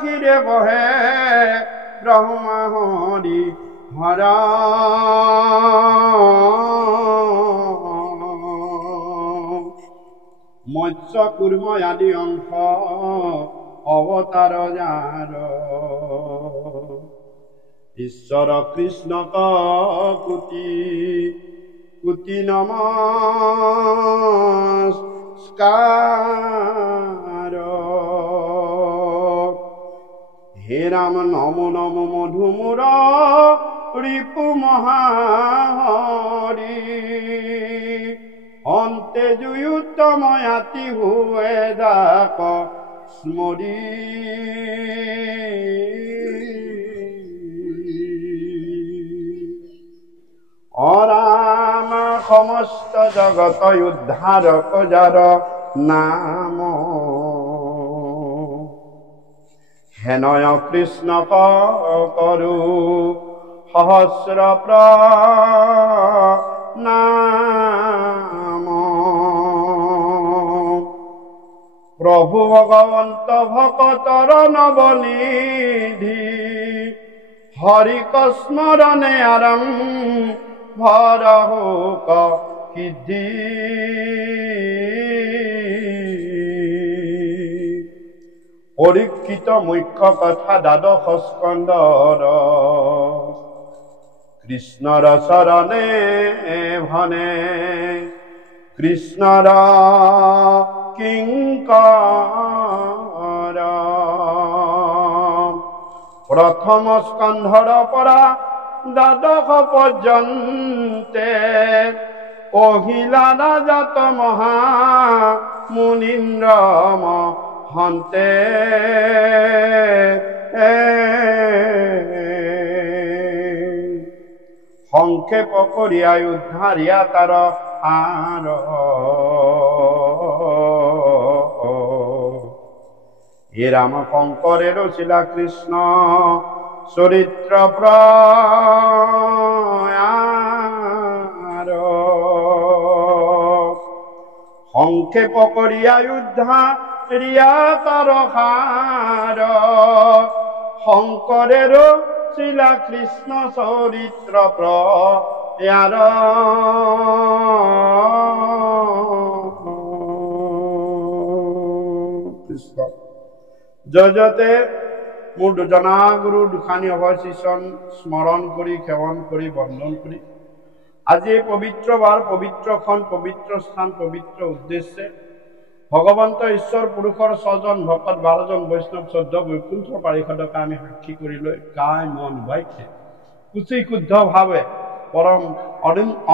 ঘিরে বহে ব্রহ্মা হরি হরা মৎস্য কুর্ম আদি অংশ অবতার যার ঈশ্বর কৃষ্ণ কোটি কোটি নমস্কার। হে রাম নম নম মধুমুর রিপু মহাহরি অন্তে জুয়ুত্তময়াতি হুয়ে দাক স্মরি। অরাম সমস্ত জগত উদ্ধারক যার নাম হেনয় কৃষ্ণ করু সহস্র প্রণাম। প্রভু ভগবন্ত ভকতর নবনিধি হরিক স্মরণে আরম্ভর হোক সিদ্ধি। পরীক্ষিত মুখ্য কথা দ্বাদশ স্কন্ধর কৃষ্ণর শরণে ভনে কৃষ্ণর কিঙ্কর। প্রথম স্কন্ধর পরা দ্বাদশ পর্যন্তে কহিলা রাজাত মহা মুনীন্দ্র হন্তে সংক্ষেপ করিয়া উদ্ধারিয়া তার আর এ রাম কঙ্করের শিলা কৃষ্ণ চরিত্র প্রয়ার সংক্ষেপ করিয়া উদ্ধারিয়া তার হার শঙ্করের শিলা কৃষ্ণ চরিত্র প্রয়ার। কৃষ্ণ জয়তে মোৰ দুজনা গুৰু দুখানি অৱশিষণ স্মৰণ কৰি সেৱন কৰি বন্দন কৰি আজি এই পবিত্ৰ বাৰ পবিত্ৰখন পবিত্ৰ স্থান পবিত্ৰ উদ্দেশ্যে ভগৱন্ত ঈশ্বৰ পুৰুষৰ 6জন ভকত 12জন বৈষ্ণৱ 14 বৈকুণ্ঠ পাৰিষদকে আমি সাক্ষী কৰি লৈ কায় মন বাক্যে কুচি শুদ্ধ ভাৱে পৰম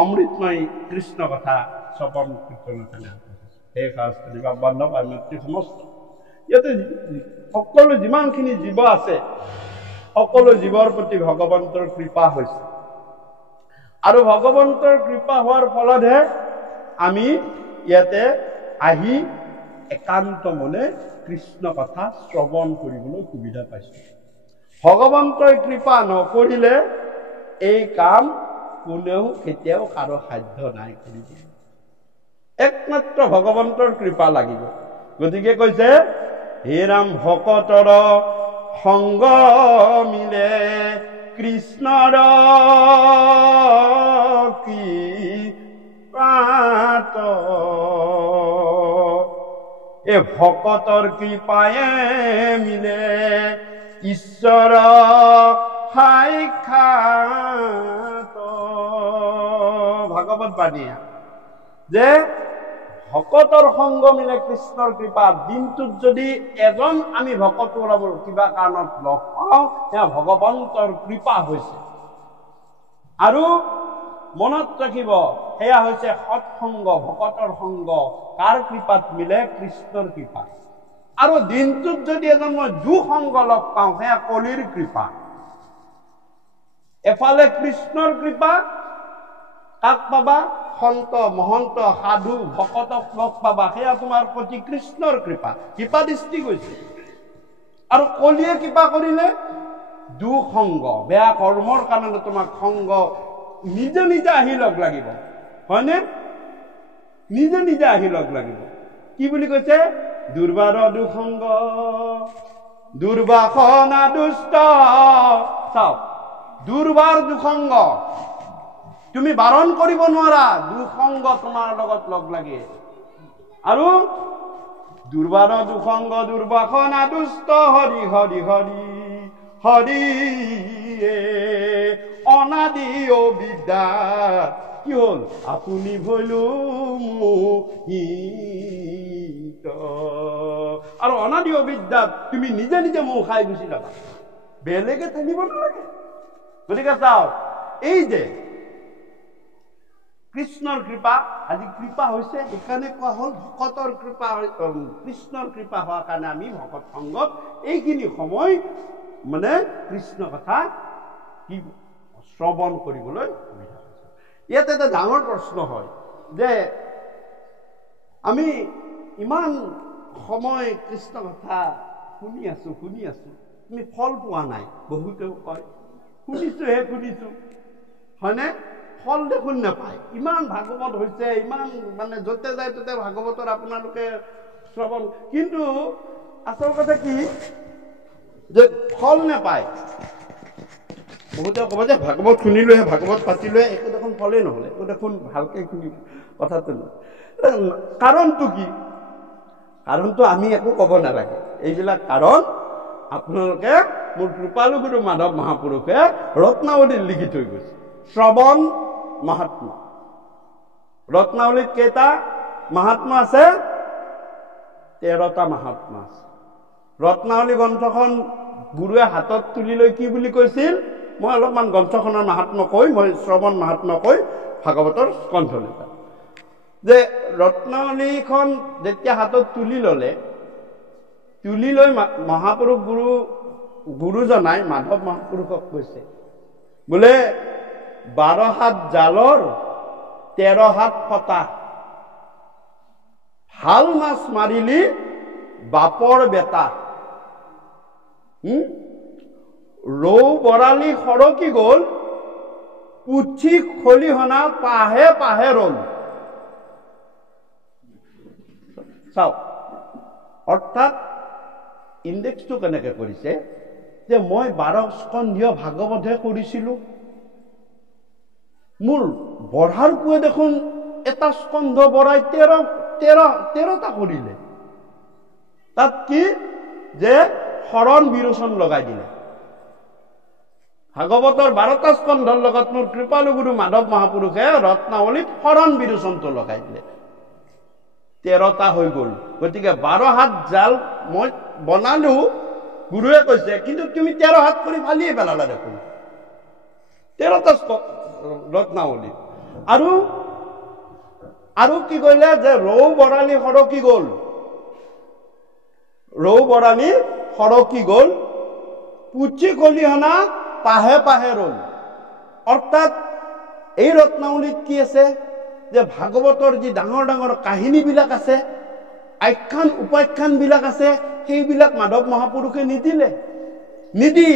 অমৃতময় কৃষ্ণ কথা শ্ৰৱণ কীৰ্তন সেই শাস্ত্ৰী বা বান্ধৱ মৈত্ৰী সমস্ত ইয়াতে সকলো যিমানখিনি জীৱ আছে সকলো জীৱৰ প্ৰতি ভগৱন্তৰ কৃপা হৈছে আৰু ভগৱন্তৰ কৃপা হোৱাৰ ফলতহে আমি ইয়াতে আহি একান্ত মনে কৃষ্ণ কথা শ্ৰৱণ কৰিবলৈ সুবিধা পাইছো। ভগৱন্তৰ কৃপা নকৰিলে এই কাম কোনেও কেতিয়াও কাৰো সাধ্য নাই কৰিব। একমাত্ৰ ভগৱন্তৰ কৃপা লাগিব। গতিকে কৈছে হে ৰাম ভকতৰ সংগ মিলে কৃষ্ণৰ কৃপাত এ ভকতৰ কৃপায়ে মিলে ঈশ্বৰ সাক্ষাৎ। ভাগৱত বাণী যে ভকতৰ সংগ মিলে কৃষ্ণৰ কৃপা। দিনটোত যদি এজন আমি ভকত কিবা কাৰণত লগ পাওঁ সেয়া ভগৱন্তৰ কৃপা হৈছে। আৰু মনত ৰাখিব সেয়া হৈছে সৎসংগ ভকতৰ সংগ। কাৰ কৃপাত মিলে? কৃষ্ণৰ কৃপা। আৰু দিনটোত যদি এজন মই দুসংগ লগ পাওঁ সেয়া কলিৰ কৃপা। এফালে কৃষ্ণৰ কৃপা কাক পাবা? সন্ত মহন্ত সাধু ভকতক লগ পাবা। সেয়া তোমাৰ প্ৰতি কৃষ্ণৰ কৃপা দৃষ্টি গৈছে। আৰু কলিয়ে কৃপা কৰিলে দুসংগ, বেয়া কৰ্মৰ কাৰণে তোমাক সংগ নিজে নিজে আহি লগ লাগিব, হয়নে? নিজে নিজে আহি লগ লাগিব। কি বুলি কৈছে? দুৰ্বাৰ দুসংগ দুৰ্বাসনা দুষ্ট। চাওক, দুৰ্বাৰ দুসংগ তুমি বাৰণ কৰিব নোৱাৰা, দুসংগ তোমাৰ লগত লগ লাগে। আৰু দুৰ্বাৰ দুসংগ দুৰ্বাসনা দুষ্ট হৰি হৰি হৰি হৰি অনাদি অবিদ্যা। কি হ'ল? আপুনি ভৈলো মোহিত। আৰু অনাদি অবিদ্যাত তুমি নিজে নিজে মৌ খাই গুচি যাবা, বেলেগে থাকিব নালাগে। গতিকে চাওক, এই যে কৃষ্ণৰ কৃপা, আজি কৃপা হৈছে সেইকাৰণে কোৱা হ'ল ভকতৰ কৃপা। কৃষ্ণৰ কৃপা হোৱাৰ কাৰণে আমি ভকত সংগত এইখিনি সময় মানে কৃষ্ণ কথা কি শ্ৰৱণ কৰিবলৈ সুবিধা হৈছে। ইয়াত এটা ডাঙৰ প্ৰশ্ন হয় যে আমি ইমান সময় কৃষ্ণ কথা শুনি আছো, আমি ফল পোৱা নাই। বহুতেও কয় শুনিছো, হয়নে? ফল দেখোন নাপায়। ইমান ভাগৱত হৈছে, ইমান মানে য'তে যায় ত'তে ভাগৱতৰ আপোনালোকে শ্ৰৱণ, কিন্তু আচল কথা কি যে ফল নাপায়। বহুতে ক'ব যে ভাগৱত শুনিলোহে, ভাগৱত পাতিলোহে, একো দেখোন ফলেই নহ'লে, একো দেখোন ভালকে শুনি কথাটো নহয়। কাৰণটো কি? কাৰণটো আমি একো ক'ব নালাগে। এইবিলাক কাৰণ আপোনালোকে মোৰ কৃপালু গুৰু মাধৱ মহাপুৰুষে ৰত্নাৱলীত লিখি থৈ গৈছে। শ্ৰৱণ মাহাত্মা। ৰত্নাৱলীত কেইটা মাহাত্মা আছে? 13টা মাহাত্মা আছে। ৰত্নাৱলী গ্ৰন্থখন গুৰুৱে হাতত তুলি লৈ কি বুলি কৈছিল? মই অলপমান গ্ৰন্থখনৰ মাহাত্মা কৈ, মই শ্ৰৱণ মাহাত্মা কৈ ভাগৱতৰ স্কন্ধ লেখা যে ৰত্নাৱলীখন যেতিয়া হাতত তুলি ল'লে, তুলি লৈ মহাপুৰুষ গুৰুজনাই মাধৱ মহাপুৰুষক কৈছে বোলে 12 হাত জালৰ 13 হাত ফটা, ভাল মাছ মাৰিলি বাপৰ বেটা, ৰৌ বৰালি সৰকি গ'ল, পুঠি খলিহনা পাহে পাহে ৰল। চাওক, অৰ্থাৎ ইণ্ডেক্সটো কেনেকে কৰিছে যে মই 12 স্কন্ধীয় ভাগৱতহে কৰিছিলো, মোৰ বঢ়াৰ পুৱে দেখোন এটা স্কন্ধ বঢ়াই 13টা কৰিলে। তাত কি যে শৰণ বিৰোচন লগাই দিলে। ভাগৱতৰ 12টা স্কন্ধৰ লগত মোৰ কৃপালু গুৰু মাধৱ মহাপুৰুষে ৰত্নাৱলীত শৰণ বিৰোচনটো লগাই দিলে, 13টা হৈ গ'ল। গতিকে 12 হাত জাল মই বনালো, গুৰুৱে কৈছে, কিন্তু তুমি 13 হাত কৰি ফালিয়ে পেলালা দেখোন 13টা ৰত্নাৱলী। আৰু কি কৰিলে যে ৰৌ বৰালি সৰকি গ'ল, ৰৌ বৰালি সৰকি গ'ল, পুঠি খলিহনা পাহে পাহে ৰল। অৰ্থাৎ এই ৰত্নাৱলীত কি আছে যে ভাগৱতৰ যি ডাঙৰ ডাঙৰ কাহিনীবিলাক আছে, আখ্যান উপাখ্যান বিলাক আছে, সেইবিলাক মাধৱ মহাপুৰুষে নিদি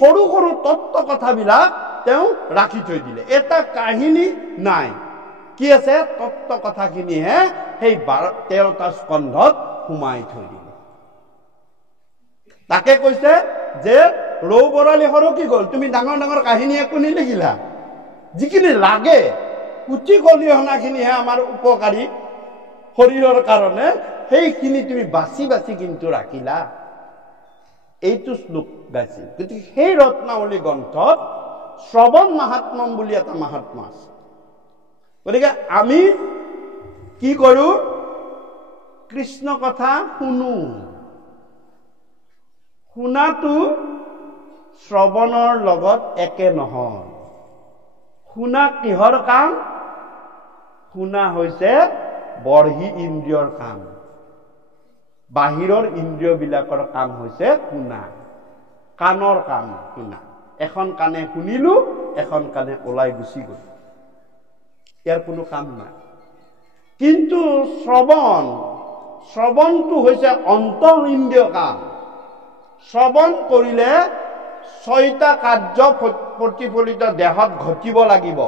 সৰু সৰু তত্ত্ব কথাবিলাক তেওঁ ৰাখি থৈ দিলে। এটা কাহিনী নাই, কি আছে? তত্ত্ব কথাখিনিহে সেই 13টা স্কন্ধত সোমাই থৈ দিলে। তাকে কৈছে যে ৰৌ বৰালি সৰকি গ'ল, তুমি ডাঙৰ ডাঙৰ কাহিনী একো নিলিখিলা, যিখিনি লাগে পুঠি খলিহনাখিনিহে আমাৰ উপকাৰী শৰীৰৰ কাৰণে, সেইখিনি তুমি বাছি বাছি কিন্তু ৰাখিলা। এইটো শ্লোক গাইছিল। গতিকে সেই ৰত্নাৱলী গ্ৰন্থত শ্ৰৱণ মাহাত্ম্যম বুলি এটা মাহাত্মা আছে। গতিকে আমি কি কৰো? কৃষ্ণ কথা শুনো। শুনাটো শ্ৰৱণৰ লগত একে নহয়। শুনা কিহৰ কাম? শুনা হৈছে বৰ্হি ইন্দ্ৰিয়ৰ কাম। বাহিৰৰ ইন্দ্ৰিয়বিলাকৰ কাম হৈছে শুনা, কাণৰ কাম শুনা। এখন কাণে শুনিলো, এখন কাণে ওলাই গুচি গ'ল। ইয়াৰ কোনো কাম নাই। কিন্তু শ্ৰৱণটো হৈছে অন্তৰ ইন্দ্ৰিয় কাম। শ্ৰৱণ কৰিলে 6টা কাৰ্য প্ৰতিফলিত দেহত ঘটিব লাগিব।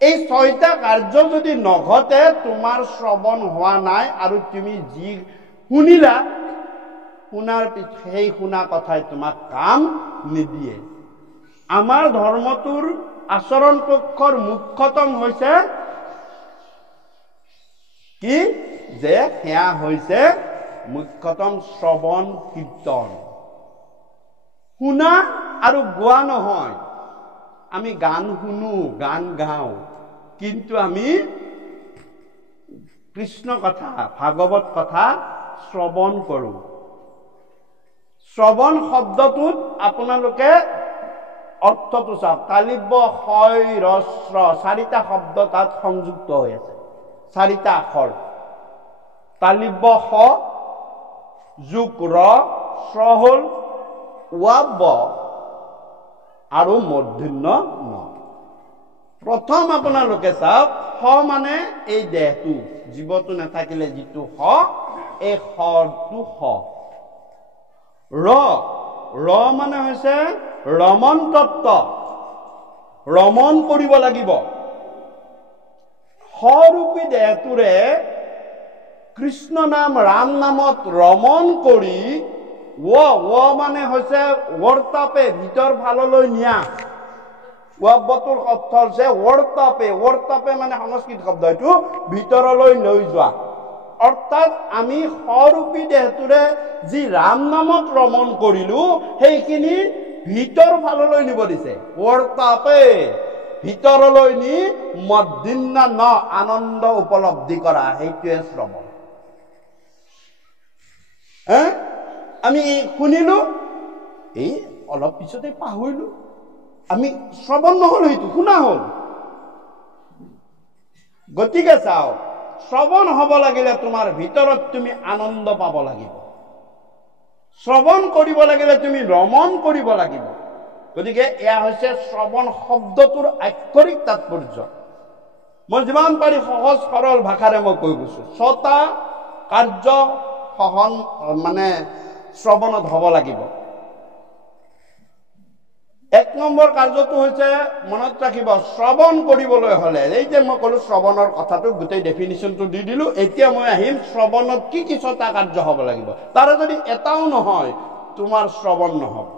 এই 6টা কাৰ্য যদি নঘটে তোমাৰ শ্ৰৱণ হোৱা নাই, আৰু তুমি যি শুনিলা, শুনাৰ সেই শুনা কথাই তোমাক কাম নিদিয়ে। আমাৰ ধৰ্মটোৰ আচৰণ পক্ষৰ মুখ্যতম হৈছে কি, যে সেয়া হৈছে মুখ্যতম শ্ৰৱণ কীৰ্তন। শুনা আৰু গোৱা নহয়। আমি গান শুনো, গান গাওঁ, কিন্তু আমি কৃষ্ণ কথা, ভাগৱত কথা শ্ৰৱণ কৰোঁ। শ্ৰৱণ শব্দটোত আপোনালোকে অৰ্থটো চাওক। তালিব্য, শয়, ৰস্ৰ, 4টা শব্দ তাত সংযুক্ত হৈ আছে, 4টা আখৰ। তালিব্য স যোগ ৰ, স্ৰ হ'ল ৱ আৰু মূৰ্ধন্য ন। প্ৰথম আপোনালোকে চাওক, স মানে এই দেহটো, জীৱটো নাথাকিলে যিটো স, এই সটো স। ৰ মানে হৈছে ৰমণ তত্ত্ব, ৰমণ কৰিব লাগিব। সৰূপী দেহটোৰে কৃষ্ণ নাম, ৰাম নামত ৰমণ কৰি, মানে হৈছে ৱৰ্তাপে, ভিতৰ ফাললৈ নিয়া। ৱটোৰ অৰ্থ হৈছে ৱৰ্তাপে মানে সংস্কৃত শব্দ, এইটো ভিতৰলৈ লৈ যোৱা। অৰ্থাৎ আমি সৰূপী দেহটোৰে যি ৰাম নামত ৰমণ কৰিলো, সেইখিনি ভিতৰ ফাললৈ নিব দিছে। ৱৰ্তাপে, ভিতৰলৈ নি মধ্যাহ্ন ন, আনন্দ উপলব্ধি কৰা, সেইটোৱে শ্ৰৱণ। আমি শুনিলো, এই অলপ পিছতে পাহৰিলো, আমি শ্ৰৱণ নহল, সেইটো শুনা হল। গতিকে চাও, শ্ৰৱণ হব লাগিলে তোমাৰ ভিতৰত তুমি আনন্দ পাব লাগিব। শ্ৰৱণ কৰিব লাগিলে তুমি ৰমণ কৰিব লাগিব। গতিকে এয়া হৈছে শ্ৰৱণ শব্দটোৰ আক্ষৰিক তাৎপৰ্য। মই যিমান পাৰি সহজ সৰল ভাষাৰে মই কৈ গৈছো। 6টা কাৰ্য মানে শ্ৰৱণত হব লাগিব। 1 নম্বৰ কাৰ্যটো হৈছে, মনত ৰাখিব, শ্ৰৱণ কৰিবলৈ হলে, এই যে মই কলো শ্ৰৱণৰ কথাটো গোটেই ডেফিনিশ্যনটো দি দিলো। এতিয়া মই আহিম শ্ৰৱণত কি 6টা কাৰ্য হব লাগিব। তাৰে যদি এটাও নহয়, তোমাৰ শ্ৰৱণ নহব।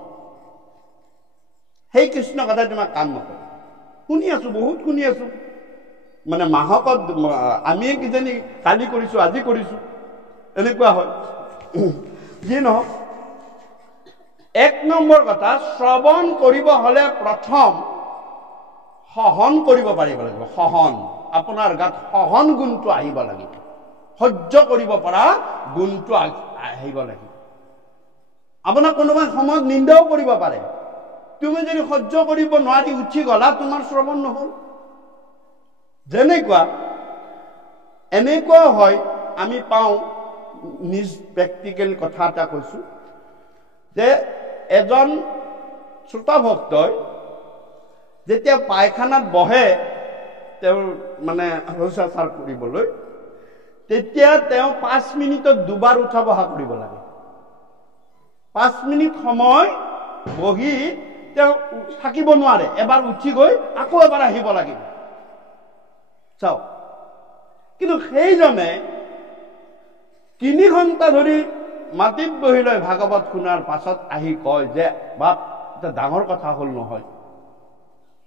সেই কৃষ্ণ কথাই তোমাক কাম নকৰে। শুনি আছো, বহুত শুনি আছো, মানে মাহকত আমি কিজানি কালি কৰিছো, আজি কৰিছো, এনেকুৱা হয়। যি নহওক, 1 নম্বৰ কথা, শ্ৰৱণ কৰিব হলে প্ৰথম সহন কৰিব পাৰিব লাগিব। সহন, আপোনাৰ গাত সহন গুণটো আহিব লাগিব, সহ্য কৰিব পৰা গুণটো আহিব লাগিব। আপোনাৰ কোনোবা সময়ত নিন্দাও কৰিব পাৰে, তুমি যদি সহ্য কৰিব নোৱাৰি উঠি গলা, তোমাৰ শ্ৰৱণ নহল। যেনেকুৱা এনেকুৱাও হয়, আমি পাওঁ, নিজ প্ৰেক্টিকেল কথা এটা কৈছো, যে এজন শ্ৰোতা ভক্তই যেতিয়া পায়খানাত বহে, তেওঁৰ মানে শৌচাচাৰ কৰিবলৈ, তেতিয়া তেওঁ 5 মিনিটত 2বাৰ উঠা বহা কৰিব লাগে। 5 মিনিট সময় বহি তেওঁ থাকিব নোৱাৰে, এবাৰ উঠি গৈ আকৌ এবাৰ আহিব লাগিব। চাওক, কিন্তু সেইজনে 3 ঘণ্টা ধৰি মাটিত বহি লৈ ভাগৱত শুনাৰ পাছত আহি কয় যে, বাপ, এটা ডাঙৰ কথা হল নহয়।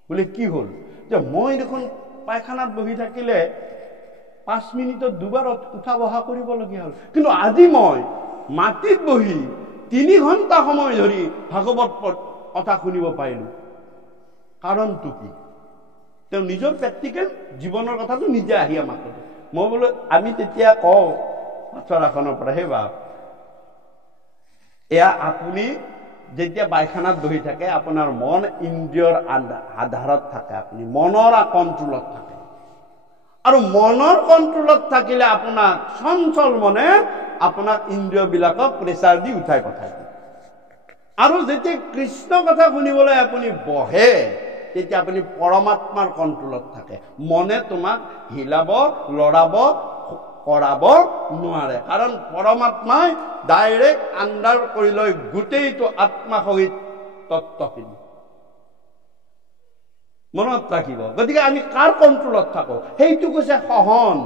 বোলে কি হল? যে মই দেখোন পায়খানাত বহি থাকিলে 5 মিনিটত 2বাৰ উঠা বহা কৰিবলগীয়া হল, কিন্তু আজি মই মাটিত বহি 3 ঘণ্টা সময় ধৰি ভাগৱত কথা শুনিব পাৰিলো। কাৰণটো কি? তেওঁ নিজৰ প্ৰেক্টিকেল জীৱনৰ কথাটো নিজে আহি আমাক কয়। মই বোলো, আমি তেতিয়া কওঁ পাথৰাখনৰ পৰা, হে বাপ, এয়া আপুনি যেতিয়া পায়খানাত বহি থাকে, আপোনাৰ মন ইন্দ্ৰিয়ৰ আধাৰত থাকে, আপুনি মনৰ কণ্ট্ৰোলত থাকে। আৰু মনৰ কণ্ট্ৰোলত থাকিলে আপোনাক চঞ্চল মনে আপোনাক ইন্দ্ৰিয়বিলাকক প্ৰেছাৰ দি উঠাই পঠাই দিয়ে। আৰু যেতিয়া কৃষ্ণ কথা শুনিবলৈ আপুনি বহে, তেতিয়া আপুনি পৰমাত্মাৰ কণ্ট্ৰলত থাকে। মনে তোমাক হিলাব, লৰাব, কৰাব নোৱাৰে, কাৰণ পৰমাত্মাই ডাইৰেক্ট আণ্ডাৰ কৰি লৈ গোটেইটো আত্মা সহিত তত্ত্বখিনি মনত ৰাখিব। গতিকে আমি কাৰ কণ্ট্ৰলত থাকো? সেইটো কৈছে সহন।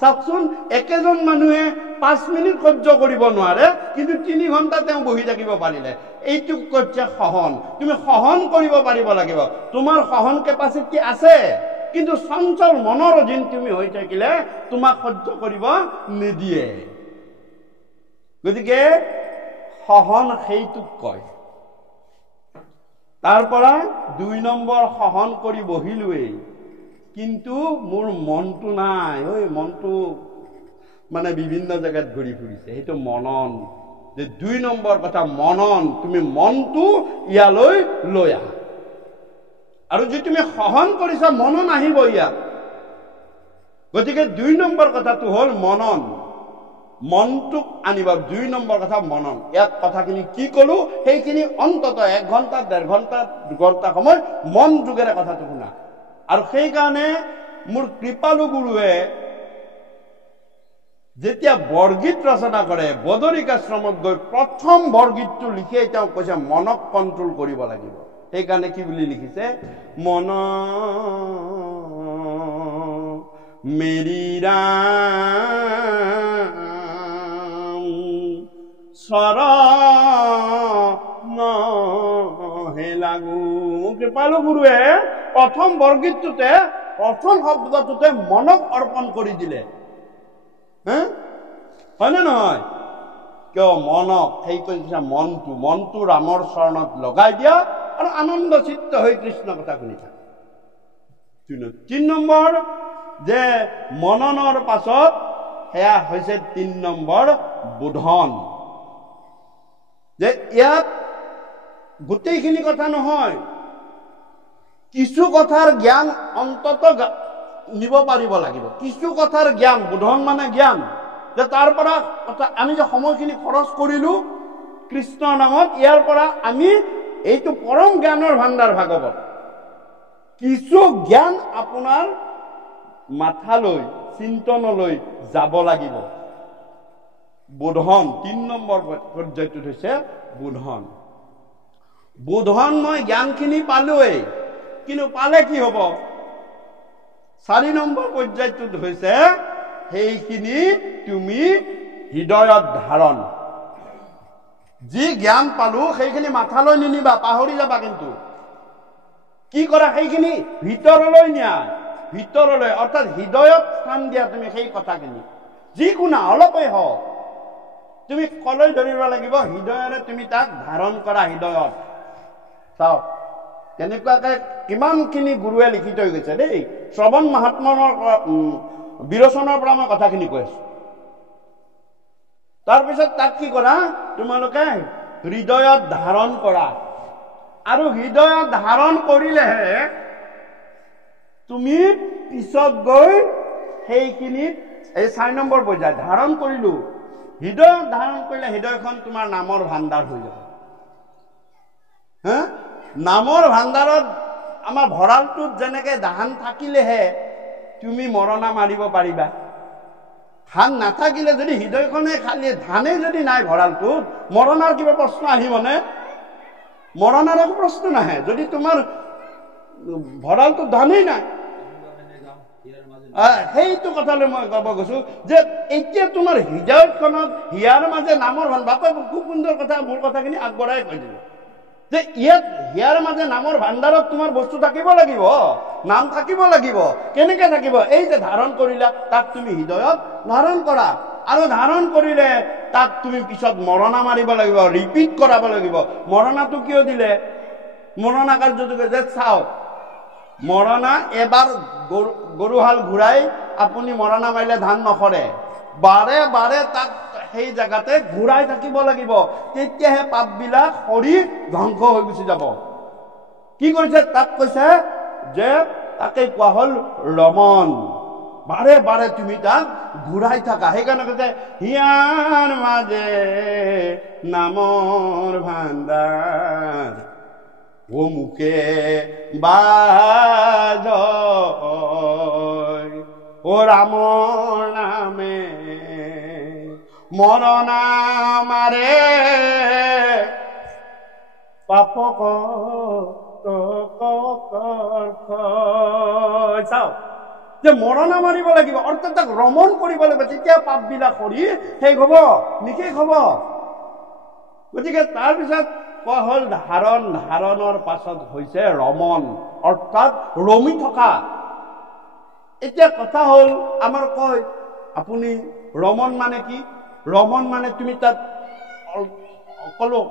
চাওকচোন, একেজন মানুহে 5 মিনিট সহ্য কৰিব নোৱাৰে, কিন্তু 3 ঘণ্টা তেওঁ বহি থাকিব পাৰিলে। এইটোক কৈছে সহন। তুমি সহন কৰিব পাৰিব লাগিব। তোমাৰ সহন কেপাচিটি আছে, কিন্তু চঞ্চল মনৰ অধীন তুমি হৈ থাকিলে তোমাক সহ্য কৰিব নিদিয়ে। গতিকে সহন সেইটোক কয়। তাৰ পৰা 2 নম্বৰ সহন কৰি বহিলোৱেই, কিন্তু মোৰ মনটো নাই। ঐ মনটো মানে বিভিন্ন জেগাত ঘূৰি ফুৰিছে, সেইটো মনন। যে 2 নম্বৰ কথা মনন, তুমি মনটো ইয়ালৈ লৈ আহা। আৰু যদি তুমি সহন কৰিছা মনন আহিব ইয়াত। গতিকে 2 নম্বৰ কথাটো হ'ল মনন, মনটোক আনিবা। 2 নম্বৰ কথা মনন। ইয়াত কথাখিনি কি কলো সেইখিনি অন্তত 1 ঘণ্টা 1.5 ঘণ্টা 2 ঘণ্টা সময় মন যোগেৰে কথাটো শুনা। আৰু সেইকাৰণে মোৰ কৃপালু গুৰুৱে যেতিয়া বৰগীত ৰচনা কৰে, বদৰিকাশ্ৰমত গৈ প্ৰথম বৰগীতটো লিখি তেওঁ কৈছে মনক কণ্ট্ৰল কৰিব লাগিব। সেইকাৰণে কি বুলি লিখিছে? মন মেৰি ৰাম চৰণ হে লাগু। কৃপালু গুৰুৱে প্ৰথম বৰগীতটোতে প্ৰথম শব্দটোতে মনক অৰ্পণ কৰি দিলে। হয় নে নহয়? কিয়? মনক সেই কৈছে মনটো ৰামৰ চৰণত লগাই দিয়া আৰু আনন্দ চিত্ত হৈ কৃষ্ণ কথা শুনি থাকে। 3 নম্বৰ যে মননৰ পাছত সেয়া হৈছে 3 নম্বৰ বোধন। যে ইয়াত গোটেইখিনি কথা নহয়, কিছু কথাৰ জ্ঞান অন্তত নিব পাৰিব লাগিব। কিছু কথাৰ জ্ঞান, বোধন মানে জ্ঞান, যে তাৰ পৰা আমি যে সময়খিনি খৰচ কৰিলো কৃষ্ণৰ নামত, ইয়াৰ পৰা আমি এইটো পৰম জ্ঞানৰ ভাণ্ডাৰ ভাগৱত। কিছু জ্ঞান আপোনাৰ মাথালৈ, চিন্তনলৈ যাব লাগিব। বোধন 3 নম্বৰ পৰ্যায়টোত হৈছে বোধন। বোধন মই জ্ঞানখিনি পালোৱেই, কিন্তু পালে কি হ'ব? 4 নম্বৰ পৰ্যায়টোত হৈছে সেইখিনি তুমি হৃদয়ত ধাৰণ। যি জ্ঞান পালো সেইখিনি মাথালৈ নিনিবা, পাহৰি যাবা। কিন্তু কি কৰা? সেইখিনি ভিতৰলৈ নিয়া, ভিতৰলৈ, অৰ্থাৎ হৃদয়ত স্থান দিয়া তুমি সেই কথাখিনি। যিকোনো অলপেই হওক তুমি কলৈ ধৰিব লাগিব, হৃদয়ৰে তুমি তাক ধাৰণ কৰা। হৃদয়ত চাওক তেনেকুৱাকে কিমানখিনি গুৰুৱে লিখি থৈ গৈছে দেই। শ্ৰৱণ মহাত্মৰ বিৰোচনৰ পৰা মই কথাখিনি কৈ আছো। তাৰপিছত তাক কি কৰা? তোমালোকে হৃদয়ত ধাৰণ কৰা। আৰু হৃদয়ত ধাৰণ কৰিলেহে তুমি পিছত গৈ সেইখিনিত এই 4 নম্বৰ পৰ্যায় ধাৰণ কৰিলো। হৃদয়ত ধাৰণ কৰিলে হৃদয়খন তোমাৰ নামৰ ভাণ্ডাৰ হৈ যাব। নামৰ ভাণ্ডাৰত আমাৰ ভঁৰালটোত যেনেকে ধান থাকিলেহে তুমি মৰণা মাৰিব পাৰিবা। ধান নাথাকিলে যদি হৃদয়খনে খালি ধানে যদি নাই ভঁৰালটোত, মৰণাৰ কিবা প্ৰশ্ন আহিবনে? মৰণাৰ একো প্ৰশ্ন নাহে যদি তোমাৰ ভঁৰালটোত ধানেই নাই। সেইটো কথালৈ মই ক'ব গৈছো যে এতিয়া তোমাৰ হৃদয়খনত হিয়াৰ মাজে নামৰ ভাণ্ডাৰ। বাপে খুব সুন্দৰ কথা, মোৰ কথাখিনি আগবঢ়াই কৈ দিলো যে ইয়াত হিয়াৰ মাজে নামৰ ভাণ্ডাৰত তোমাৰ বস্তু থাকিব লাগিব, নাম থাকিব লাগিব। কেনেকে থাকিব? এই যে ধাৰণ কৰিলা, তাক তুমি হৃদয়ত ধাৰণ কৰা। আৰু ধাৰণ কৰিলে তাক তুমি পিছত মৰণা মাৰিব লাগিব, ৰিপিট কৰাব লাগিব। মৰণাটো কিয় দিলে? মৰণা কাৰ্যটো যে চাওক, মৰণা এবাৰ গৰুহাল ঘূৰাই আপুনি মৰণা মাৰিলে ধান নসৰে। বাৰে বাৰে তাক সেই জায়গাতে ঘূৰাই থাকিব লাগিব, তেতিয়াহে পাতবিলাক সৰি ধ্বংস হৈ গুচি যাব। কি কৰিছে? তাক কৈছে যে তাকে কোৱা হ'ল ৰমন। বাৰে বাৰে তুমি তাক ঘূৰাই থাকা। সেইকাৰণে কৈছে হিয়াৰ মাজে নামৰ ভাণ্ডাৰ, ও মুখে বাজয় ও ৰাম নামে মৰনা মাৰে পাপ চাও যে মৰণা মাৰিব লাগিব অৰ্থাৎ তাক ৰমণ কৰিব লাগিব তেতিয়া পাপবিলাক কৰি শেষ হ'ব নিশেষ হ'ব গতিকে তাৰপিছত কোৱা হ'ল ধাৰণ ধাৰণৰ পাছত হৈছে ৰমণ অৰ্থাৎ ৰমি থকা এতিয়া কথা হ'ল আমাৰ কয় আপুনি ৰমণ মানে কি ৰমণ মানে তুমি তাত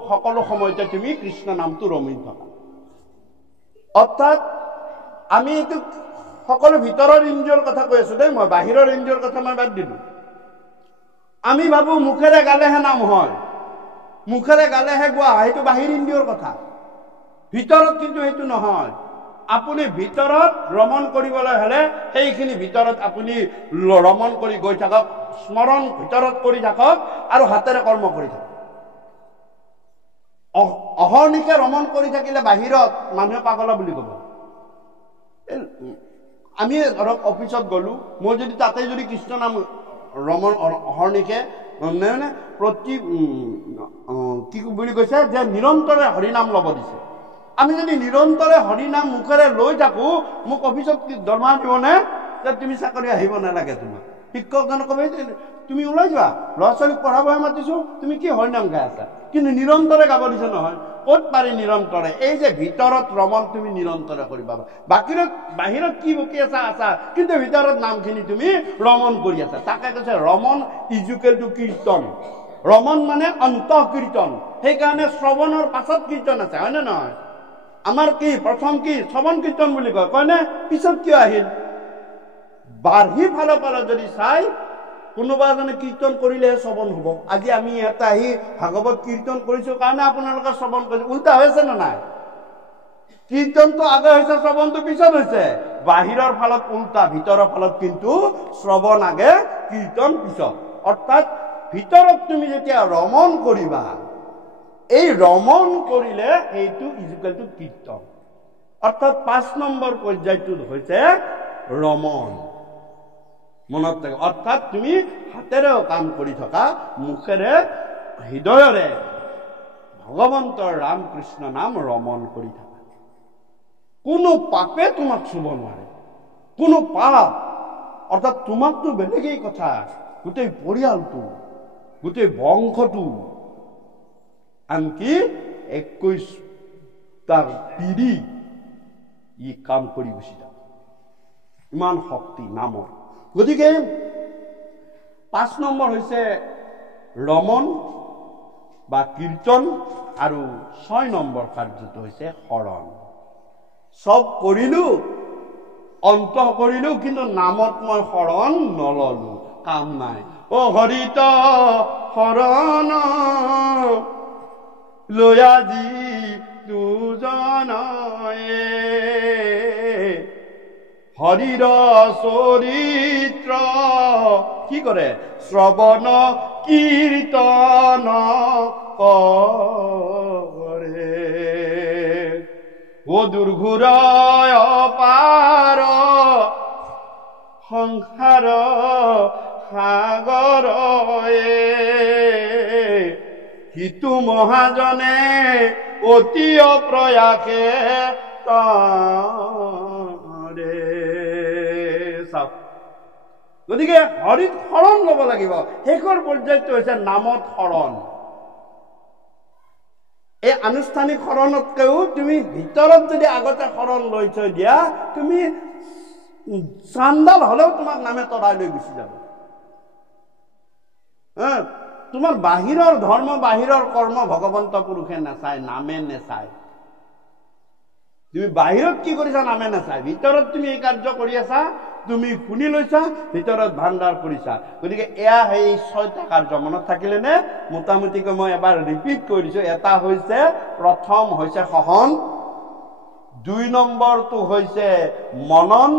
সকলো সময়তে তুমি কৃষ্ণ নামটো ৰমি থকা অৰ্থাৎ আমি এইটো সকলো ভিতৰৰ ইন্দ্ৰিয়ৰ কথা কৈ আছো দেই মই বাহিৰৰ ইন্দ্ৰিয়ৰ কথা মই বাদ দিলো আমি ভাবো মুখেৰে গালেহে নাম হয় মুখেৰে গালেহে গোৱা সেইটো বাহিৰ ইন্দ্ৰিয়ৰ কথা ভিতৰত কিন্তু সেইটো নহয় আপুনি ভিতৰত ৰমণ কৰিবলৈ হলে সেইখিনি ভিতৰত আপুনি ৰমণ কৰি গৈ থাকক স্মৰণ ভিতৰত কৰি থাকক আৰু হাতেৰে কৰ্ম কৰি থাকক অহৰ্নিশে ৰমণ কৰি থাকিলে বাহিৰত মানুহে পাগলা বুলি ক'ব আমি ধৰক অফিচত গ'লো মই যদি তাতে যদি কৃষ্ণ নাম ৰমণ অহৰ্নিশে মানে প্ৰতি কি বুলি কৈছে যে নিৰন্তৰে হৰিনাম ল'ব দিছে আমি যদি নিৰন্তৰে হৰিনাম মুখেৰে লৈ থাকো মোক অফিচত দৰমহা দিবনে যে তুমি চাকৰি আহিব নালাগে তোমাৰ শিক্ষকজনক ক'ব তুমি ওলাই যোৱা ল'ৰা ছোৱালীক পঢ়াবহে মাতিছো তুমি কি হৰিনাম গাই আছা কিন্তু নিৰন্তৰে গাব দিছে নহয় ক'ত পাৰি নিৰন্তৰে এই যে ভিতৰত ৰমণ তুমি নিৰন্তৰে কৰিবা বাহিৰত কি বকি আছা কিন্তু ভিতৰত নামখিনি তুমি ৰমণ কৰি আছা তাকে কৈছে ৰমণ ইজুকেল টু কীৰ্তন ৰমণ মানে অন্তঃ কীৰ্তন সেইকাৰণে শ্ৰৱণৰ পাছত কীৰ্তন আছে হয়নে নহয় আমাৰ কি প্ৰথম কি শ্ৰৱণ কীৰ্তন বুলি কয় নে পিছত কিয় আহিল বাঢ়ি ফালৰ পৰা যদি চাই কোনোবা এজনে কীৰ্তন কৰিলেহে শ্ৰৱণ হ'ব আজি আমি এটা আহি ভাগৱত কীৰ্তন কৰিছো কাৰণে আপোনালোকে শ্ৰৱণ কৰিছে উল্টা হৈছে নে নাই কীৰ্তনটো আগে হৈছে শ্ৰৱণটো পিছত হৈছে বাহিৰৰ ফালত উল্টা ভিতৰৰ ফালত কিন্তু শ্ৰৱণ আগে কীৰ্তন পিছত অৰ্থাৎ ভিতৰত তুমি যেতিয়া ৰমণ কৰিবা এই ৰমণ কৰিলে এইটো ইজুকেল টু কীৰ্তন অৰ্থাৎ 5 নম্বৰ পৰ্যায়টো হৈছে ৰমণ মনত থাকে অৰ্থাৎ তুমি হাতেৰেও কাম কৰি থকা মুখেৰে হৃদয়ৰে ভগৱন্তৰ ৰাম কৃষ্ণ নাম ৰমণ কৰি থকা কোনো পাপে তোমাক চুব নোৱাৰে কোনো পাপ অৰ্থাৎ তোমাকতো বেলেগেই কথা গোটেই পৰিয়ালটো গোটেই বংশটো আনকি 21টা পিঢ়ি ই কাম কৰি গুচি যাব ইমান শক্তি নামৰ গতিকে 5 নম্বৰ হৈছে ৰমণ বা কীৰ্তন আৰু 6 নম্বৰ কাৰ্যটো হৈছে শৰণ সব কৰিলো অন্ত কৰিলো কিন্তু নামত মই শৰণ নললো কাম নাই ও হৰিত শৰণ লয়াজি দুজনয়ে হৰিৰ চৰিত্ৰ কি কৰে শ্ৰৱণ কীৰ্তন কৰে ও দুৰ্ঘুৰয় পাৰ সংসাৰ সাগৰয়ে হিতু মহাজনে অতি প্ৰয়াসে গতিকে হৰিত শৰণ ল'ব লাগিব শেষৰ পৰ্যায়টো হৈছে নামত শৰণ এই আনুষ্ঠানিক শৰণতকৈও তুমি ভিতৰত যদি আগতে শৰণ লৈ থৈ দিয়া তুমি চান্দাল হলেও তোমাক নামে তৰাই লৈ গুচি যাব তোমাৰ বাহিৰৰ ধৰ্ম বাহিৰৰ কৰ্ম ভগৱন্ত পুৰুষে নাচায় নামে নেচায় তুমি বাহিৰত কি কৰিছা নামে নাচায় ভিতৰত তুমি এই কাৰ্য কৰি আছা তুমি শুনি লৈছা ভিতৰত ভাণ্ডাৰ কৰিছা গতিকে এয়া এই 6টা কাৰ্য মনত থাকিলে নে মোটামুটিকৈ মই এবাৰ ৰিপিট কৰি দিছো এটা হৈছে প্ৰথম হৈছে সহন 2 নম্বৰটো হৈছে মনন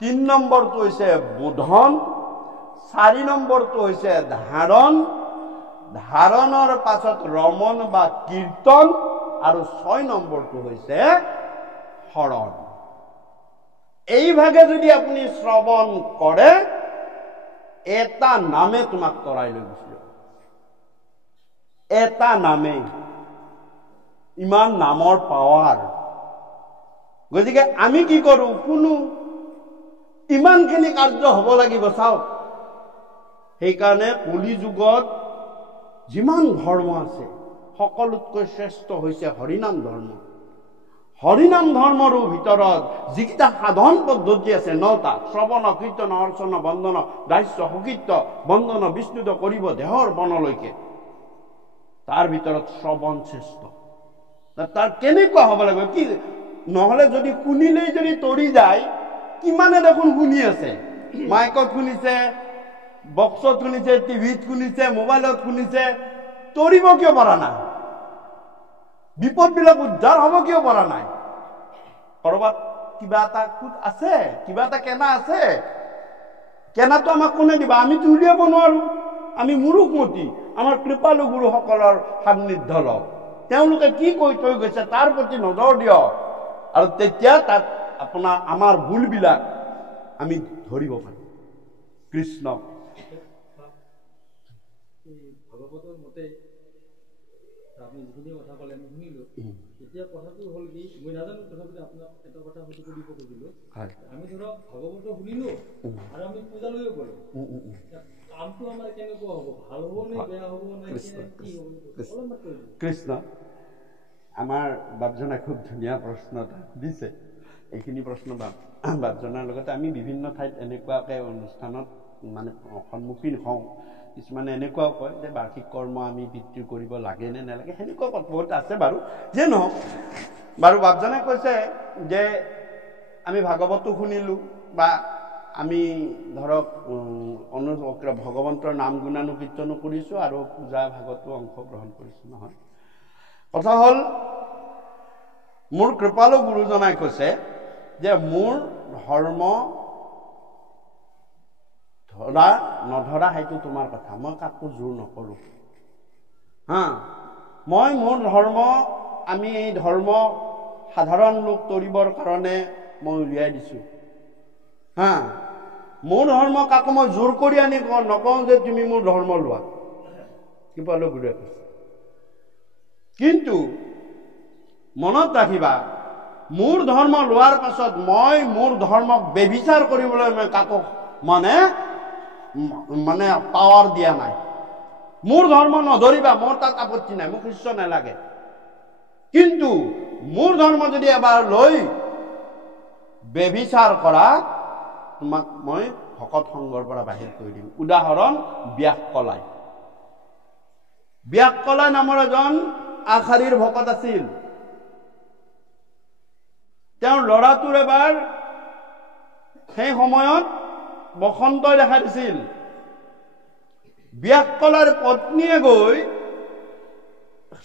3 নম্বৰটো হৈছে বোধন 4 নম্বৰটো হৈছে ধাৰণ ধাৰণৰ পাছত ৰমণ বা কীৰ্তন আৰু 6 নম্বৰটো হৈছে শৰণ। এইভাগে যদি আপুনি শ্ৰৱণ কৰে, এটা নামে তোমাক তৰাই লৈ গুচি যাব। এটা নামে, ইমান নামৰ পাৱাৰ। গতিকে আমি কি কৰোঁ, শুনো, ইমানখিনি কাৰ্য হ'ব লাগিব চাওক। সেইকাৰণে কলি যুগত যিমান ধৰ্ম আছে সকলোতকৈ শ্ৰেষ্ঠ হৈছে হৰিনাম ধৰ্ম। হৰিনাম ধৰ্মৰো ভিতৰত যিকেইটা সাধন পদ্ধতি আছে 9টা, শ্ৰৱণ, কীৰ্তন, অৰ্চন, বন্দন, দাস্য, সকীৰ্ত, বন্দন, বিষ্ণুত কৰিব দেহৰ বনলৈকে, তাৰ ভিতৰত শ্ৰৱণ শ্ৰেষ্ঠ। তাৰ কেনেকুৱা হ'ব লাগিব, কি নহ'লে যদি শুনিলেই যদি তৰি যায়, কিমানে দেখোন শুনি আছে, মাইকত শুনিছে, বক্সত শুনিছে, টিভিত শুনিছে, মোবাইলত শুনিছে, তৰিব কিয় পৰা নাই? বিপদবিলাক উদ্ধাৰ হ'ব কিয় পৰা নাই? কৰবাত কিবা এটা খুঁত আছে, কিবা এটা কেনা আছে, কেনাটো আমাক কোনে দিবা? আমিতো উলিয়াব নোৱাৰো, আমি মূৰুখমতি। আমাৰ কৃপালু গুৰুসকলৰ সান্নিধ্য লওক, তেওঁলোকে কি কৈ থৈ গৈছে তাৰ প্ৰতি নজৰ দিয়ক, আৰু তেতিয়া তাত আমাৰ ভুলবিলাক আমি ধৰিব পাৰিম। কৃষ্ণ ভাগৱতৰ মতে আপুনি যিখিনি কথা ক'লে আমি শুনিলোঁ। এতিয়া কথাটো হ'ল কি, মই নাজানো, তথাপিতো আপোনাক এটা কথা হয়তো সুধিব খুজিলোঁ। আমি ধৰক ভাগৱত শুনিলোঁ আৰু আমি পূজালৈও গ'লোঁ, কামটো আমাৰ কেনেকুৱা হ'ব? ভাল হ'ব নে বেয়া হ'ব নে কি হ'ব? কৃষ্ণ, আমাৰ বাপজনে খুব ধুনীয়া প্ৰশ্ন এটা সুধিছে। এইখিনি প্ৰশ্ন বাপজনাৰ লগতে আমি বিভিন্ন ঠাইত এনেকুৱাকৈ অনুষ্ঠানত মানে সন্মুখীন হওঁ। কিছুমানে এনেকুৱাও কয় যে বাৰ্ষিক কৰ্ম আমি বৃদ্ধি কৰিব লাগে নে নালাগে, সেনেকুৱা বহুত আছে বাৰু। যে নহওক বাৰু, বাপজনে কৈছে যে আমি ভাগৱতো শুনিলোঁ বা আমি ধৰক ভগৱন্তৰ নাম গুণানুকীৰ্তনো কৰিছোঁ আৰু পূজা ভাগতো অংশগ্ৰহণ কৰিছোঁ। নহয়, কথা হ'ল মোৰ কৃপালু গুৰুজনাই কৈছে যে মোৰ ধৰ্ম ধৰা নধৰা সেইটো তোমাৰ কথা, মই কাকো জোৰ নকৰোঁ। মই মোৰ ধৰ্ম, আমি এই ধৰ্ম সাধাৰণ লোক তৰিবৰ কাৰণে মই উলিয়াই দিছোঁ। মোৰ ধৰ্ম কাকো মই জোৰ কৰি আনি নকওঁ যে তুমি মোৰ ধৰ্ম লোৱা, কৃপালু গুৰুৱে কৈছে। কিন্তু মনত ৰাখিবা, মোৰ ধৰ্ম লোৱাৰ পাছত মই মোৰ ধৰ্মক বেবিচাৰ কৰিবলৈ মই কাকো মানে পাৱাৰ দিয়া নাই। মোৰ ধৰ্ম নধৰিবা, মোৰ তাত আপত্তি নাই, মোক শিষ্য নালাগে। কিন্তু মোৰ ধৰ্ম যদি এবাৰ লৈ বেবিচাৰ কৰা, তোমাক মই ভকত সংঘৰ পৰা বাহিৰ কৰি দিম। উদাহৰণ ব্যাস কলাই। ব্যাস কলাই নামৰ এজন আশাৰীৰ ভকত আছিল। তেওঁৰ ল'ৰাটোৰ এবাৰ সেই সময়ত বসন্তই দেখা দিছিল। ব্যাস কলাইৰ পত্নীয়ে গৈ,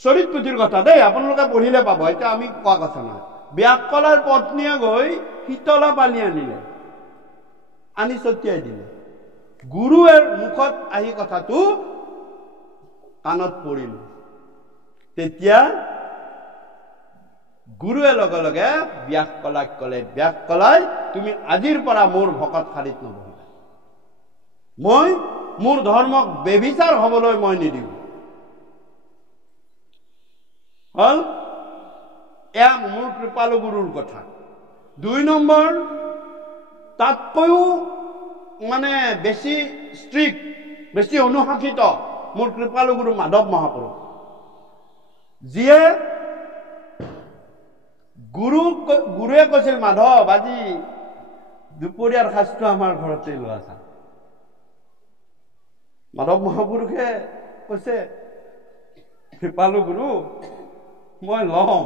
চৰিত পুথিৰ কথা দেই, আপোনালোকে পঢ়িলে পাব, এতিয়া আমি কোৱা কথা নহয়। ব্যাস কলাইৰ পত্নীয়ে গৈ শীতলা পানী আনিলে, আনি ছটিয়াই দিলে। গুৰুৰ মুখত আহি কথাটো কাণত পৰিল। তেতিয়া গুৰুৱে লগে লগে ব্যাস কলাইক ক'লে, ব্যাস কলাই, তুমি আজিৰ পৰা মোৰ ভকত শাৰীত নবহিবা। মই মোৰ ধৰ্মক বেবিচাৰ হবলৈ মই নিদিওঁ। হল, এয়া মোৰ কৃপালু গুৰুৰ কথা। 2 নম্বৰ, তাতকৈও মানে বেছি ষ্ট্ৰিক্ট, বেছি অনুশাসিত মোৰ কৃপালু গুৰু মাধৱ মহাপুৰুষ, যিয়ে গুৰুৱে কৈছিল, মাধৱ আজি দুপৰীয়াৰ সাজটো আমাৰ ঘৰতে লোৱা চা। মাধৱ মহাপুৰুষে কৈছে, কৃপালু গুৰু, মই ল'ম,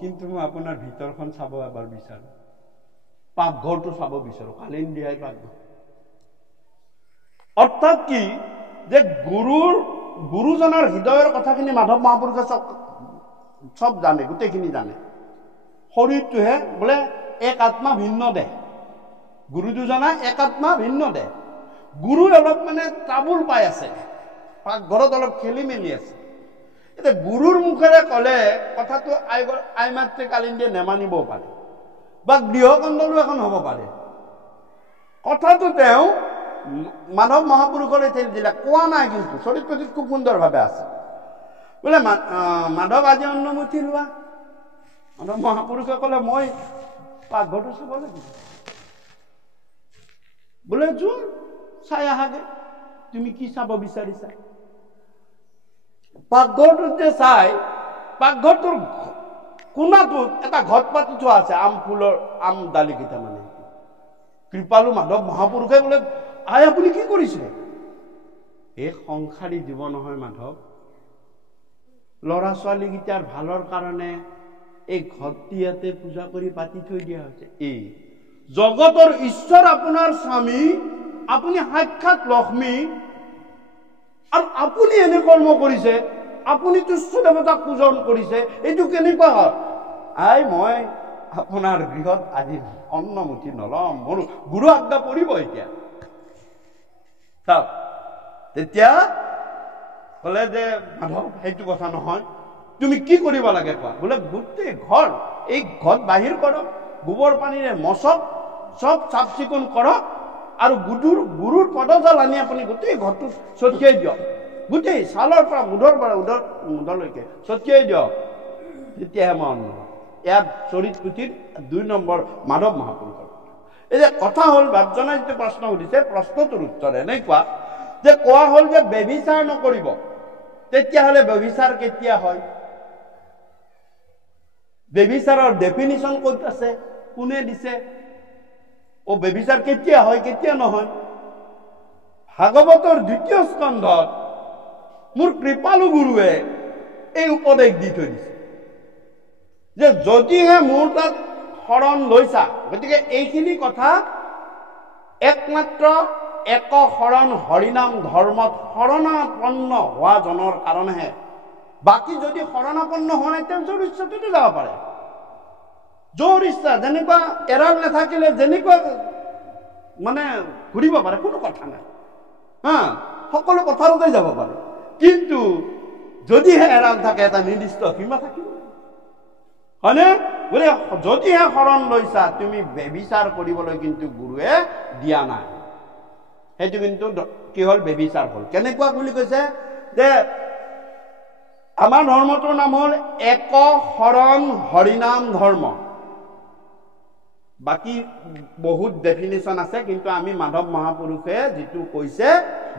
কিন্তু মই আপোনাৰ ভিতৰখন চাব এবাৰ বিচাৰোঁ, পাকঘৰটো চাব বিচাৰোঁ, কালিন দিয়াই পাকঘৰ। অৰ্থাৎ কি, যে গুৰুজনাৰ হৃদয়ৰ কথাখিনি মাধৱ মহাপুৰুষে চব জানে, গোটেইখিনি জানে। শৰীৰটোহে বোলে এক আত্মা ভিন্ন দেহ, গুৰু দুজনা এক আত্মা ভিন্ন দেহ। গুৰু অলপ মানে ট্ৰাবুল পাই আছে, পাকঘৰত অলপ খেলি মেলি আছে। এতিয়া গুৰুৰ মুখেৰে ক'লে কথাটো আইমাতৃ কালিন্দীয়ে নেমানিবও পাৰে বা গৃহকন্দলো এখন হ'ব পাৰে। কথাটো তেওঁ মাধৱ মহাপুৰুষলৈ ঠেলি দিলে, কোৱা নাই কিন্তু চৰিত্ৰটিত খুব সুন্দৰভাৱে আছে। বোলে মাধৱ আজি অন্নমুঠি লোৱা। মাধৱ মহাপুৰুষে ক'লে মই পাকঘৰটো চাব লাগিব। বোলে যোৱা চাই আহাগে, তুমি কি চাব বিচাৰিছা। পাকঘৰটোত যে চাই, পাকঘৰটোৰ কোণাটোত এটা ঘট পাতি থোৱা আছে, আম ডালি কেইটা মানে। কৃপালু মাধৱ মহাপুৰুষে বোলে, আই আপুনি কি কৰিছে? এই সংসাৰী জীৱ নহয় মাধৱ, ল'ৰা ছোৱালীকেইটাৰ ভালৰ কাৰণে এই ঘৰটি ইয়াতে পূজা কৰি পাতি থৈ দিয়া হৈছে। এই জগতৰ ঈশ্বৰ আপোনাৰ স্বামী, আপুনি সাক্ষাৎ লক্ষ্মী, আৰু আপুনি এনে কৰ্ম কৰিছে, আপুনি তুচ্ছ দেৱতাক পূজন কৰিছে, এইটো কেনেকুৱা হয়? আই মই আপোনাৰ গৃহত আজি অন্নমুঠি নলম, মোৰ গুৰু আজ্ঞা পৰিব এতিয়া। তেতিয়া ক'লে যে মাধৱ সেইটো কথা নহয়, তুমি কি কৰিব লাগে কোৱা। বোলে গোটেই ঘৰ, এই ঘৰ বাহিৰ কৰক, গোবৰ পানীৰে মচক, চব চাফ চিকুণ কৰক, আৰু গুৰুৰ পদজাল আনি আপুনি গোটেই ঘৰটো ছটিয়াই দিয়ক, গোটেই ছালৰ পৰা মুধলৈকে ছটিয়াই দিয়ক, তেতিয়াহে মই অন্ন। ইয়াত চৰিতপুথিৰ 2 নম্বৰ মাধৱ মহাপুৰুষৰ। এতিয়া কথা হ'ল, বাপজনে যিটো প্ৰশ্ন সুধিছে, প্ৰশ্নটোৰ উত্তৰ এনেকুৱা যে কোৱা হ'ল যে ব্যভিচাৰ নকৰিব। তেতিয়াহ'লে ব্যভিচাৰ কেতিয়া হয়? ব্যভিচাৰৰ ডেফিনিশ্যন ক'ত আছে, কোনে দিছে? ব্যভিচাৰ কেতিয়া হয় কেতিয়া নহয়? ভাগৱতৰ 2য় স্কন্ধত মোৰ কৃপালু গুৰুৱে এই উপদেশ দি থৈ দিছে যে যদিহে মোৰ তাত শৰণ লৈছা, গতিকে এইখিনি কথা একমাত্ৰ এক শৰণ হৰিনাম ধৰ্মত শৰণাপন্ন হোৱা জনৰ কাৰণেহে। বাকী যদি শৰণাপন্ন হোৱা নাই, তেওঁ যোৰ ইচ্ছাটোতো যাব পাৰে, যোৰ ইচ্ছা, যেনেকুৱা এৰাল নাথাকিলে যেনেকুৱা মানে ঘূৰিব পাৰে, কোনো কথা নাই, সকলো পথাৰতে যাব পাৰে। কিন্তু যদিহে এৰাল থাকে, এটা নিৰ্দিষ্ট সীমা থাকিব, হয়নে? বোলে যদিহে শৰণ লৈছা, তুমি ব্যভিচাৰ কৰিবলৈ কিন্তু গুৰুৱে দিয়া নাই। সেইটো কিন্তু কি হ'ল? ব্যভিচাৰ হ'ল। কেনেকুৱা বুলি কৈছে যে আমাৰ ধৰ্মটোৰ নাম হ'ল এক শৰণ হৰিনাম ধৰ্ম। বাকী বহুত ডেফিনেশ্যন আছে, কিন্তু আমি মাধৱ মহাপুৰুষে যিটো কৈছে,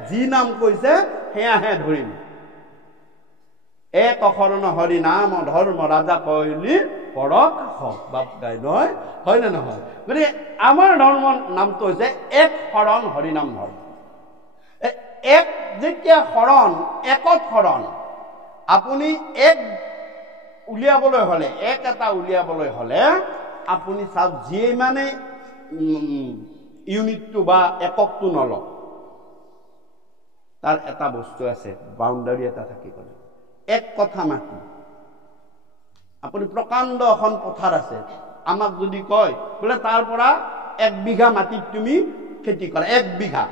যি নাম কৈছে সেয়াহে ধৰিম। এক শৰণ হৰিনাম ধৰ্ম ৰাজা কৈলি পৰক বাপ গাই, নহয়, হয় নে নহয়? গতিকে আমাৰ ধৰ্মৰ নামটো হৈছে এক শৰণ হৰিনাম ধৰ্ম। এক যেতিয়া শৰণ, একত শৰণ, আপুনি এক উলিয়াবলৈ হ'লে, এক এটা উলিয়াবলৈ হ'লে আপুনি চাওক, যিয়ে মানে ইউনিটটো বা এককটো নলওক, তাৰ এটা বস্তু আছে, বাউণ্ডাৰী এটা থাকিব। এক কথা মাটি, আপুনি প্ৰকাণ্ড এখন পথাৰ আছে, আমাক যদি কয় বোলে তাৰ পৰা 1 বিঘা মাটিত তুমি খেতি কৰা, 1 বিঘা,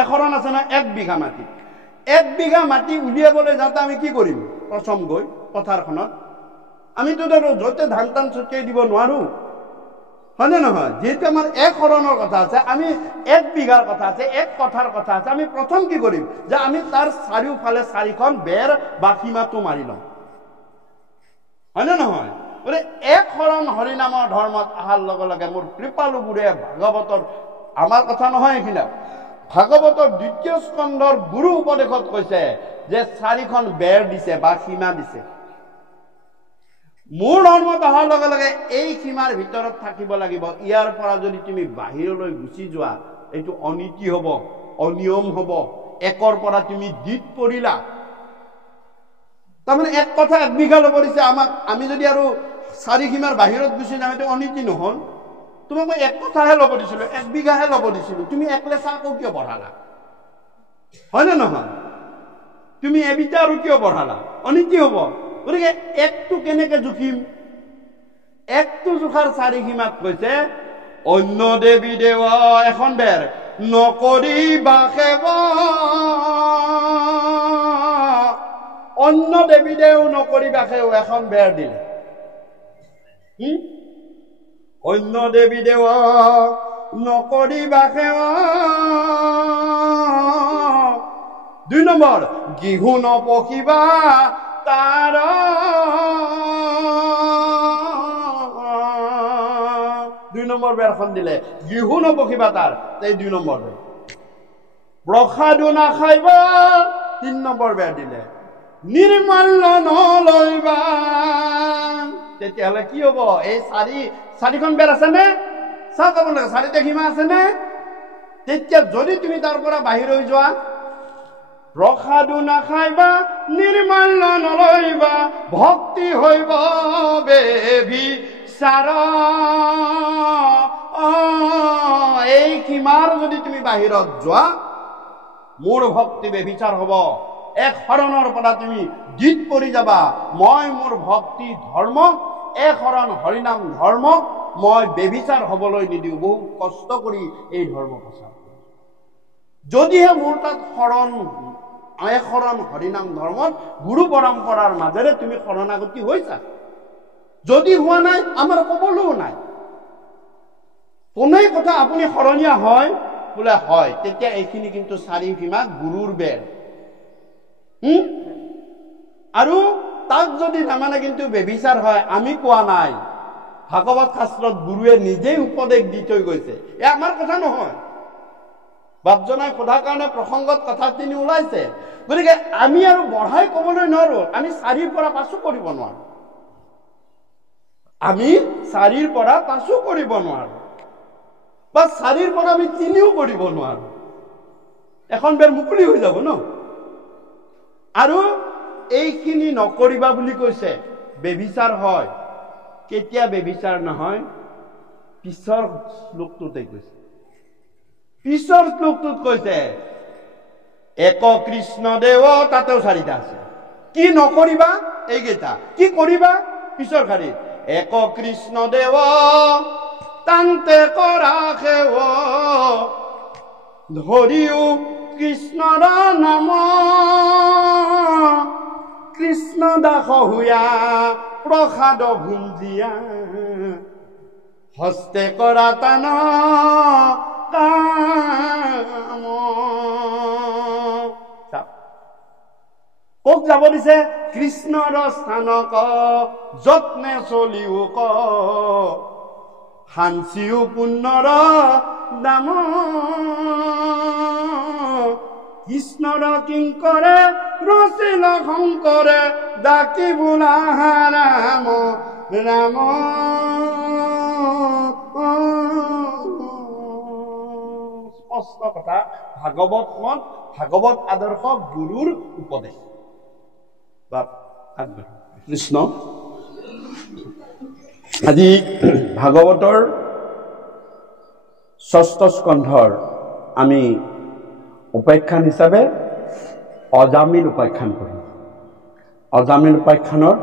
এশৰণ আছে না, 1 বিঘা মাটিত 1 বিঘা মাটি উলিয়াবলৈ যাওঁতে আমি কি কৰিম? প্ৰথম গৈ পথাৰখনত আমিতো য'তে ধান টান ছটিয়াই দিব নোৱাৰো, হয়নে নহয়? যিহেতু আমাৰ 1 শৰণৰ কথা আছে, আমি 1 বিঘাৰ কথা আছে, 1 কথাৰ কথা আছে, আমি প্ৰথম কি কৰিম? যে আমি তাৰ চাৰিওফালে 4খন বেৰ বা সীমাটো মাৰি লওঁ, হয়নে নহয়? বোলে 1 শৰণ হৰিনামৰ ধৰ্মত অহাৰ লগে লগে মোৰ কৃপালু গুৰুৱে ভাগৱতৰ, আমাৰ কথা নহয় এইবিলাক, ভাগৱতৰ 2য় স্কন্ধৰ গুৰু উপদেশত কৈছে যে 4খন বেৰ দিছে বা সীমা দিছে। মোৰ ধৰ্মত অহাৰ লগে লগে এই সীমাৰ ভিতৰত থাকিব লাগিব। ইয়াৰ পৰা যদি তুমি বাহিৰলৈ গুচি যোৱা, এইটো অনীতি হ'ব, অনিয়ম হ'ব, একৰ পৰা তুমি দ্বিত পৰিলা। তাৰমানে এক কথা 1 বিঘা ল'ব দিছে আমাক, আমি যদি আৰু 4 সীমাৰ বাহিৰত গুচি যাওঁ, এইটো অনীতি নহ'ল? তোমাক মই 1 কথাহে ল'ব দিছিলো, 1 বিঘাহে ল'ব দিছিলো, তুমি 1 লেচা আকৌ কিয় বঢ়ালা? হয়নে নহয়? তুমি এবিটা আৰু কিয় বঢ়ালা? অনীতি হ'ব। গতিকে 1টো কেনেকে জুখিম? 1টো জোখাৰ 4 সীমাত কৈছে অন্য দেৱী দেৱা, এখন বেৰ, নকৰিবা সেৱা অন্য দেৱী দেও নকৰিবা সেও এখন বেৰ দিলে অন্য দেৱী দেৱ নকৰিবা সেৱা 2 নম্বৰ গিহু নপকিবা তাৰ 2 নম্বৰ বেৰখন দিলে গিহু নপকিবা তাৰ এই 2 নম্বৰ প্ৰসাদো নাখাইবা 3 নম্বৰ বেৰ দিলে নিৰ্মাল্য নলৈবা তেতিয়াহ'লে কি হ'ব এই চাৰিখন বেৰ আছে নে চাওক আপোনালোকে চাৰিটা সীমা আছে নে তেতিয়া যদি তুমি তাৰ পৰা বাহিৰ হৈ যোৱা প্ৰসাদো নাখাইবা নিৰ্মাল্য নলৈবা ভক্তি হৈব বেভিচাৰ এই সীমাৰ যদি তুমি বাহিৰত যোৱা মোৰ ভক্তি বেভিচাৰ হ'ব এক শৰণৰ পৰা তুমি গীত পৰি যাবা মই মোৰ ভক্তি ধৰ্ম এক শৰণ হৰিনাম ধৰ্ম মই বেভিচাৰ হ'বলৈ নিদিওঁ বহু কষ্ট কৰি এই ধৰ্ম প্ৰচাৰ কৰোঁ যদিহে মোৰ তাত এক শৰণ হৰিনাম ধৰ্মত গুৰু পৰম্পৰাৰ মাজেৰে তুমি শৰণাগতি হৈছা যদি হোৱা নাই আমাৰ ক'বলৈও নাই কোনেই কথা আপুনি শৰণীয়া হয় বোলে হয় তেতিয়া এইখিনি কিন্তু চাৰিসীমা গুৰুৰ বেৰ আৰু তাক যদি নামানে কিন্তু বেভিচাৰ হয় আমি কোৱা নাই ভাগৱত শাস্ত্ৰত গুৰুৱে নিজেই উপদেশ দি থৈ গৈছে এ আমাৰ কথা নহয় বাপজনাই সোধাৰ কাৰণে প্ৰসংগত কথাখিনি ওলাইছে গতিকে আমি আৰু বঢ়াই ক'বলৈ নোৱাৰো আমি 4ৰ পৰা 5 কৰিব নোৱাৰো আমি 4ৰ পৰা 5 কৰিব নোৱাৰো বা 4ৰ পৰা আমি 3ও কৰিব নোৱাৰো এখন বেৰ মুকলি হৈ যাব ন আৰু এইখিনি নকৰিবা বুলি কৈছে বেভিচাৰ হয় কেতিয়া বেভিচাৰ নহয় পিছৰ শ্লোকটোতে কৈছে পিছৰ শ্লোকটোত কৈছে এক কৃষ্ণ দেৱ তাতেও 4টা আছে কি নকৰিবা এইকেইটা কি কৰিবা পিছৰ শাৰীত এক কৃষ্ণ দেৱ তান্তে কৰা সেৱ ধৰিও কৃষ্ণৰ নাম কৃষ্ণ দাস হুয়া প্ৰসাদ ভুঞ্জিয়া হস্তে কৰা তান কাম কক যাব দিছে কৃষ্ণৰ স্থানক যত্নে চলিও ক হাঞ্চিও পুণ্যৰ দাম কৃষ্ণৰ কিংকৰে ৰচিল শংকৰে ডাকি বোলা ৰাম ৰাম স্পষ্ট কথা ভাগৱত মত ভাগৱত আদৰ্শ গুৰুৰ উপদেশ কৃষ্ণ আজি ভাগৱতৰ 6ষ্ঠ স্কন্ধৰ আমি উপাখ্যান হিচাপে অজামিল উপাখ্যান পঢ়িম অজামিল উপাখ্যানৰ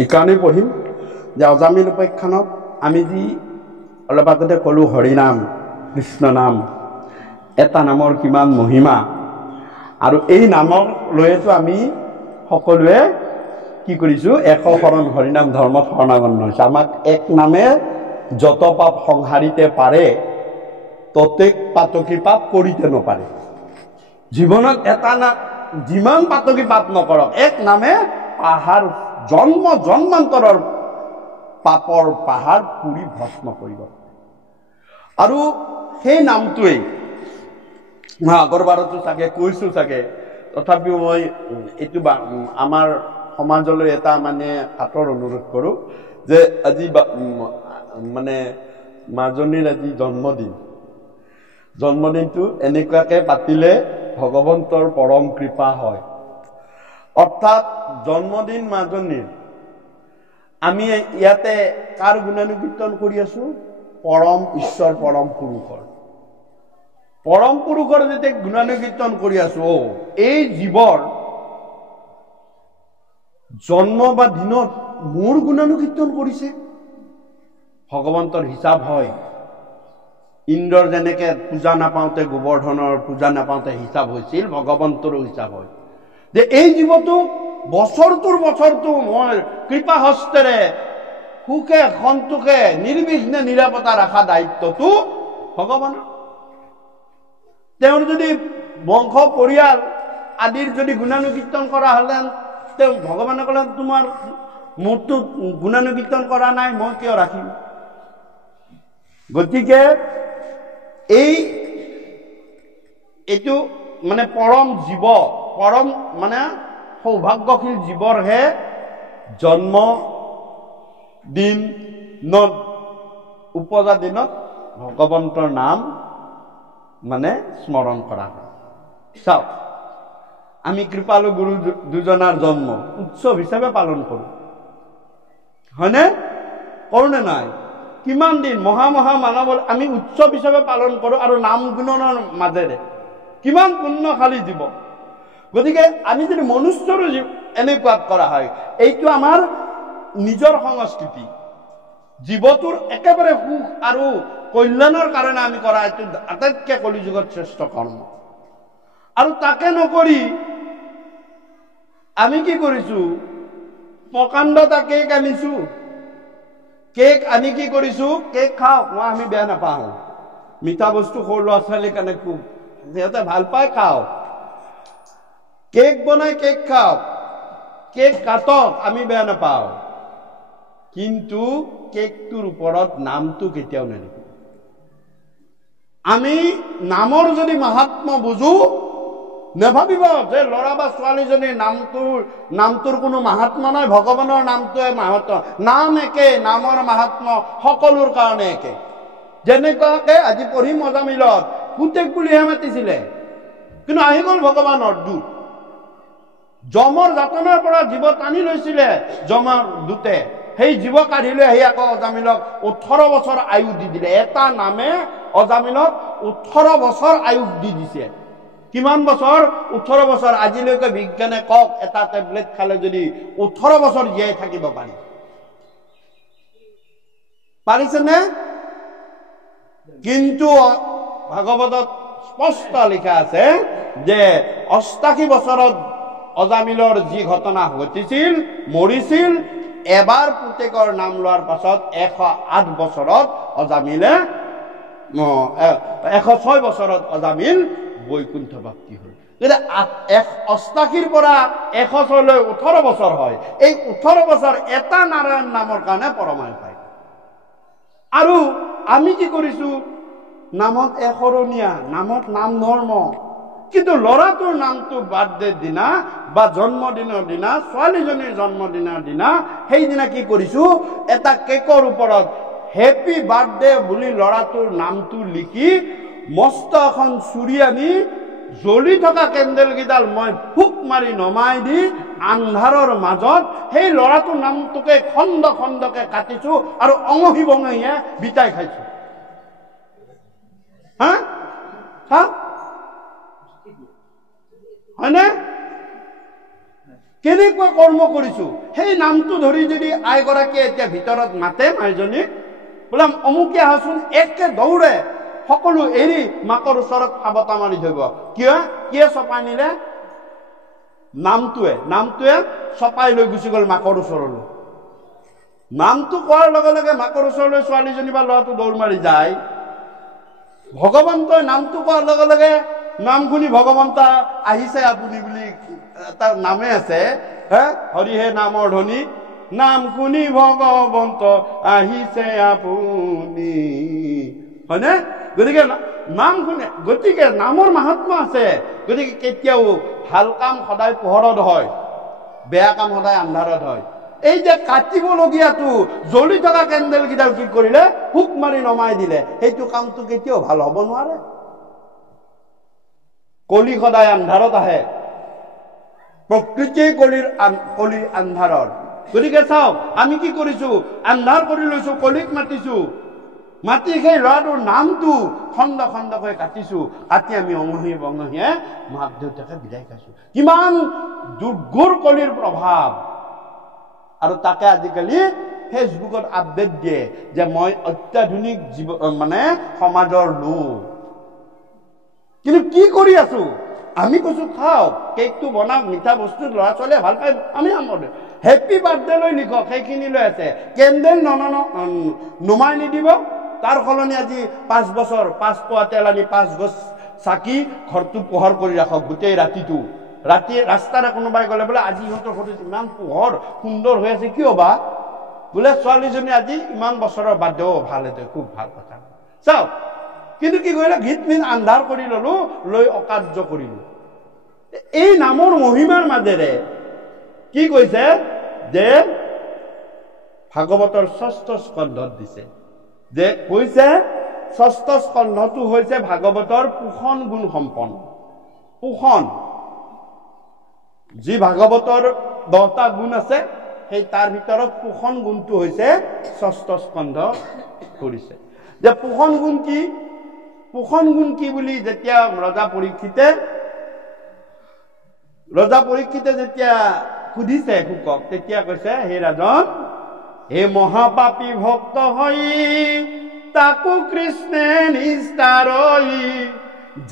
এইকাৰণেই পঢ়িম যে অজামিল উপাখ্যানত আমি যি অলপ আগতে ক'লোঁ হৰিনাম কৃষ্ণ নাম এটা নামৰ কিমান মহিমা আৰু এই নামক লৈতো আমি সকলোৱে কি কৰিছোঁ এক শৰণ হৰিনাম ধৰ্মত শৰণাগত হৈছে আমাক এক নামে যত পাপ সংহাৰিতে পাৰে ততে পাতকী পাপ কৰিতে নপাৰে জীৱনত এটা নাম যিমান পাতকী পাপ নকৰক এক নামে পাহাৰ জন্মান্তৰৰ পাপৰ পাহাৰ পুৰি ভস্ম কৰিব আৰু সেই নামটোৱেই মই আগৰবাৰতো চাগে কৈছোঁ চাগে তথাপিও মই এইটো আমাৰ সমাজলৈ এটা মানে কাটৰ অনুৰোধ কৰোঁ যে আজি মানে মাজনীৰ আজি জন্মদিনটো এনেকুৱাকৈ পাতিলে ভগৱন্তৰ পৰম কৃপা হয় অৰ্থাৎ জন্মদিন মাজনীৰ আমি ইয়াতে কাৰ গুণানুকীৰ্তন কৰি আছোঁ পৰম ঈশ্বৰ পৰম পুৰুষৰ যেতিয়া গুণানুকীৰ্তন কৰি আছোঁ এই জীৱৰ জন্ম বা দিনত মোৰ গুণানুকীৰ্তন কৰিছে ভগৱন্তৰ হিচাপ হয় ইন্দ্ৰৰ যেনেকৈ পূজা নাপাওঁতে গোবৰ্ধনৰ পূজা নাপাওঁতে হিচাপ হৈছিল ভগৱন্তৰো হিচাপ হয় যে এই জীৱটো বছৰটো মই কৃপা হস্তেৰে সুখে সন্তোষে নিৰ্বিঘ্নে নিৰাপত্তা ৰখা দায়িত্বটো ভগৱানৰ। তেওঁৰ যদি বংশ পৰিয়াল আদিৰ যদি গুণানুকীৰ্তন কৰা হলেন, তেওঁ ভগৱানে ক'লেন তোমাৰ মোৰতো গুণানুকীৰ্তন কৰা নাই, মই কিয় ৰাখিম? গতিকে এইটো মানে পৰম জীৱ, পৰম মানে সৌভাগ্যশীল জীৱৰহে জন্ম দিনত উপজা দিনত ভগৱন্তৰ নাম মানে স্মৰণ কৰা হয়। চাওক, আমি কৃপালু গুৰু দুজনাৰ জন্ম উৎসৱ হিচাপে পালন কৰোঁ, হয়নে? কৰোনে নাই? কিমান দিন মহা মানৱ আমি উৎসৱ হিচাপে পালন কৰোঁ, আৰু নাম গুণনৰ মাজেৰে কিমান পুণ্যশালী জীৱ। গতিকে আমি যদি মনুষ্যৰো এনেকুৱা কৰা হয়, এইটো আমাৰ নিজৰ সংস্কৃতি। জীৱটোৰ একেবাৰে সুখ আৰু কল্যাণৰ কাৰণে আমি কৰা এইটো আটাইতকৈ কলিযুগত শ্ৰেষ্ঠ কৰ্ম। আৰু তাকে নকৰি আমি কি কৰিছো? প্ৰকাণ্ডতা কেক আনিছো, কেক আনি কি কৰিছো? কেক খাওক, মই আমি বেয়া নাপাওঁ। মিঠা বস্তু সৰু ল'ৰা ছোৱালীৰ কাৰণে খুব, সিহঁতে ভাল পায়, খাওক। কেক বনাই কেক খাওক, কেক কাটক, আমি বেয়া নাপাওঁ। কিন্তু কেকটোৰ ওপৰত নামটো কেতিয়াও নেলিখো। আমি নামৰ যদি মাহাত্ম্য বুজো, নেভাবিব যে ল'ৰা বা ছোৱালীজনীৰ নামটোৰ কোনো মাহাত্ম্য নাই, ভগৱানৰ নামটোৱে মাহাত্ম্য। নাম একে, নামৰ মাহাত্ম্য সকলোৰ কাৰণে একে। যেনেকুৱাকে আজি পঢ়িম অজামিলত পুতেক বুলিহে মাতিছিলে, কিন্তু আহি গ'ল ভগৱানৰ দূত। যমৰ যাতনাৰ পৰা জীৱ টানি লৈছিলে যমৰ দূতে, সেই জীৱ কাঢ়ি লৈ আহি আকৌ অজামিলক 18 বছৰ আয়ুস দি দিলে। এটা নামে অজামিলক 18 বছৰ আয়ুস দি দিছে। কিমান বছৰ? 18 বছৰ। আজিলৈকে বিজ্ঞানে কওক, এটা টেবলেট খালে যদি 18 বছৰ জীয়াই থাকিব পাৰি, পাৰিছেনে? কিন্তু ভাগৱতত স্পষ্ট লিখা আছে যে 88 বছৰত অজামিলৰ যি ঘটনা ঘটিছিল, মৰিছিল, এবাৰ পুতেকৰ নাম লোৱাৰ পাছত 108 বছৰত অজামিলে 106 বছৰত অজামিল বৈকুণ্ঠ প্ৰাপ্তি হ'ল। 88ৰ পৰা 106লৈ 18 বছৰ হয়। এই 18 বছৰ এটা নাৰায়ণ নামৰ কাৰণে পৰমায়ু পায়। আৰু আমি কি কৰিছো? নামত এশৰণীয়া, নামত নাম ধৰ্ম, কিন্তু ল'ৰাটোৰ নামটো বাৰ্থডেৰ দিনা বা জন্মদিনৰ দিনা, ছোৱালীজনীৰ জন্মদিনৰ দিনা, সেইদিনা কি কৰিছো? এটা কেকৰ ওপৰত হেপী বাৰ্থডে বুলি ল'ৰাটোৰ নামটো লিখি মস্ত এখন চুৰি আনি জ্বলি থকা কেণ্ডেল কেইডাল মই ফুক মাৰি নমাই দি আন্ধাৰৰ মাজত সেই ল'ৰাটোৰ নামটোকে খণ্ড খণ্ডকে কাটিছো আৰু অঙহী বঙহীয়ে বিটাই খাইছো। হা? হয়নে? কেনেকুৱা কৰ্ম কৰিছো? সেই নামটো ধৰি যদি আইগৰাকীয়ে এতিয়া ভিতৰত মাতে মাইজনীক, বোলে অমুকে আহাচোন, একে দৌৰে সকলো এৰি মাকৰ ওচৰত সাবতা মাৰি ধৰিব। কিয় চপাই নিলে? নামটোৱে চপাই লৈ গুচি গ'ল মাকৰ ওচৰলৈ। নামটো কোৱাৰ লগে লগে মাকৰ ওচৰলৈ ছোৱালীজনী বা ল'ৰাটো দৌৰ মাৰি যায়। ভগৱন্তই নামটো কোৱাৰ লগে লগে নাম শুনি ভগৱন্ত আহিছে আপুনি বুলি তাৰ নামে আছে, হৰিহে নামৰ ধ্বনি, নাম শুনি ভগৱন্ত আহিছে আপুনি, হয়নে? গতিকে নাম শুনে, গতিকে নামৰ মাহাত্ম্য আছে। গতিকে কেতিয়াও ভাল কাম সদায় পোহৰত হয়, বেয়া কাম সদায় আন্ধাৰত হয়। এই যে কাটিবলগীয়াটো জ্বলি থকা কেণ্ডেল কেইডাল কি কৰিলে? হুক মাৰি নমাই দিলে। সেইটো কামটো কেতিয়াও ভাল হ'ব নোৱাৰে। কলি সদায় আন্ধাৰত আহে, প্ৰকৃতিয়ে কলিৰ আন্ধাৰৰ। গতিকে চাওক, আমি কি কৰিছো? আন্ধাৰ কৰি লৈছো, কলিক মাতিছো, মাতি সেই ল'ৰাটোৰ নামটো খণ্ড খণ্ডকৈ কাটিছো, কাটি আমি অঙহী বঙহীয়ে মাক দেউতাকে বিদায় খাইছো। কিমান দুৰ্ঘোৰ কলিৰ প্ৰভাৱ। আৰু তাকে আজিকালি ফেচবুকত আপডেট দিয়ে যে মই অত্যাধুনিক সমাজৰ লোক। কিন্তু কি কৰি আছো? আমি কৈছোঁ খাওক, কেকটো বনাওক, মিঠা বস্তু ল'ৰা ছোৱালীয়ে ভাল পায়, আমি আমোদ। হেপ্পী বাৰ্থডে লৈ লিখক, সেইখিনি লৈ আছে। কেণ্ডেল নুমাই নিদিব, তাৰ সলনি আজি 5 বছৰ 5 পোৱা তেল আনি 5 গছ চাকি ঘৰটো পোহৰ কৰি ৰাখক গোটেই ৰাতিটো। ৰাতি ৰাস্তাৰে কোনোবাই গ'লে বোলে আজি ইহঁতৰ ঘৰটো ইমান পোহৰ সুন্দৰ হৈ আছে, কিয় বা? বোলে ছোৱালীজনী আজি ইমান বছৰৰ বাৰ্থডে, ভাল এইটো খুব ভাল কথা। চাওক, কিন্তু কি কৰিলে, গীত মিত আন্ধাৰ কৰি ললো, লৈ অকাৰ্য কৰিলো। এই নামৰ মহিমাৰ মাজেৰে কি কৈছে যে ভাগৱতৰ 6ষ্ঠ স্কন্ধত দিছে, যে কৈছে 6ষ্ঠ স্কন্ধটো হৈছে ভাগৱতৰ পোষণ গুণ সম্পন্ন। পোষণ, যি ভাগৱতৰ 10টা গুণ আছে, সেই তাৰ ভিতৰত পোষণ গুণটো হৈছে 6ষ্ঠ স্কন্ধ কৰিছে। যে পোষণ গুণ কি, পোষণ গুণ কি বুলি যেতিয়া ৰজা পৰীক্ষিতে যেতিয়া সুধিছে শুকক, তেতিয়া কৈছে, হে ৰাজন, হে মহাপাপী ভক্ত হৈ তাকো কৃষ্ণে নিস্তাৰই,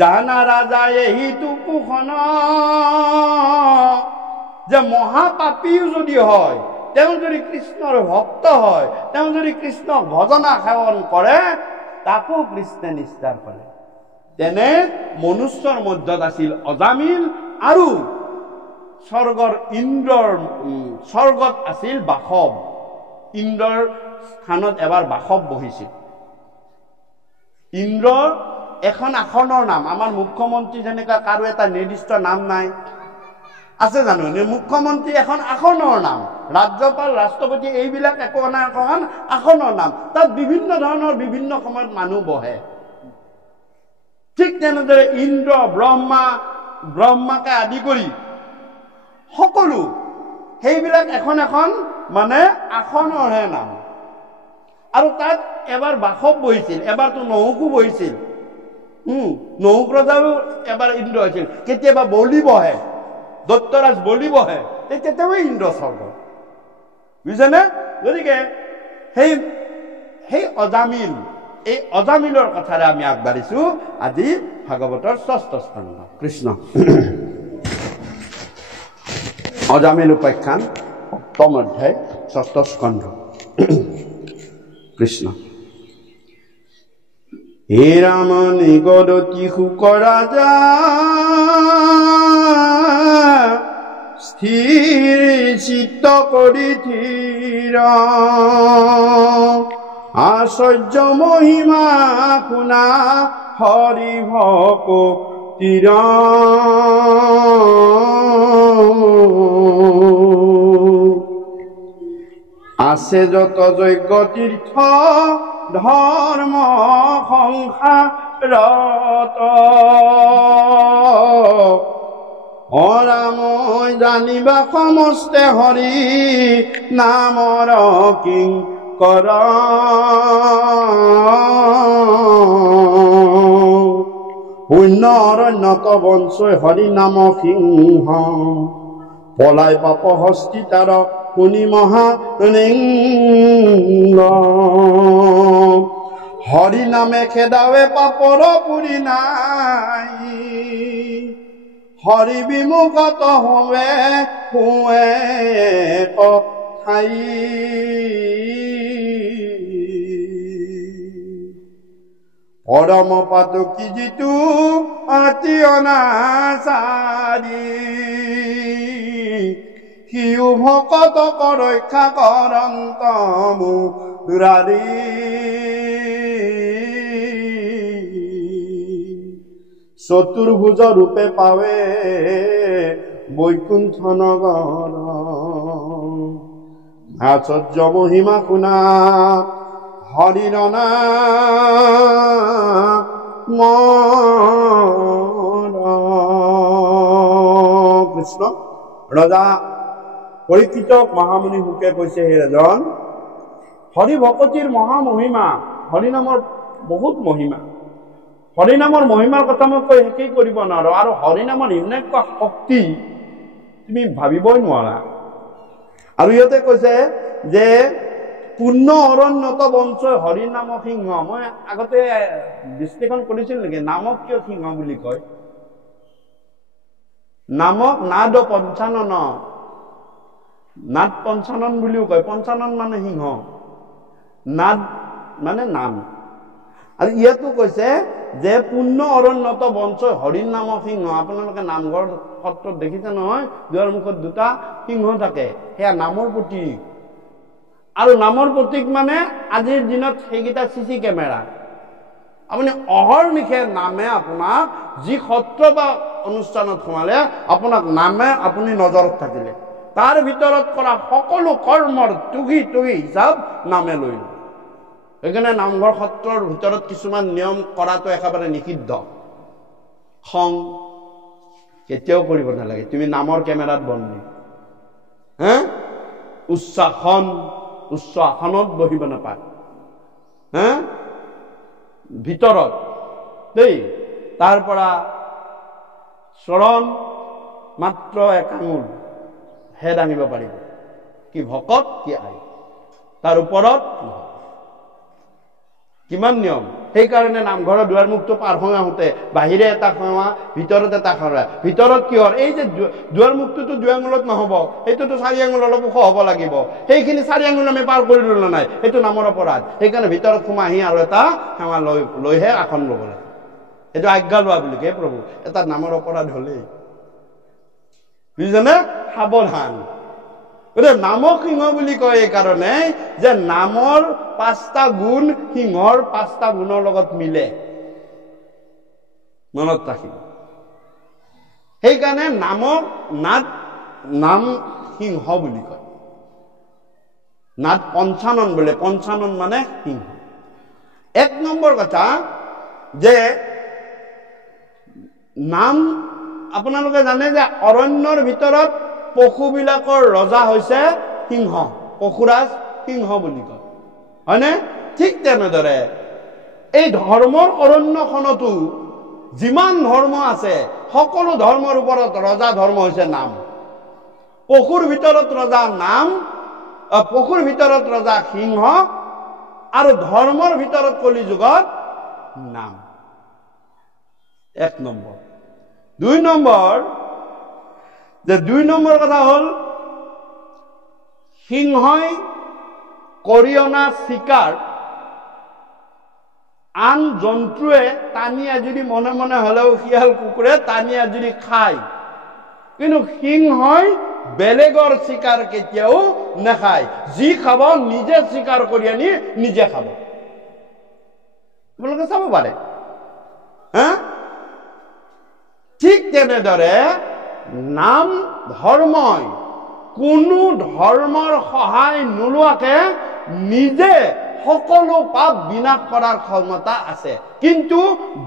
জানা ৰাজা এইটো পোষণ। যে মহাপাপীও যদি হয়, তেওঁ যদি কৃষ্ণৰ ভক্ত হয়, তেওঁ যদি কৃষ্ণক ভজনা সেৱন কৰে, তাকো কৃষ্ণে নিস্তাৰ কৰে। তেনে মনুষ্যৰ মধ্যত আছিল অজামিল, আৰু স্বৰ্গৰ ইন্দ্ৰৰ স্বৰ্গত আছিল বাসৱ। ইন্দ্ৰৰ স্থানত এবাৰ বাসৱ বহিছিল। ইন্দ্ৰৰ এখন আসনৰ নাম, আমাৰ মুখ্যমন্ত্ৰী যেনেকুৱা কাৰো এটা নিৰ্দিষ্ট নাম নাই, আছে জানো? মুখ্যমন্ত্ৰী এখন আসনৰ নাম, ৰাজ্যপাল, ৰাষ্ট্ৰপতি, এইবিলাক এখন আসনৰ নাম। তাত বিভিন্ন ধৰণৰ বিভিন্ন সময়ত মানুহ বহে। ঠিক তেনেদৰে ইন্দ্ৰ, ব্ৰহ্মাকে আদি কৰি সকলো সেইবিলাক এখন এখন মানে আসনৰহে নাম। আৰু তাত এবাৰ বাসৱ বহিছিল, এবাৰতো নহুকো বহিছিল। নহুক ৰজাও এবাৰ ইন্দ্ৰ হৈছিল। কেতিয়াবা বলি বহে, দত্তৰাজ বলি বহে, তেতিয়াও ইন্দ্ৰ স্বৰ্গ, বুজিছেনে? গতিকে সেই অজামিল, এই অজামিলৰ কথাৰে আমি আগবাঢ়িছো আজি ভাগৱতৰ 6ষ্ঠ স্কন্ধ। কৃষ্ণ অজামিল উপাখ্যান 7ম অধ্যায় 6ষ্ঠ স্কন্ধ। কৃষ্ণ। হে ৰাম নিগদতি শুক ৰাজা, স্থিৰ চিত্ত কৰি থিৰ, আশ্চৰ্য মহিমা শুনা হৰি ভকতিৰ। আছে যত যজ্ঞ তীৰ্থ ধৰ্ম সংসাৰত, ৰামই জানিবা সমস্তে হৰি নামৰ কিংকৰ। শূন্য অৰণ্যত বঞ্চয় হৰি নাম সিংহ, পলাই পাপ হস্তি তাৰ শুনি মহালিংগ। হৰি নামে খেদাৱে পাপৰ পুৰি নাই, হৰি বিমুখত হুৱে কথাই। পৰম পাদুকি যিটো অতি অনাচাৰী, সিও ভকতক ৰক্ষা কৰন্ত মুৰাৰী। চতুৰ্ভুজ ৰূপে পাৱে বৈকুণ্ঠ নগৰ, আশ্চৰ্য মহিমা শুনা হৰিৰ নাম। কৃষ্ণ। ৰজা পৰীক্ষিতক মহামুনি শুকে কৈছে, হে ৰাজন, হৰি ভকতিৰ মহামহিমা, হৰিনামৰ বহুত মহিমা। হৰিনামৰ মহিমাৰ কথা মই কৈ শেষেই কৰিব নোৱাৰো। আৰু হৰিনামৰ এনেকুৱা শক্তি তুমি ভাবিবই নোৱাৰা। আৰু ইহঁতে কৈছে যে পূৰ্ণ অৰণ্যত বঞ্চয় হৰি নাম সিংহ। মই আগতে বিশ্লেষণ কৰিছিল নেকি, নামক কিয় সিংহ বুলি কয়? নামক নাদ পঞ্চানন, নাদ পঞ্চানন বুলিও কয়। পঞ্চানন মানে সিংহ, নাদ মানে নাম। আৰু ইয়াতো কৈছে যে পূৰ্ণ অৰণ্যত বঞ্চয় হৰিণ নামক সিংহ। আপোনালোকে নামঘৰ সত্ৰত দেখিছে নহয়, দুৱাৰ মুখত দুটা সিংহ থাকে, সেয়া নামৰ প্ৰতীক। আৰু নামৰ প্ৰতীক মানে আজিৰ দিনত সেইকেইটা চিচি কেমেৰা। আপুনি অহৰ্নিশে নামে আপোনাক যি সত্ৰ বা অনুষ্ঠানত সোমালে আপোনাক নামে আপুনি নজৰত থাকিলে তাৰ ভিতৰত কৰা সকলো কৰ্মৰ টুকি হিচাপ নামে লৈ লয়। সেইকাৰণে নামঘৰ সত্ৰৰ ভিতৰত কিছুমান নিয়ম কৰাটো একেবাৰে নিষিদ্ধ। খং কেতিয়াও কৰিব নালাগে। তুমি নামৰ কেমেৰাত বন্দী। উচ্চ আসনত বহিব নাপায়। ভিতৰত দেই, তাৰ পৰা চৰণ মাত্ৰ এক আঙুল হে দাঙিব পাৰিব। কি ভকত কি আই, তাৰ ওপৰত কিমান নিয়ম। সেইকাৰণে নামঘৰৰ দুৱাৰ মুখটো পাৰ হৈ আহোঁতে বাহিৰে এটা সেৱা, ভিতৰত এটা সেৱা। ভিতৰত কিহৰ? এই যে দুৱাৰ মুখটোতো 2 আঙুলত নহ'ব, সেইটোতো 4 আঙুল অলপ ওখ হ'ব লাগিব। সেইখিনি 4 আঙুল আমি পাৰ কৰি ল'লো নাই, সেইটো নামৰ অপৰাধ। সেইকাৰণে ভিতৰত সোমাই আহি আৰু এটা সেৱা লৈহে আসন ল'ব লাগে। এইটো আজ্ঞা লোৱা বুলি কয় প্ৰভু। এটা নামৰ অপৰাধ হ'লেই, বুজিছেনে? সাৱধান। গতিকে নামক সিংহ বুলি কয় এইকাৰণে যে নামৰ 5টা গুণ সিংহৰ 5টা গুণৰ লগত মিলে। মনত ৰাখিব। সেইকাৰণে নামক নাম সিংহ বুলি কয়। নাদ পঞ্চানন বোলে, পঞ্চানন মানে সিংহ। 1 নম্বৰ কথা যে নাম, আপোনালোকে জানে যে অৰণ্যৰ ভিতৰত পশুবিলাকৰ ৰজা হৈছে সিংহ, পশুৰাজ সিংহ বুলি কয়, হয়নে? ঠিক তেনেদৰে এই ধৰ্মৰ অৰণ্যখনতো যিমান ধৰ্ম আছে সকলো ধৰ্মৰ ওপৰত ৰজা ধৰ্ম হৈছে নাম। পশুৰ ভিতৰত ৰজা নাম, পশুৰ ভিতৰত ৰজা সিংহ, আৰু ধৰ্মৰ ভিতৰত কলি যুগত নাম। 1 নম্বৰ। 2 নম্বৰ যে 2 নম্বৰ কথা হ'ল সিংহই কৰি অনা চিকাৰ আন জন্তুৱে টানি আজুৰি মনে মনে হ'লেও শিয়াল কুকুৰে টানি আজুৰি খায়, কিন্তু সিংহই বেলেগৰ চিকাৰ কেতিয়াও নাখায়। যি খাব নিজে চিকাৰ কৰি আনি নিজে খাব। আপোনালোকে চাব পাৰে। ঠিক তেনেদৰে নাম ধৰ্মই কোনো ধৰ্মৰ সহায় নোলোৱাকে নিজে সকলো পাপ বিনাশ কৰাৰ ক্ষমতা আছে। কিন্তু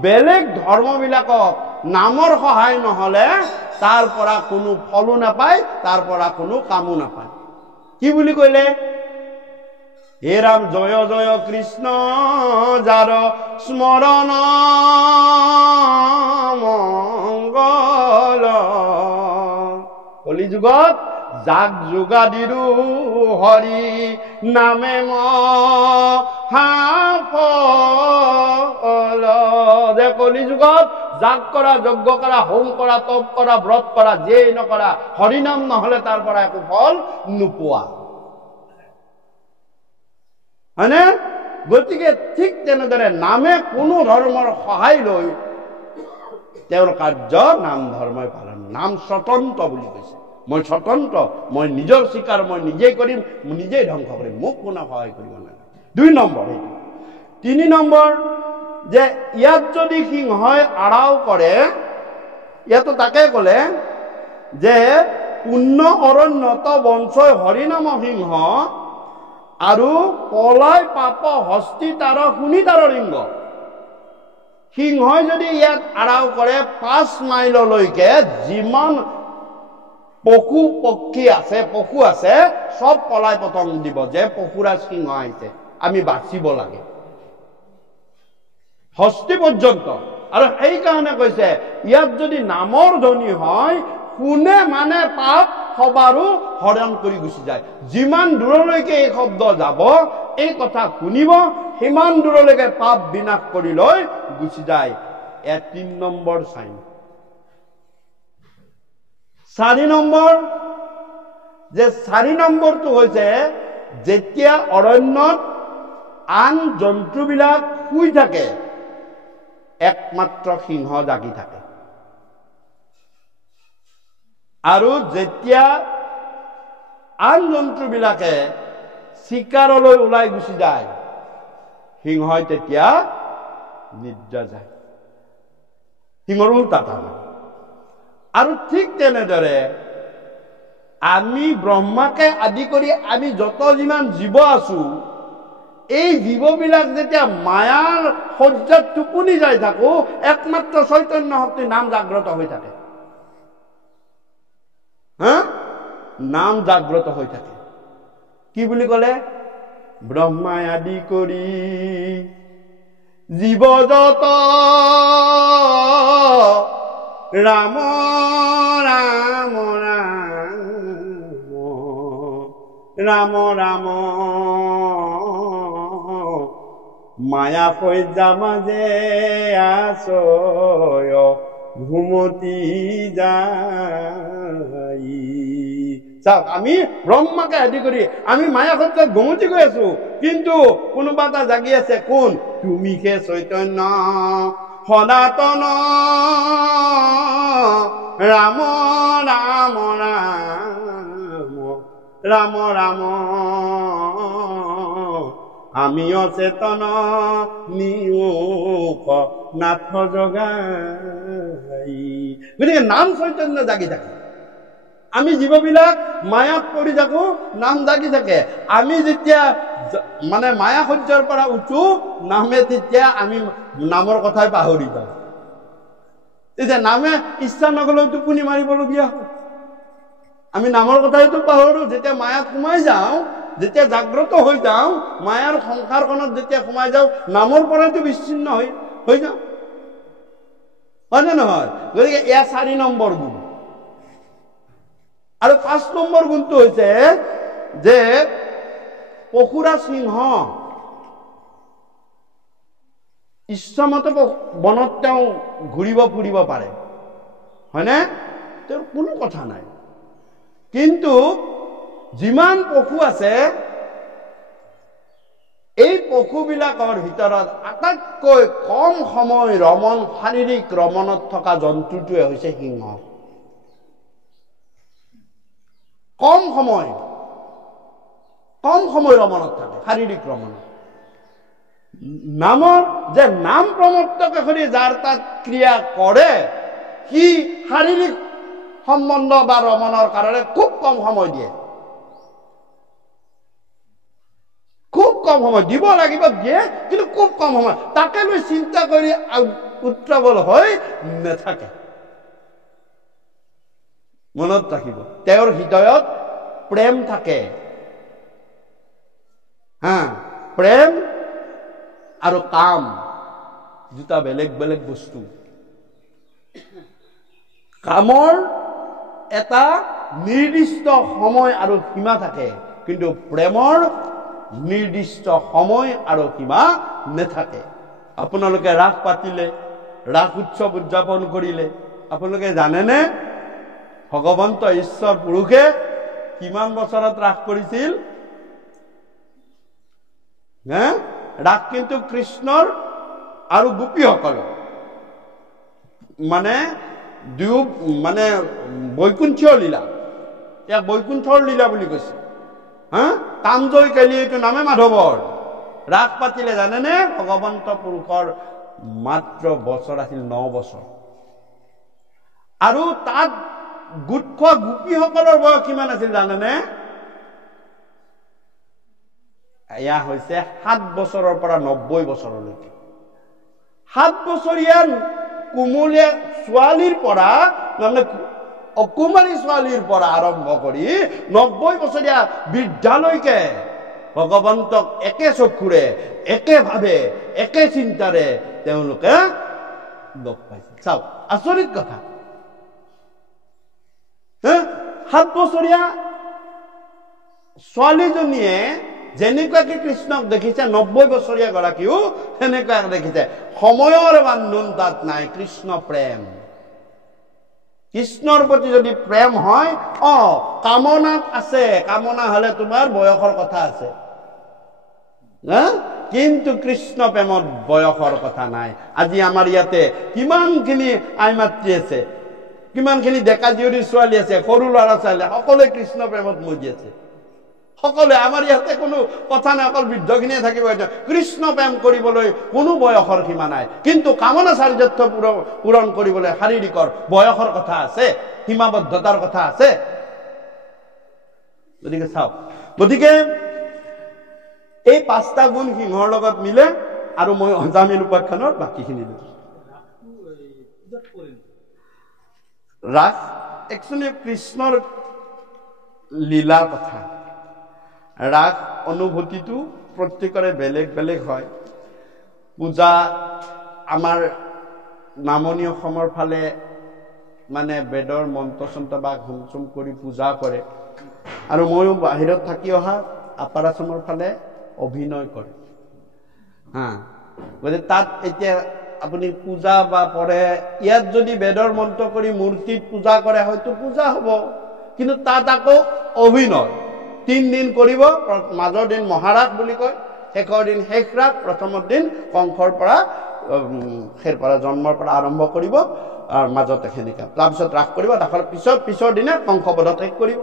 বেলেগ ধৰ্মবিলাকক নামৰ সহায় নহলে তাৰ পৰা কোনো ফলো নাপায়, তাৰ পৰা কোনো কামো নাপায়। কি বুলি কইলে? হে ৰাম জয় জয় কৃষ্ণ যাৰ স্মৰণ মঙ্গল, কলি যুগত যাক যোগাদিৰো হৰি নামে মহাফল। যে কলি যুগত যাগ কৰা, যজ্ঞ কৰা, হোম কৰা, তপ কৰা, ব্ৰত কৰা, যেই নকৰা, হৰিনাম নহলে তাৰ পৰা একো ফল নোপোৱা, হয়নে? গতিকে ঠিক তেনেদৰে নামে কোনো ধৰ্মৰ সহায় লৈ তেওঁৰ কাৰ্য নাম ধৰ্মই পালন। নাম স্বতন্ত্ৰ বুলি কৈছে। মই স্বতন্ত্ৰ, মই নিজৰ স্বীকাৰ মই নিজেই কৰিম, নিজেই ধ্বংস কৰিম, মোক কোনো সহায় কৰিব নালাগে। 2 নম্বৰ সেইটো। 3 নম্বৰ যে ইয়াত যদি সিংহই আৰাও কৰে, ইয়াতো তাকে ক'লে যে পূৰ্ণ অৰণ্যত বঞ্চয় হৰিনাম সিংহ আৰু পলয় পাপ হস্তি তাৰ শুনি তাৰ লিংগ। সিংহই যদি ইয়াত আৰাও কৰে 5 মাইললৈকে যিমান পশু পক্ষী আছে, পশু আছে, সব পলাই পতং দিব যে পশুৰাজ সিংহ আহিছে, আমি বাচিব লাগে, হস্তি পৰ্যন্ত। আৰু সেইকাৰণে কৈছে ইয়াত যদি নামৰ ধ্বনি হয়, কোনে মানে পাপ সবাৰো হৰণ কৰি গুচি যায়। যিমান দূৰলৈকে এই শব্দ যাব, এই কথা শুনিব, সিমান দূৰলৈকে পাপ বিনাশ কৰি লৈ গুচি যায়। 3 নম্বৰ চাইন। 4 নম্বৰ যে 4 নম্বৰটো হৈছে যেতিয়া অৰণ্যত আন জন্তুবিলাক শুই থাকে একমাত্ৰ সিংহ জাগি থাকে আৰু যেতিয়া আন জন্তুবিলাকে চিকাৰলৈ ওলাই গুচি যায় সিংহই তেতিয়া নিদ্ৰা যায় সিংহৰ উল্টা তাৰমানে আৰু ঠিক তেনেদৰে আমি ব্ৰহ্মাকে আদি কৰি আমি যত যিমান জীৱ আছো এই জীৱবিলাক যেতিয়া মায়াৰ সজ্জাত টোপনি যাই থাকো একমাত্ৰ চৈতন্য শক্তিৰ নাম জাগ্ৰত হৈ থাকে নাম জাগ্ৰত হৈ থাকে কি বুলি ক'লে ব্ৰহ্মাই আদি কৰি জীৱ যত ৰাম ৰাম ৰাম ৰাম মায়া সজ্জা মাজে আছয় ঘুমতি যাই চাওক আমি ব্ৰহ্মাকে আদি কৰি আমি মায়া সজ্জাত ঘুমতি গৈ আছো কিন্তু কোনোবা এটা জাগি আছে কোন তুমিহে চৈতন্য সনাতন ৰাম ৰাম ৰাম ৰাম ৰাম আমি অচেতন নিয়োগ নাথ জগাই গতিকে নাম চৈতন্য জাগি থাকে আমি জীৱবিলাক মায়াত পৰি থাকো নাম জাগি থাকে আমি যেতিয়া মানে মায়া সজ্জাৰ পৰা উঠো নামে তেতিয়া আমি নামৰ কথাই পাহৰি যাওঁ তেতিয়া নামে ইচ্ছা নগলেও টোপনি মাৰিবলগীয়া হয় আমি নামৰ কথাইতো পাহৰো যেতিয়া মায়াত সোমাই যাওঁ যেতিয়া জাগ্ৰত হৈ যাওঁ মায়াৰ সংসাৰখনত যেতিয়া সোমাই যাওঁ নামৰ পৰাইতো বিচ্ছিন্ন হৈ যাওঁ হয় নে নহয় গতিকে এয়া 4 নম্বৰ গুণ আৰু 5 নম্বৰ গুণটো হৈছে যে পশুৰা সিংহ ইচ্ছামতে বনত তেওঁ ঘূৰিব ফুৰিব পাৰে হয়নে তেওঁৰ কোনো কথা নাই কিন্তু যিমান পশু আছে এই পশুবিলাকৰ ভিতৰত আটাইতকৈ কম সময় ৰমণ শাৰীৰিক ৰমণত থকা জন্তুটোৱে হৈছে সিংহ কম সময় ৰমণত থাকে শাৰীৰিক ৰমণত নামৰ যে নাম প্ৰমত্তকে কৰি যাৰ তাত ক্ৰিয়া কৰে সি শাৰীৰিক সম্বন্ধ বা ৰমণৰ কাৰণে খুব কম সময় দিয়ে খুব কম সময় দিব লাগিব দিয়ে কিন্তু খুব কম সময় তাকে লৈ চিন্তা কৰি উত্ৰাৱল হৈ নাথাকে মনত ৰাখিব তেওঁৰ হৃদয়ত প্ৰেম থাকে প্ৰেম আৰু কাম দুটা বেলেগ বেলেগ বস্তু কামৰ এটা নিৰ্দিষ্ট সময় আৰু সীমা থাকে কিন্তু প্ৰেমৰ নিৰ্দিষ্ট সময় আৰু সীমা নাথাকে আপোনালোকে ৰাস পাতিলে ৰাস উৎসৱ উদযাপন কৰিলে আপোনালোকে জানেনে ভগৱন্ত ঈশ্বৰ পুৰুষে কিমান বছৰত ৰাস কৰিছিল ৰাস কিন্তু কৃষ্ণৰ আৰু গোপীসকল মানে বৈকুণ্ঠীয় লীলা ইয়াক বৈকুণ্ঠৰ লীলা বুলি কৈছে কামজয় কালি এইটো নামে মাধৱৰ ৰাস পাতিলে জানেনে ভগৱন্ত পুৰুষৰ মাত্ৰ বছৰ আছিল 9 বছৰ আৰু তাত গোট খোৱা গোপীসকলৰ বয়স কিমান আছিল জানেনে এয়া হৈছে 7 বছৰৰ পৰা 90 বছৰলৈকে 7 বছৰীয়া কুমলীয়া ছোৱালীৰ পৰা মানে অকুমাৰী ছোৱালীৰ পৰা আৰম্ভ কৰি 90 বছৰীয়া বৃদ্ধালৈকে ভগৱন্তক একে চকুৰে একে ভাৱে একে চিন্তাৰে তেওঁলোকে লগ পাইছে চাওক আচৰিত কথা 7 বছৰীয়া ছোৱালীজনীয়ে যেনেকুৱাকে কৃষ্ণক দেখিছে 90 বছৰীয়া গৰাকীও সেনেকুৱাকে দেখিছে সময়ৰ বান্ধোন তাত নাই কৃষ্ণ প্ৰেম কৃষ্ণৰ প্ৰতি যদি প্ৰেম হয় কামনাত আছে, কামনা হলে তোমাৰ বয়সৰ কথা আছে, কিন্তু কৃষ্ণ প্ৰেমত বয়সৰ কথা নাই। আজি আমাৰ ইয়াতে কিমানখিনি আই মাতৃ আছে, কিমানখিনি ডেকা জীয়ৰী ছোৱালী আছে, সৰু ল'ৰা ছোৱালী সকলোৱে কৃষ্ণ প্ৰেমত মজি আছে, সকলোৱে। আমাৰ ইয়াতে কোনো কথা নাই, অকল বৃদ্ধখিনিয়ে থাকিব। কৃষ্ণ প্ৰেম কৰিবলৈ কোনো বয়সৰ সীমা নাই, কিন্তু কামনা চাৰিজাৰ্থ পূৰণ কৰিবলৈ শাৰীৰিকৰ বয়সৰ কথা আছে, সীমাবদ্ধতাৰ কথা আছে। গতিকে চাওক, গতিকে এই 5টা গুণ সিংহৰ লগত মিলে, আৰু মই অজামিল উপাখ্যানৰ বাকীখিনি ৰাস একচুৱেলি কৃষ্ণৰ লীলাৰ কথা। ৰাস অনুভূতিটো প্ৰত্যেকৰে বেলেগ বেলেগ হয়। পূজা আমাৰ নামনি অসমৰ ফালে মানে বেদৰ মন্ত্ৰ চন্ত্ৰ বা হোম চোম কৰি পূজা কৰে, আৰু ময়ো বাহিৰত থাকি অহা আপাৰ আসামৰ ফালে অভিনয় কৰে। গতিকে তাত এতিয়া আপুনি পূজা বা পঢ়ে, ইয়াত যদি বেদৰ মন্ত্ৰ কৰি মূৰ্তিত পূজা কৰে হয়তো পূজা হ'ব, কিন্তু তাত আকৌ অভিনয় 3 দিন কৰিব। মাজৰ দিন মহাৰাস বুলি কয়, শেষৰ দিন শেষ ৰাস, প্ৰথমৰ দিন কংসৰ পৰা জন্মৰ পৰা আৰম্ভ কৰিব, আৰু মাজতে সেনেকা, তাৰপিছত ৰাস কৰিব, ৰাসৰ পিছৰ দিনা কংসবধ শেষ কৰিব।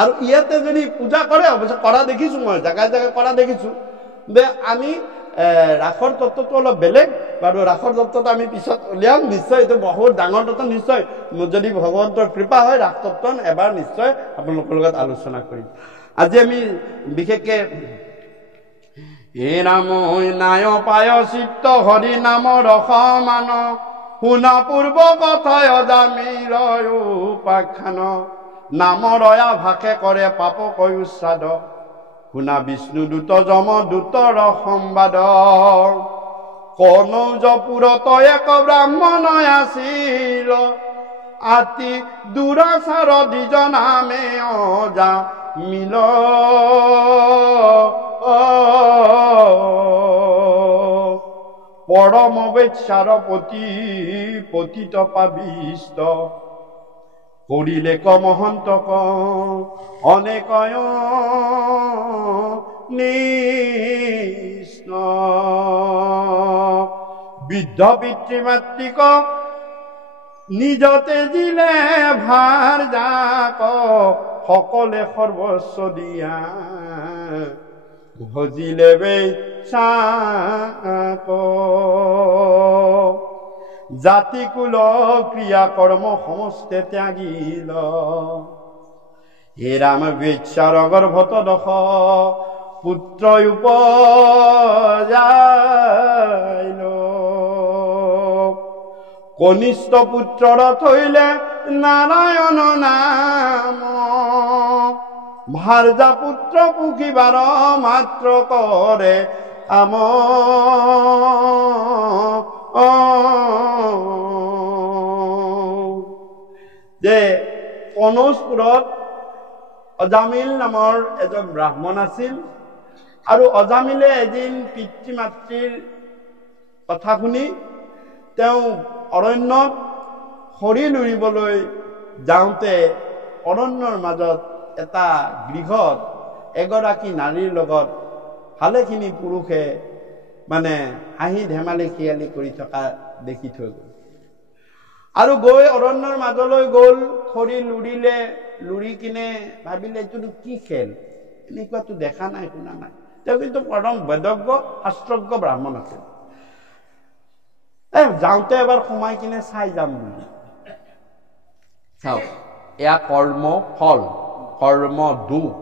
আৰু ইয়াতে যদি পূজা কৰে, অৱশ্যে কৰা দেখিছো, মই জেগাই জেগাই কৰা দেখিছো, যে আমি ৰাসৰ তত্ত্বটো অলপ বেলেগ বাৰু। ৰাসৰ তত্ত্বটো আমি পিছত উলিয়াম নিশ্চয়, এইটো বহুত ডাঙৰ তত্ত্ব। নিশ্চয় যদি ভগৱন্তৰ কৃপা হয় ৰাস তত্ত্ব এবাৰ নিশ্চয় আপোনালোকৰ লগত আলোচনা কৰিম। আজি আমি বিশেষকে হে নাম নায় পায় চিত্ত হৰি নাম ৰস মান, শুনা পূৰ্ব কথায় অজামিল উপাখ্যান, নাম ৰয়া ভাষে কৰে পাপ কৈ উচ্ছাদ, শুনা বিষ্ণু দূত যম দূতৰ সম্বাদ, কনৌজপুৰত এক ব্ৰাহ্মণ আছিল, আতি দুৰাচাৰ দ্বিজ নামে অজামিল, পৰম বেচ্ছাৰ পতিত পাবিষ্ট, কৰিলে মহন্তক অনেকয় নিষ্ণ, বৃদ্ধ পিতৃ মাতৃক নিজতে দিলে ভাৰ যাক, সকলে সৰ্বস্ব দিয়া ভজিলে বেচ্ছাক, জাতি কুল ক্ৰিয়া কৰ্ম সমস্তে ত্যাগিল, হে ৰাম বেচ্ছাৰ গৰ্ভত দশ পুত্ৰ উপজাইল, কনিষ্ঠ পুত্ৰৰ থৈলে নাৰায়ণ নাম, ভাৰ্যা পুত্ৰ পুখিবাৰ মাত্ৰ কৰে কাম, যে কনৌজপুৰত অজামিল নামৰ এজন ব্ৰাহ্মণ আছিল, আৰু অজামিলে এদিন পিতৃ মাতৃৰ কথা শুনি তেওঁ অৰণ্যত খৰি লুৰিবলৈ যাওঁতে অৰণ্যৰ মাজত এটা গৃহত এগৰাকী নাৰীৰ লগত ভালেখিনি পুৰুষে মানে হাঁহি ধেমালি খিয়ালি কৰি থকা দেখি থৈ গ'ল, আৰু গৈ অৰণ্যৰ মাজলৈ গ'ল, খৰি লুৰিলে, লুৰি কিনে ভাবিলে এইটোনো কি খেল, এনেকুৱাতো দেখা নাই শুনা নাই। তেওঁ কিন্তু পৰম বেদজ্ঞ শাস্ত্ৰজ্ঞ ব্ৰাহ্মণ আছিল। যাওঁতে এবাৰ সোমাই কিনে চাই যাম বুলি। চাওক, এয়া কৰ্ম ফল, কৰ্ম দুখ,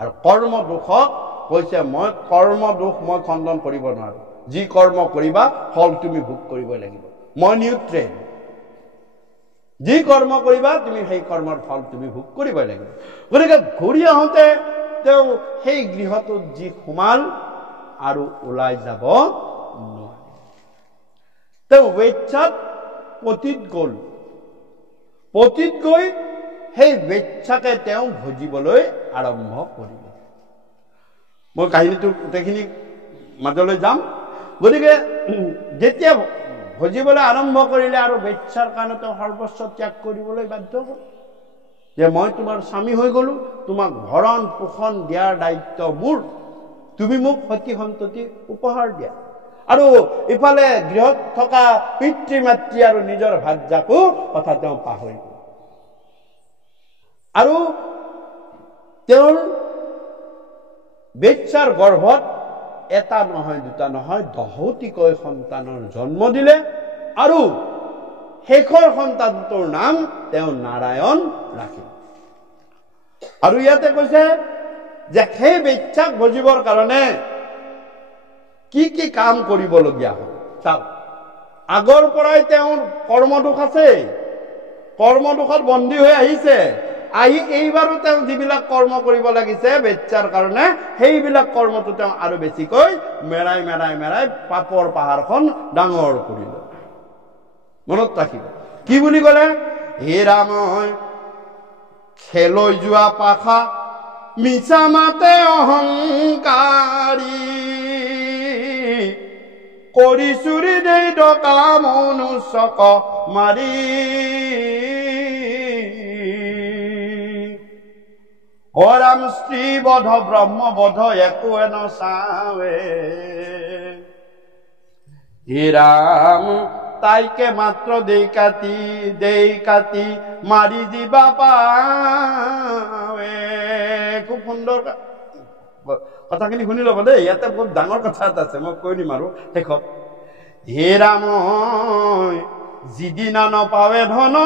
আৰু কৰ্ম দুখক কৈছে মই কৰ্ম দুখ মই খণ্ডন কৰিব নোৱাৰো, যি কৰ্ম কৰিবা ফল তুমি ভোগ কৰিবই লাগিব, মই নিউট্ৰেল, যি কৰ্ম কৰিবা তুমি সেই কৰ্মৰ ফল তুমি ভোগ কৰিবই লাগিব। গতিকে ঘূৰি আহোঁতে তেওঁ সেই গৃহটোত যি সোমাল আৰু ওলাই যাব নোৱাৰে। তেওঁ বেচ্ছাত পতিত গ'ল, পতিত গৈ সেই বেচ্ছাকে তেওঁ ভজিবলৈ আৰম্ভ কৰিলে। মই কাহিনীটো গোটেইখিনি মাজলৈ যাম। গতিকে যেতিয়া ভজিবলৈ আৰম্ভ কৰিলে আৰু বেচ্ছাৰ কাৰণে তেওঁ সৰ্বস্ব ত্যাগ কৰিবলৈ বাধ্য হ'ল যে মই তোমাৰ স্বামী হৈ গলো, তোমাক ভৰণ পোষণ দিয়াৰ দায়িত্ব মোৰ, তুমি মোক সতি সন্ততি উপহাৰ দিয়া। আৰু ইফালে গৃহত থকা পিতৃ মাতৃ আৰু নিজৰ ভাৰ্যাকো কথা তেওঁ পাহৰি গল। আৰু তেওঁৰ বেচ্ছাৰ গৰ্ভত এটা নহয় দুটা নহয় 10টিকৈ সন্তানৰ জন্ম দিলে আৰু শেষৰ সন্তানটোৰ নাম তেওঁ নাৰায়ণ ৰাখিল। আৰু ইয়াতে কৈছে যে সেই বেচ্ছাক ভজিবৰ কাৰণে কি কি কাম কৰিবলগীয়া হ'ল চাওক। আগৰ পৰাই তেওঁৰ কৰ্মদোষ আছে, কৰ্মদোষত বন্দী হৈ আহিছে, আহি এইবাৰো তেওঁ যিবিলাক কৰ্ম কৰিব লাগিছে বেচ্ছাৰ কাৰণে সেইবিলাক কৰ্মটো তেওঁ আৰু বেছিকৈ মেৰাই মেৰাই মেৰাই পাপৰ পাহাৰখন ডাঙৰ কৰিল। মনত ৰাখিব কি বুলি ক'লে, হে ৰাম খেলৈ যোৱা পাখা মিছা মাতে অহংকাৰী, কৰি চুৰি দেই ডকা মনুষ্যক মাৰি, হৰাম স্ত্ৰী বধ ব্ৰহ্মবধ একোৱে নচাৱে, হে ৰাম তাইকে মাত্ৰ দেই কাটি মাৰি দিবা পাৱে। খুব সুন্দৰ কথাখিনি শুনি ল'ব দেই, ইয়াতে বহুত ডাঙৰ কথা এটা আছে, মই কৈ দিম আৰু শেষত। হে ৰাম যিদিনা নপাৱে ধন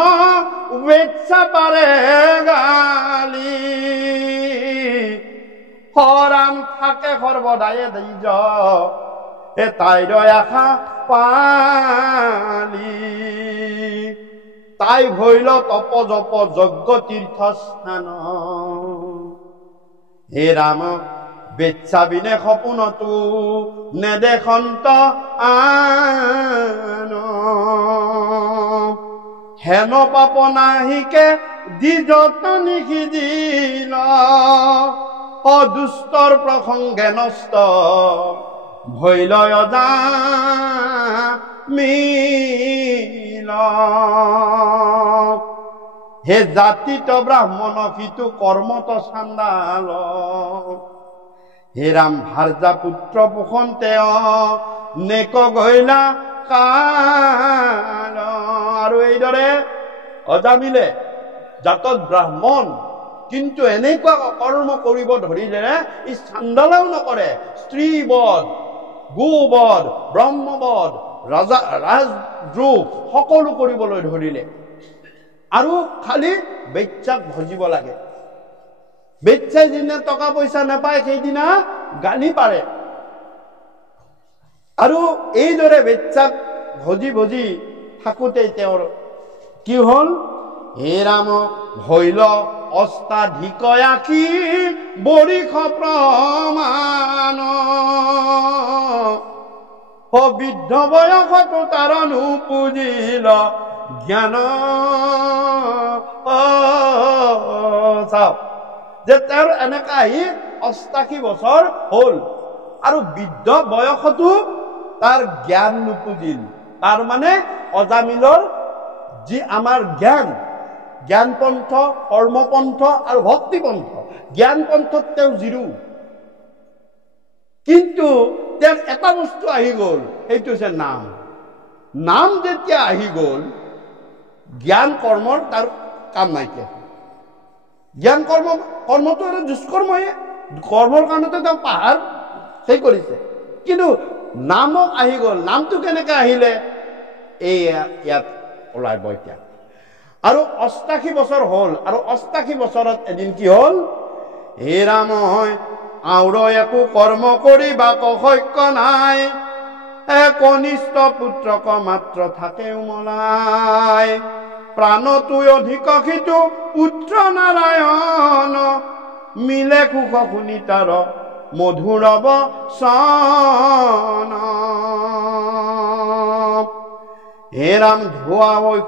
বেচ্ছা পাৰে গালি, হৰাম থাকে সৰ্বদায়ে ধৈৰ্য এ তাইৰ আশা পালি, তাই ভৈল তপ জপ যজ্ঞ তীৰ্থ স্থান, হে ৰাম বেচ্ছা বিনে সপোনতো নেদেখন্ত আন, হেন পাপ নাহিকে দি যত নিষিদিল, অদুষ্টৰ প্ৰসংগে নষ্ট ভৈল অজামিল, হে জাতিত ব্ৰাহ্মণ সিটো কৰ্মত চাণ্ডাল, হে ৰাম ভাৰ্যা পুত্ৰ পোষণ তেওঁ নেক গৈলা কাল। আৰু এইদৰে অজামিলে জাতত ব্ৰাহ্মণ কিন্তু এনেকুৱা কৰ্ম কৰিব ধৰিলে ই চাণ্ডালেও নকৰে, স্ত্ৰীবধ গোবধ ব্ৰহ্মবধ ৰাজদ্ৰোহ সকলো কৰিবলৈ ধৰিলে। আৰু খালি বেচ্ছাক ভজিব লাগে। বেচ্ছাই যিদিনা টকা পইচা নাপায় সেইদিনা গালি পাৰে। আৰু এইদৰে বেচ্ছাক ভজি ভজি থাকোঁতে তেওঁৰ কি হ'ল, হে ৰাম ভৈল অষ্টাধিকয়াখি বৰিষ প্ৰমাণ, বৃদ্ধ বয়সতো তাৰ নুপুজিল জ্ঞান। চাওক যে তেওঁৰ এনেকা আহি 88 বছৰ হ'ল আৰু বৃদ্ধ বয়সতো তাৰ জ্ঞান নুপুজিল। তাৰ মানে অজামিলৰ যি আমাৰ জ্ঞানপন্থ কৰ্মপন্থ আৰু ভক্তিপন্থ, জ্ঞানপন্থত তেওঁ জিৰো, কিন্তু তেওঁৰ এটা বস্তু আহি গ'ল, সেইটো হৈছে নাম। নাম যেতিয়া আহি গ'ল জ্ঞান কৰ্মৰ তাৰ কাম নাইকিয়া। জ্ঞান কৰ্মটো এটা দুষ্কৰ্মই, কৰ্মৰ কাৰণতে তেওঁ পাহাৰ সেই কৰিছে, কিন্তু নামক আহি গ'ল। নামটো কেনেকৈ আহিলে এই ইয়াত ওলাব এতিয়া। আৰু 88 বছৰ হ'ল, আৰু 88 বছৰত এদিন কি হ'ল, হে ৰাম আউৰ একো কৰ্ম কৰিবা শক্য নাই, কনিষ্ঠ পুত্ৰক মাত্ৰ থাকে উমলাই, প্ৰাণতো অধিক সিটো পুত্ৰ নাৰায়ণ, মিলে সুখ শুনি তাৰ মধুৰ বচন। হে ৰাম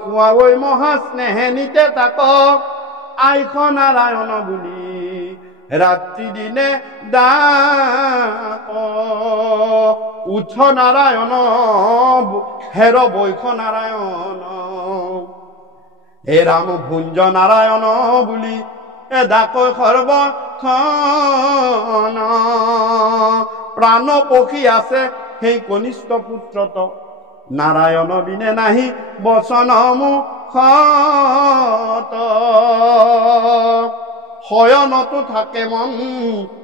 খুৱাৱৈ মহা স্নেহে নিতে তাক, আইখ নাৰায়ণ বুলি ৰাত্ৰি দিনে ডাক, উঠ নাৰায়ণ হেৰ বৈখ নাৰায়ণ হে ৰাম ভুঞ্জ নাৰায়ণ বুলি ডাকৈ সৰ্বক্ষণ প্ৰাণ পক্ষী আছে সেই কনিষ্ঠ পুত্ৰত নাৰায়ণ বিনে নাহি বচন মুখত শয়নতো থাকে মন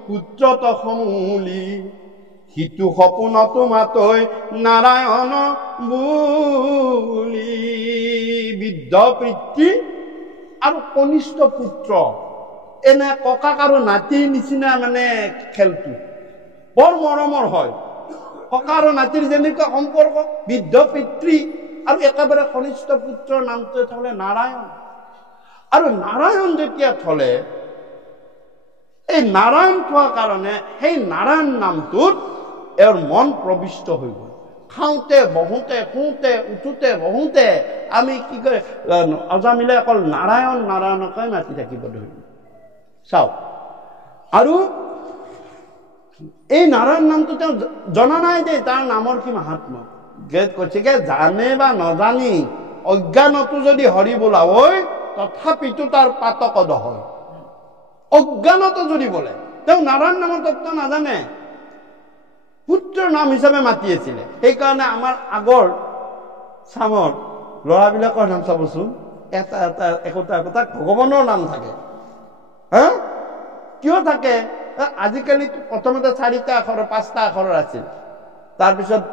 পুত্ৰত সমূলি সিটো সপোনতো মাতৈ নাৰায়ণ বুলি বৃদ্ধ পিতৃ আৰু কনিষ্ঠ পুত্ৰ এনে ককাক আৰু নাতিৰ নিচিনা মানে খেলটো বৰ মৰমৰ হয় ককা আৰু নাতিৰ যেনেকুৱা সম্পৰ্ক বৃদ্ধ পিতৃ আৰু একেবাৰে কনিষ্ঠ পুত্ৰৰ নামটো থলে নাৰায়ণ আৰু নাৰায়ণ যেতিয়া থলে এই নাৰায়ণ থোৱাৰ কাৰণে সেই নাৰায়ণ নামটোত এওঁৰ মন প্ৰবিষ্ট হৈ গ'ল খাওঁতে বহুতে শুওঁতে উঠোতে বহুতে আমি কি কয় অজামিলে অকল নাৰায়ণ নাৰায়ণকে মাতি থাকিব ধৰিলো চাওক আৰু এই নাৰায়ণ নামটো তেওঁ জনা নাই যে তাৰ নামৰ কি মাহাত্ম্য গতিকে জানে বা নজানি অজ্ঞানতো যদি হৰি বোলা ঐ তথাপিতো তাৰ পাতকদ হয় অজ্ঞানতো যদি বোলে তেওঁ নাৰায়ণ নামৰ তত্ত্ব নাজানে পুত্ৰৰ নাম হিচাপে মাতি আছিলে সেইকাৰণে আমাৰ আগৰ চামৰ ল'ৰাবিলাকৰ নাম চাবচোন এটা এটা একোটা একোটা ভগৱানৰ নাম থাকে হা কিয় থাকে আজিকালি প্ৰথমতে 4টা আখৰ 5টা আখৰৰ আছিল তাৰপিছত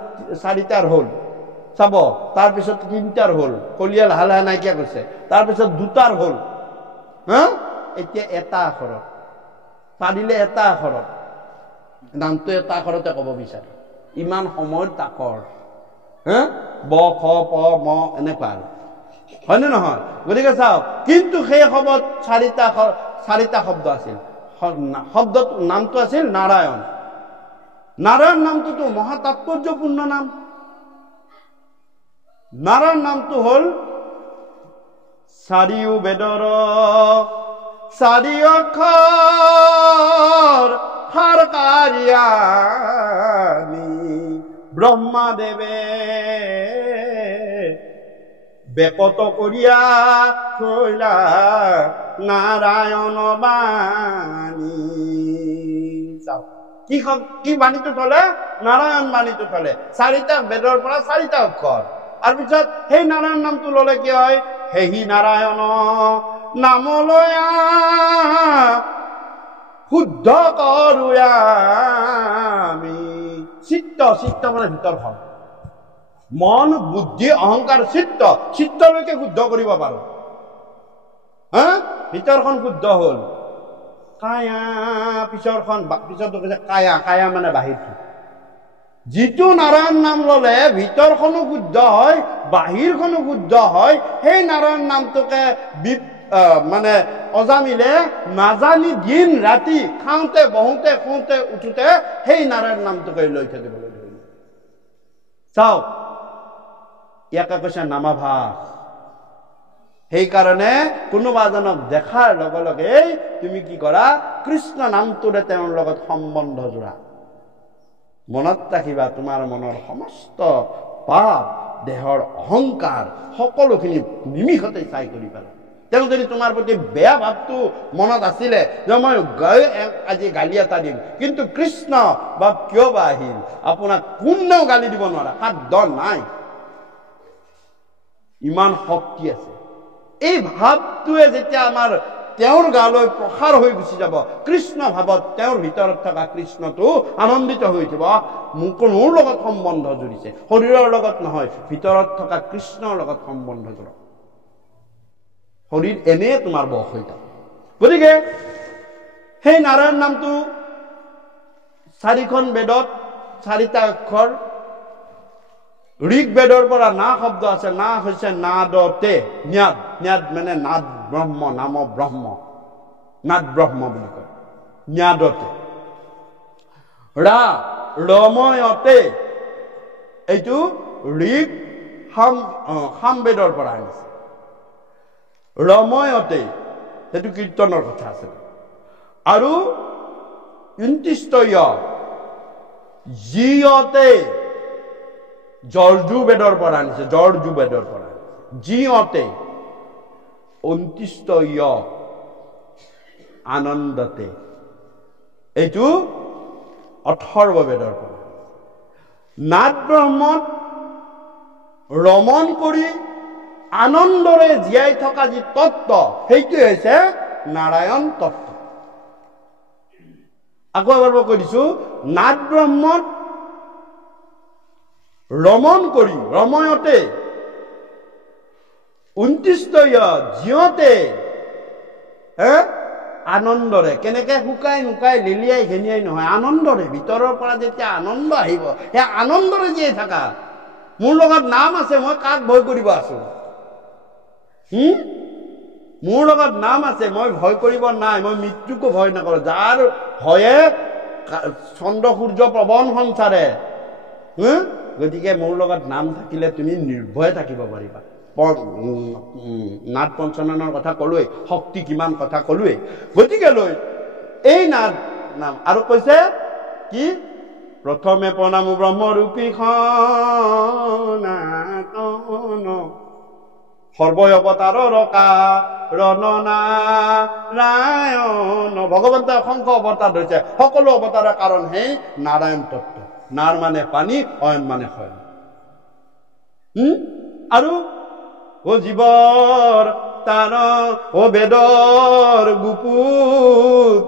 4টাৰ হ'ল চাব তাৰপিছত 3টাৰ হ'ল কলিয়া লাহে লাহে নাইকিয়া কৰিছে তাৰপিছত 2টাৰ হ'ল হা এতিয়া এটা আখৰত পাৰিলে এটা আখৰত নামটো এটা আখৰতে ক'ব বিচাৰে ইমান সময়ৰ তাকৰ হা ব খ প ম এনেকুৱা হয়নে নহয় গতিকে চাওক কিন্তু সেই সময়ত 4টা শব্দ আছিল শব্দটো নামটো আছিল নাৰায়ণ নাৰায়ণ নামটোতো মহা তাৎপৰ্যপূৰ্ণ নাম নাৰায়ণ নামটো হ'ল চাৰিও বেদৰ চাৰি অক্ষৰ হৰকাৰিয়ামি ব্ৰহ্মাদেৱে বেকত কৰিয়া থৈলা নাৰায়ণ বাণী চাওক কি বাণীটো থলে নাৰায়ণ বাণীটো থলে 4টা বেদৰ পৰা 4টা অক্ষৰ আৰু পিছত সেই নাৰায়ণ নামটো ললে কি হয় হেহি নাৰায়ণ নামলয়া শুদ্ধ কৰোয়া আমি চিত্ত মানে ভিতৰখন মন বুদ্ধি অহংকাৰ চিত্তলৈকে শুদ্ধ কৰিব পাৰো হা ভিতৰখন শুদ্ধ হ'ল কায়া পিছত কায়া মানে বাহিৰটো যিটো নাৰায়ণ নাম ললে ভিতৰখনো শুদ্ধ হয় বাহিৰখনো শুদ্ধ হয় সেই নাৰায়ণ নামটোকে মানে অজামিলে নাজানি দিন ৰাতি খাওঁতে বহুতে শুওঁতে উঠোতে সেই নাৰায়ণ নামটোকে লৈ থাকিবলৈ ধৰিলে চাওক ইয়াকে কৈছে নামাভাস সেইকাৰণে কোনোবা এজনক দেখাৰ লগে লগে তুমি কি কৰা কৃষ্ণ নামটোৰে তেওঁৰ লগত সম্বন্ধ জোৰা মনত ৰাখিবা তোমাৰ মনৰ সমস্ত পাপ দেহৰ অহংকাৰ সকলোখিনি নিমিষতে চাই কৰি পেলায় তেওঁ যদি তোমাৰ প্ৰতি বেয়া ভাৱটো মনত আছিলে যে মই আজি গালি এটা দিম কিন্তু কৃষ্ণ বা কিয় বা আহিল আপোনাক কোনেও গালি দিব নোৱাৰা সাধ্য নাই ইমান শক্তি আছে এই ভাৱটোৱে যেতিয়া আমাৰ তেওঁৰ গালৈ প্ৰসাৰ হৈ গুচি যাব কৃষ্ণ ভাৱত তেওঁৰ ভিতৰত থকা কৃষ্ণটো আনন্দিত হৈ যাব মোৰ লগত সম্বন্ধ জুৰিছে শৰীৰৰ লগত নহয় ভিতৰত থকা কৃষ্ণৰ লগত সম্বন্ধ জোৰা শৰীৰ এনে তোমাৰ বশ হৈ থাকে গতিকে সেই নাৰায়ণ নামটো 4খন বেদত 4টা অক্ষৰ ঋক বেদৰ পৰা না শব্দ আছে না হৈছে নাদতে ন্যাদ মানে নাদ ব্ৰহ্ম নাম ব্ৰহ্ম নাদ ব্ৰহ্ম বুলি কয় ন্যাদতে ৰময়তে এইটো ঋক সাম বেদৰ পৰা আহিছে ৰময়তে সেইটো কীৰ্তনৰ কথা আছে আৰু 29 যিয়তে জৰ্জু বেদৰ পৰা আনিছে, জৰ্জু বেদৰ পৰা যিয়তে অন্তিষ্ট আনন্দতে, এইটো অথৰ্ব বেদৰ পৰা। নাদ ব্ৰহ্মত ৰমণ কৰি আনন্দৰে জীয়াই থকা যি তত্ত্ব, সেইটো হৈছে নাৰায়ণ তত্ত্ব। আকৌ এবাৰ মই কৈ দিছো, নাদ ব্ৰহ্মত ৰমণ কৰি, ৰময়তে উন্তিষ্ট জীয়তে আনন্দৰে, কেনেকে শুকাই নুকাই লিলিয়াই ঘেনিয়াই নহয়, আনন্দৰে ভিতৰৰ পৰা যেতিয়া আনন্দ আহিব, সেই আনন্দৰে জীয়াই থাকা। মোৰ লগত নাম আছে, মই কাক ভয় কৰিব আছো? মোৰ লগত নাম আছে, মই ভয় কৰিব নাই, মই মৃত্যুকো ভয় নকৰো। যাৰ ভয়ে চন্দ্ৰ সূৰ্য প্ৰবন সঞ্চাৰে, গতিকে মোৰ লগত নাম থাকিলে তুমি নিৰ্ভয়ে থাকিব পাৰিবা। নাদ পঞ্চননৰ কথা কলোৱে, শক্তি কিমান কথা কলোৱে। গতিকে লৈ এই নাদ নাম আৰু কৈছে কি, প্ৰথমে প্ৰণামো ব্ৰহ্মৰূপী সনাতন সৰ্ব অৱতাৰৰ কাৰণ নাৰায়ণ। ভগৱন্তই অসংখ্য অৱতাৰ ধৰিছে, সকলো অৱতাৰৰ কাৰণ সেই নাৰায়ণ তত্ত্ব। নাৰ মানে পানী, অয়ন মানে শয়ন। আৰু ও জীৱৰ তাৰ ও বেদৰ গুপুত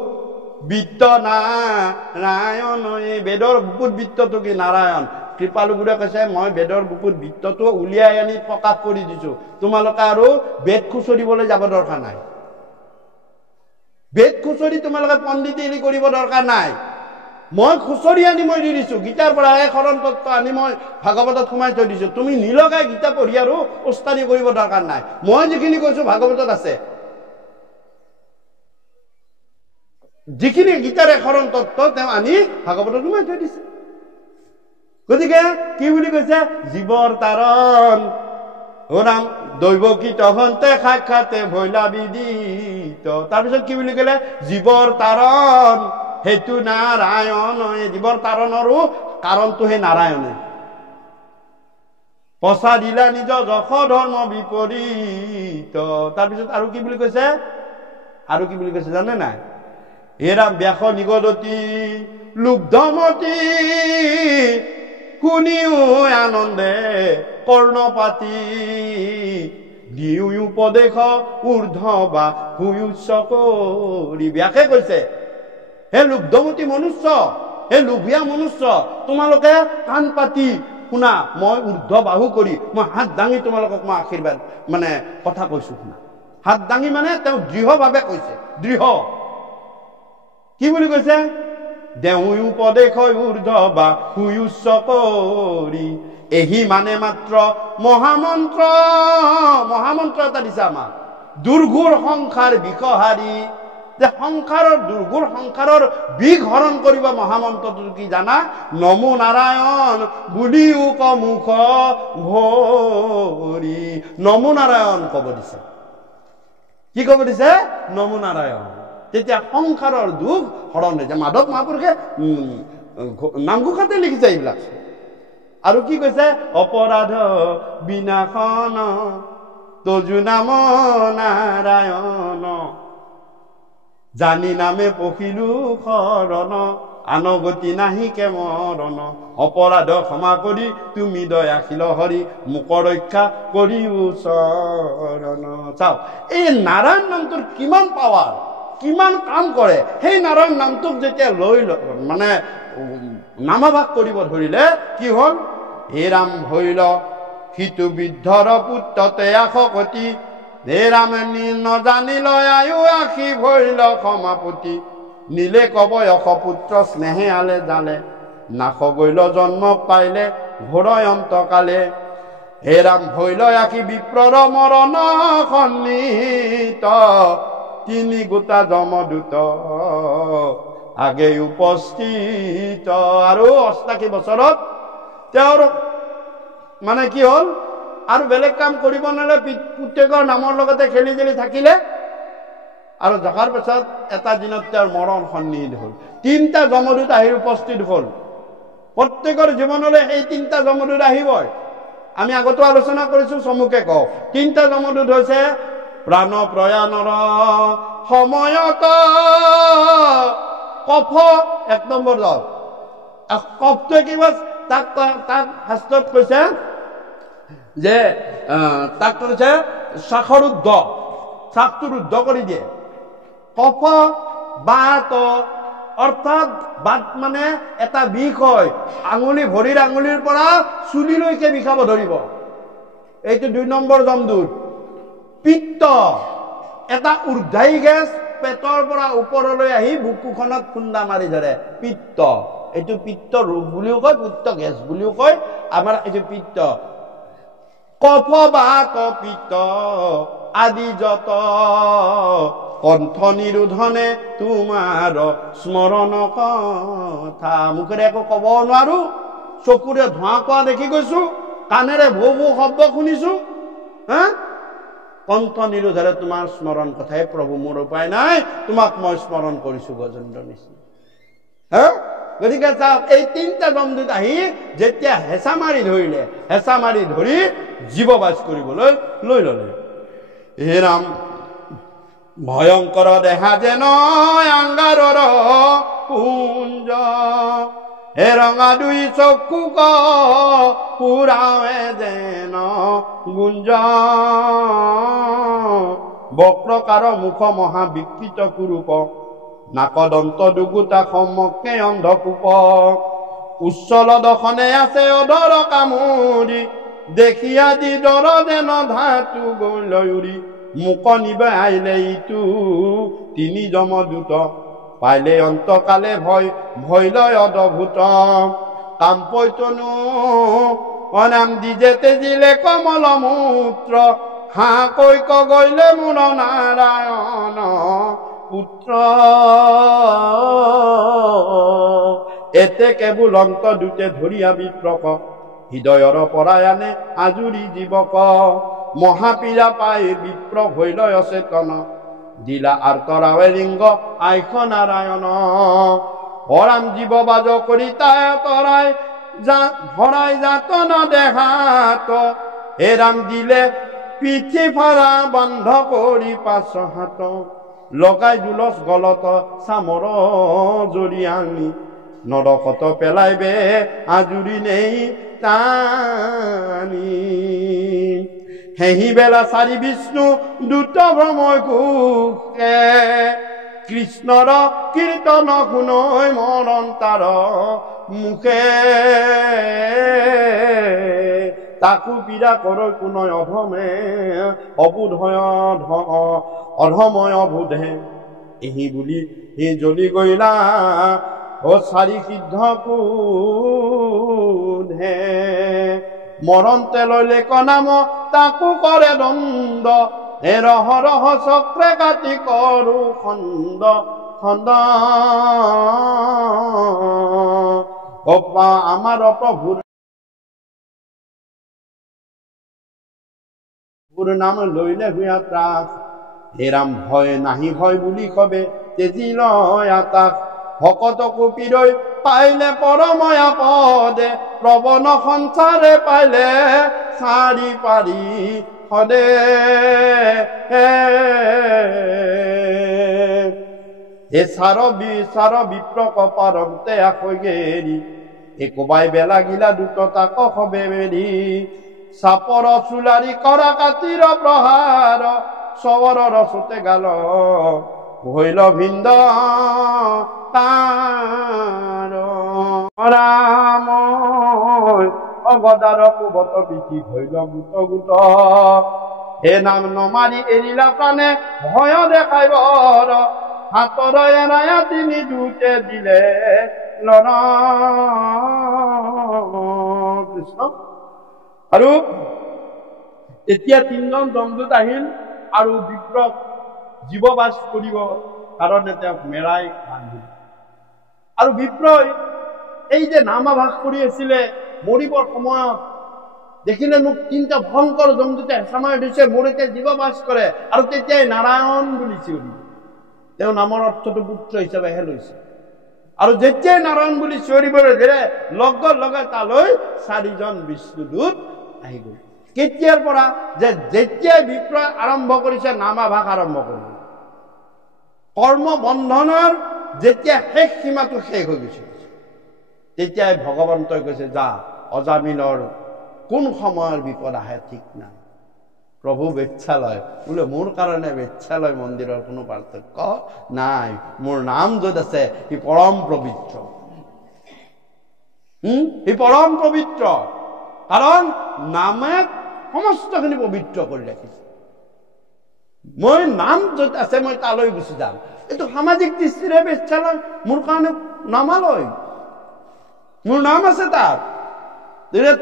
বিত্ত নাৰায়ণ। এই বেদৰ গুপুত বিত্তটো কি? নাৰায়ণ। কৃপালুগুৰে কৈছে, মই বেদৰ গুপুত বিত্তটো উলিয়াই আনি প্ৰকাশ কৰি দিছো, তোমালোকে আৰু বেদ খুচৰিবলৈ যাব দৰকাৰ নাই। বেদ খুচৰি তোমালোকে পণ্ডিত কৰিব দৰকাৰ নাই। মই খুচৰি আনি মই দি দিছো, গীতাৰ পৰা এই শৰণ তত্ত্ব আনি মই ভাগৱতত সোমাই থৈ দিছো। তুমি নিলগাই গীতা পঢ়ি আৰু উস্তাদি কৰিব দৰকাৰ নাই। মই যিখিনি কৈছো ভাগৱতত আছে, যিখিনি গীতাৰ শৰণ তত্ত্ব তেওঁ আনি ভাগৱতত সোমাই থৈ দিছে। গতিকে কি বুলি কৈছে? জীৱৰ তাৰণ ৰাম দৈৱকীত হন্তে সাক্ষাতে ভৈলা বিদিত। তাৰপিছত কি বুলি ক'লে? জীৱৰ তাৰণ সেইটো নাৰায়ণ। জীৱৰ তাৰণৰো কাৰণটো সেই নাৰায়ণে। পচা দিলা নিজ যশ ধৰ্ম বিপৰীত। তাৰপিছত আৰু কি বুলি কৈছে? আৰু কি বুলি কৈছে জানে নাই? হেৰাম ব্যাস নিগদতি লুব্ধমতি শুনিও আনন্দে কৰ্ণপাতি দিও উপদেশ ঊৰ্ধ বা ভূয়ুচ্চ কৰি। ব্যাসে কৈছে, হে লুব্ধমতি মনুষ্য, হে লোভিয়া মনুষ্য, তোমালোকে কাণ পাতি শুনা, মই ঊৰ্ধ বাহু কৰি, মই হাত দাঙি তোমালোকক মই আশীৰ্বাদ মানে কথা কৈছো। শুনা, হাত দাঙি মানে তেওঁ দৃঢ়ভাৱে কৈছে, দৃঢ়। কি বুলি কৈছে? দেউ উপদেশ ঊৰ্ধ বা ভূয়ুচ্চ কৰি। এহি মানে মাত্ৰ মহামন্ত্ৰ। মহামন্ত্ৰ এটা দিছে আমাক, দুৰ্ঘোৰ সংসাৰ বিষহাৰী। যে সংসাৰৰ দুৰ্ঘোৰ সংসাৰৰ বিষ হৰণ কৰিব মহামন্ত্ৰটো কি জানা? নমো নাৰায়ণ বুলিও মুখ ভৰি। নমো নাৰায়ণ কব দিছে। কি কব দিছে? নমো নাৰায়ণ। তেতিয়া সংসাৰৰ দুখ হৰণ হৈ যায়। মাধৱ মহাপুৰুষে নামঘোষাতে লিখিছে এইবিলাক। আৰু কি কৈছে? অপৰাধ বিনাশন তজু নাম নাৰায়ণ। জানি নামে পখিলো শৰণ আনগতি নাহিকে মৰণ। অপৰাধ ক্ষমা কৰি তুমি দয়াশীল হৰি মুখ ৰক্ষা কৰিও চৰণ। চাও এই নাৰায়ণ নামটোৰ কিমান পাৱাৰ, কিমান কাম কৰে। সেই নাৰায়ণ নামটোক যেতিয়া লৈ মানে নামাভাস কৰিব ধৰিলে কি হল? হে ৰাম ভৈল সিটো বৃদ্ধৰ পুত্ৰতে আশকতি। হে ৰাম নজানিল আয়ু আশী ভৈল ক্ষমাপতি। নীলে কবয়স পুত্ৰ স্নেহে আলে জালে। নাশ গৈল জন্ম পাইলে ঘোৰয় অন্তকালে। হে ৰাম ভৈল আশী বিপ্ৰৰ মৰণ সন্নিহিত। তিনি গোটা যমদূত আগে উপস্থিত। আৰু 88 বছৰত তেওঁৰ মানে কি হল? আৰু বেলেগ কাম কৰিব নোৱাৰে, পুতেকৰ নামৰ লগতে খেলি জেলি থাকিলে। আৰু থকাৰ পিছত এটা দিনত তেওঁৰ মৰণ সন্নিহিত হল। 3টা যমদূত আহি উপস্থিত হল। প্ৰত্যেকৰ জীৱনলৈ সেই তিনিটা যমদূত আহিবই। আমি আগতো আলোচনা কৰিছো, চমুকে কওঁ। তিনিটা যমদূত হৈছে প্ৰাণ প্ৰয়াণৰ সময়ত কফ, 1 নম্বৰ দল। কফটোৱে কি বছ, তাক শাস্ত্ৰত কৈছে যে তাক কৈছে শ্বাসৰ ঊৰ্ধ, শ্বাসটো ঊৰ্ধ কৰি দিয়ে। কফ বাত, অৰ্থাৎ বাত মানে এটা বিষ হয়, আঙুলি, ভৰিৰ আঙুলিৰ পৰা চুলিলৈকে বিষাব ধৰিব, এইটো 2 নম্বৰ যমদূত। পিত্ত, এটা ঊৰ্ধ্বায়ী গেছ পেটৰ পৰা ওপৰলৈ আহি বুকুখনত খুন্দা মাৰি ধৰে, পিত্ত। এইটো পিত্ত ৰোগ বুলিও কয়, পিত্ত গেছ বুলিও কয়, আমাৰ এইটো পিত্ত। কফ বাত পিত্ত আদি যত কণ্ঠ নিৰোধনে তোমাৰ স্মৰণ কথা। মুখেৰে একো ক'ব নোৱাৰো, চকুৰে ধোঁৱা কোৱা দেখি গৈছো, কাণেৰে ভৌ ভৌ শব্দ শুনিছো, কণ্ঠ নিৰোধেৰে তোমাৰ স্মৰণ কথাই প্ৰভু, মোৰ উপায় নাই, তোমাক মই স্মৰণ কৰিছো গজেন্দ্ৰ নিচিনা। গতিকে চাওক, এই তিনিটা যমদূত আহি যেতিয়া হেঁচা মাৰি ধৰিলে, হেঁচা মাৰি ধৰি জীৱবাস কৰিবলৈ লৈ ললে। হে ৰাম, ভয়ংকৰ দেহা যেন আংগাৰৰ পুঞ্জ, হে ৰঙা 2 চকু পুৰাৱে যেন গুঞ্জ, বক্ৰকাৰ মুখ মহা বিকৃত কুৰূপ, নাকদন্ত দুগুটা সমকে অন্ধকূপ, উচ্ছল দশনে আছে অধৰ কামুৰি, দেখিয়া দি দৰ যেন ধাতু গৈলয়ুৰি, মুক নিবে আইলে ইটো 3 যমদূত, পাইলে অন্তকালে ভয় লয় অদ্ভুত, কাম্পৈতনু অনাম দিজে তেজিলে কমল মূত্ৰ, হাঁ কৈক গৈলে মোৰ নাৰায়ণ পুত্ৰ, এতে কেৱল অন্ত দুটে ধৰিয়া বিপ্ৰক, হৃদয়ৰ পৰাই আনে আজুৰি জীৱক, মহাপীড়া পাই বিপ্ৰ হৈল অচেতন, দিলা আৰ্তৰাৱে লিংগ আইখ নাৰায়ণ, অৰাম জীৱ বাজ কৰি তাই তৰাই ভৰাই যাতন দেহাত, হেৰাম দিলে পিঠি ফাৰা বন্ধ কৰি 5 হাত, লগাই জুলস গলত চামৰ জৰি আনি, নৰকত পেলাইবে আজুৰি নেই টানি, হেহি বেলা 4 বিষ্ণু দূত ভ্ৰময় ঘোষে, কৃষ্ণৰ কীৰ্তন শুনৈ মৰণ তাৰ মুখে, তাকো পীড়া কৰৈ কোনয় অধমে, অধময় অবোধে, এহি বুলি হি জ্বলি গইলা 4 সিদ্ধ কোধে, মৰণতে ললে কনাম তাকো কৰে দণ্ড, হে ৰহ ৰহ চক্ৰে কাটি কৰো খণ্ড খণ্ড, আমাৰ প্ৰভুৰ নাম লইলে হুয়া ত্ৰাস, হেৰাম ভয় নাহি ভয় বুলি কবে তেজি লয় আতাস, ভকত কুপিৰৈ পাইলে পৰময়া পদে, প্ৰবন সঞ্চাৰে পাইলে 4 পাৰি সদে, হে চাৰ বিপ্ৰক পাৰন্তে আকৈ গেৰি, একোবাই বেলা গিলা দুট তাক হবে বেৰি, চাপৰ চুলাৰি কৰা কাতিৰ প্ৰহাৰ, চবৰৰ চুতে গাল ভৈল ভিন্দ তাৰ, ৰাম অগদাৰ কুবত বিকি ভৈল গোট গোট, হে নাম নমাৰি এৰিলা প্ৰাণে ভয় দেখাই বৰ, হাতৰ এৰায়া 3 দুটে দিলে লৰ। কৃষ্ণ। আৰু এতিয়া 3জন যমদূত আহিল আৰু বিপ্ৰক জীৱবাস কৰিব কাৰণে তেওঁক মেৰাই বান্ধিল। আৰু বিপ্ৰই এই যে নামাভাস কৰি আছিলে, মৰিবৰ সময়ত দেখিলে মোক 3টা ভয়ংকৰ যমদূতে হেঁচা মাৰি ধৰিছে, মোৰ এতিয়া জীৱবাস কৰে, আৰু তেতিয়াই নাৰায়ণ বুলি চিঞৰি, তেওঁ নামৰ অৰ্থটো পুত্ৰ হিচাপেহে লৈছে। আৰু যেতিয়াই নাৰায়ণ বুলি চিঞৰিবলৈ ধৰে লগে লগে তালৈ 4জন বিষ্ণুদূত আহি গ'ল। কেতিয়াৰ পৰা? যে যেতিয়াই বিপ্লৱ আৰম্ভ কৰিছে নামাভাস আৰম্ভ কৰিব। কৰ্ম বন্ধনৰ যেতিয়া শেষ সীমাটো শেষ হৈ গৈছে তেতিয়াই ভগৱন্তই কৈছে যা অজামিলৰ কোন সময়ৰ বিপদ আহে ঠিক নাই। প্ৰভু বেচ্ছালয় বোলে মোৰ কাৰণে বেচ্ছালয় মন্দিৰৰ কোনো পাৰ্থক্য নাই। মোৰ নাম য'ত আছে সি পৰম পবিত্ৰ। সি পৰম পবিত্ৰ কাৰণ নামে সমস্তখিনি পবিত্ৰ কৰি ৰাখিছে। মই নাম য'ত আছে মই তালৈ গুচি যাম। এইটো সামাজিক দৃষ্টিৰে বেচ্ছালয় মোৰ কাৰণে নামালয়। মোৰ নাম আছে তাত।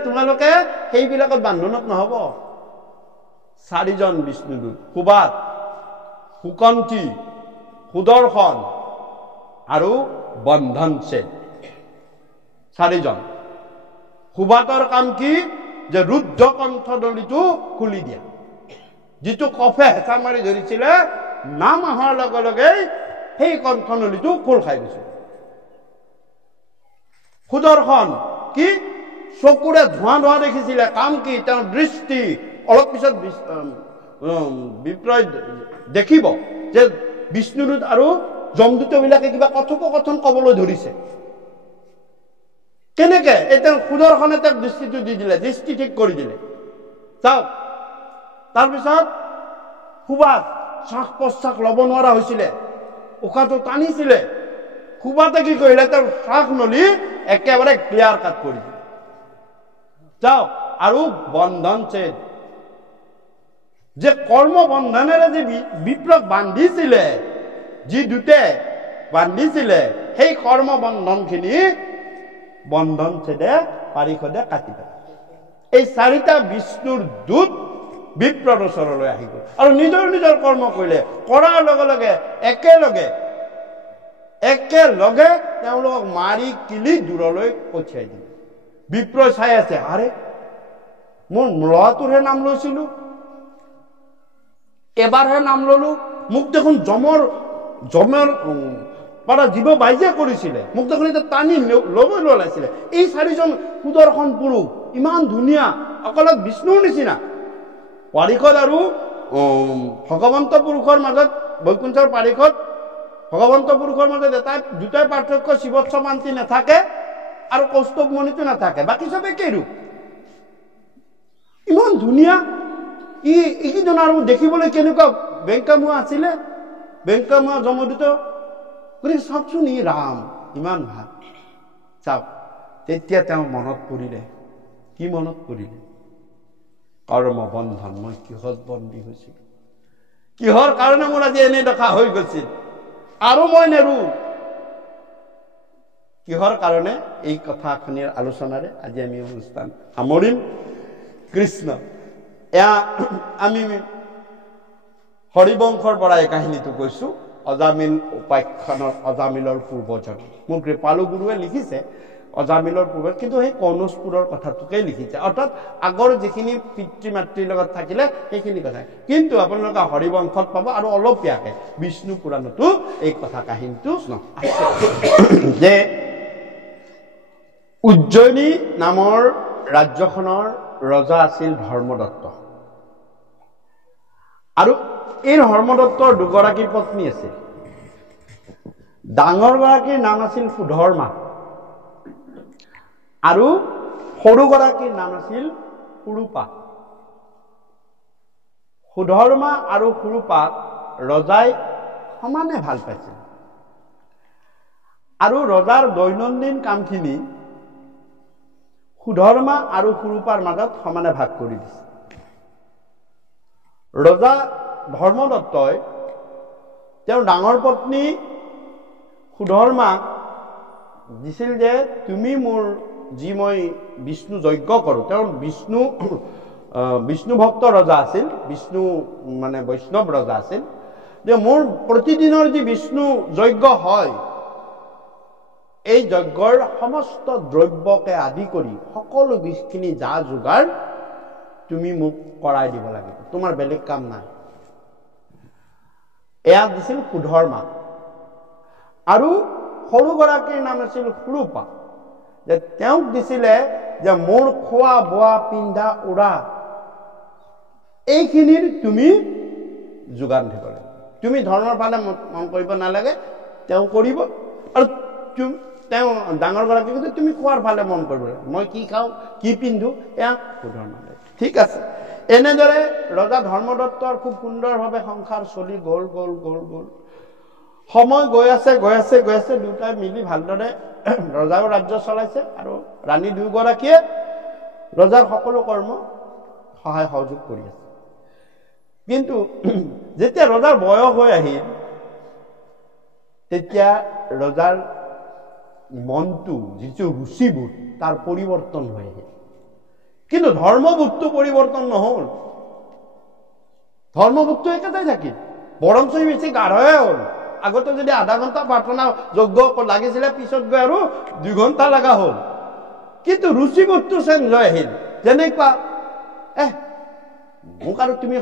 তোমালোকে সেইবিলাকত বান্ধনত নহব। 4জন বিষ্ণুদূত সুবাত, সুকন্ঠী, সুদৰ্শন আৰু বন্ধনচ্ছেদ 4জন। সুবাতৰ কাম কি? যে ৰুদ্ধ কণ্ঠদলিটো খুলি দিয়া। যিটো কফে হেঁচা মাৰি ধৰিছিলে নাম অহাৰ লগে লগে সেই কণ্ঠনলীটো খোল খাই গৈছে। সুদৰ্শন কি? চকুৰে ধোঁৱা ধোঁৱা দেখিছিলে। কাম কি? তেওঁৰ দৃষ্টি অলপ পিছত বিপ্লৱ দেখিব যে বিষ্ণুদূত আৰু যমদূতবিলাকে কিবা কথোপকথন কবলৈ ধৰিছে। কেনেকে? তেওঁ সুদৰ্শনে তেওঁক দৃষ্টিটো দি দিলে, দৃষ্টি ঠিক কৰি দিলে। চাওক, তাৰপিছত সুবাত শ্বাস প্ৰশ্বাস ল'ব নোৱাৰা হৈছিলে, উশাহটো টানিছিলে। সুবাতে কি কৰিলে? তেওঁৰ শ্বাস নলী একেবাৰে ক্লিয়াৰ কাট কৰি দিলে। চাওক, আৰু বন্ধনচ্ছেদ যে কৰ্ম বন্ধনেৰে যে বিপ্লৱ বান্ধিছিলে, যি দূতে বান্ধিছিলে সেই কৰ্ম বন্ধনখিনি বন্ধনচ্ছেদে পাৰিষদে কাটি পেলালে। এই 4টা বিষ্ণুৰ দূত বিপ্ৰৰ ওচৰলৈ আহি গ'ল আৰু নিজৰ নিজৰ কৰ্ম কৰিলে। কৰাৰ লগে লগে একেলগে তেওঁলোকক মাৰি কিলি দূৰলৈ পঠিয়াই দিলে। বিপ্ৰই চাই আছে, আৰে মোৰ ল'ৰাটোৰহে নাম লৈছিলো, এবাৰহে নাম ললো। মোক দেখোন জমৰ পৰা জীৱ বাইজে কৰিছিলে, মোক দেখোন এতিয়া টানি ল'বই ওলাইছিলে। এই 4জন সুদৰ্শন পুৰুষ ইমান ধুনীয়া, অকল বিষ্ণুৰ নিচিনা। পাৰিষদ আৰু ভগৱন্ত পুৰুষৰ মাজত, বৈকুণ্ঠৰ পাৰিষদ ভগৱন্ত পুৰুষৰ মাজত দুটাই পাৰ্থক্য, শিৱৎস মান্তি নাথাকে আৰু কৌস্তভ মণিটো নাথাকে, বাকী চব একেই ৰূপ। ইমান ধুনীয়া। ইজন আৰু দেখিবলৈ কেনেকুৱা বেংকামুৱা আছিলে, বেংকামুৱা যমদূত। গতিকে চাওকচোন, ই ৰাম ইমান ভাল। চাওক, তেতিয়া তেওঁ মনত পৰিলে। কি মনত পৰিলে? কৰ্ম বন্ধন। মই কিহত বন্দী হৈছিল? কিহৰ কাৰণে মোৰ আজি এনে দশা হৈ গৈছিল? আৰু মই নেৰো। কিহৰ কাৰণে? এই কথাখিনিৰ আলোচনাৰে আজি আমি অনুষ্ঠান সামৰিম। কৃষ্ণ। এয়া আমি হৰিবংশৰ পৰা এই কাহিনীটো কৈছো। অজামিল উপাখ্যানৰ অজামিলৰ পূৰ্বজন মোৰ কৃপালু গুৰুৱে লিখিছে অজামিলৰ পূৰ্বে, কিন্তু সেই কৌনসপুৰৰ কথাটোকেই লিখিছে, অৰ্থাৎ আগৰ যিখিনি পিতৃ মাতৃৰ লগত থাকিলে সেইখিনি কথা। কিন্তু আপোনালোকে হৰিবংশত পাব আৰু অলপীয়াকে বিষ্ণু পুৰাণতো এই কথা কাহিনীটো যে উজ্জয়িনী নামৰ ৰাজ্যখনৰ ৰজা আছিল ধৰ্মদত্ত। আৰু এই ধৰ্মদত্তৰ 2গৰাকী পত্নী আছিল। ডাঙৰগৰাকীৰ নাম আছিল সুধৰ্মা আৰু সৰুগৰাকীৰ নাম আছিল সুৰূপা। সুধৰ্মা আৰু সুৰূপাক ৰজাই সমানে ভাল পাইছিল আৰু ৰজাৰ দৈনন্দিন কামখিনি সুধৰ্মা আৰু সুৰূপাৰ মাজত সমানে ভাগ কৰি দিছে। ৰজা ধৰ্মদত্তই তেওঁৰ ডাঙৰ পত্নী সুধৰ্মাক দিছিল যে তুমি মোৰ যি মই বিষ্ণু যজ্ঞ কৰোঁ, তেওঁৰ বিষ্ণু ভক্ত ৰজা আছিল, বিষ্ণু মানে বৈষ্ণৱ ৰজা আছিল, যে মোৰ প্ৰতিদিনৰ যি বিষ্ণু যজ্ঞ হয় এই যজ্ঞৰ সমস্ত দ্ৰব্যকে আদি কৰি সকলো বিষখিনি যা যোগাৰ তুমি মোক কৰাই দিব লাগিব, তোমাৰ বেলেগ কাম নাই। এয়া দিছিল সুধৰ্মা। আৰু সৰুগৰাকীৰ নাম আছিল সুৰূপা। যে তেওঁক দিছিলে যে মোৰ খোৱা বোৱা পিন্ধা উৰা এইখিনিৰ তুমি যোগান দিব লাগে, তুমি ধৰ্মৰ ফালে মন কৰিব নালাগে, তেওঁ কৰিব। আৰু তেওঁ ডাঙৰ গৰাকী কৈছে তুমি খোৱাৰ ফালে মন কৰিব লাগে, মই কি খাওঁ কি পিন্ধো এয়া সোধৰ নালাগে। ঠিক আছে, এনেদৰে ৰজা ধৰ্মদত্তৰ খুব সুন্দৰভাৱে সংসাৰ চলি গ'ল গ'ল গ'ল গ'ল। সময় গৈ আছে দুটাই মিলি ভালদৰে ৰজাও ৰাজ্য চলাইছে আৰু ৰাণী দুয়োগৰাকীয়ে ৰজাৰ সকলো কৰ্ম সহায় সহযোগ কৰি আছে। কিন্তু যেতিয়া ৰজাৰ বয়স হৈ আহিল তেতিয়া ৰজাৰ মনটো যিটো ৰুচিবোধ তাৰ পৰিৱৰ্তন হৈ আহিল, কিন্তু ধৰ্মবোধটো পৰিৱৰ্তন নহল। ধৰ্মবোধটো একেটাই থাকিল, বৰঞ্চ বেছি গাঢ়হে হ'ল। আগতে যদি আধা ঘণ্টা প্ৰাৰ্থনা যজ্ঞ লাগিছিলে, পিছত গৈ আৰু 2 ঘণ্টা লগা হ'ল। কিন্তু ৰুচিবোধটো চেঞ্জ হৈ আহিল। যেনেকুৱা মোক আৰু তুমি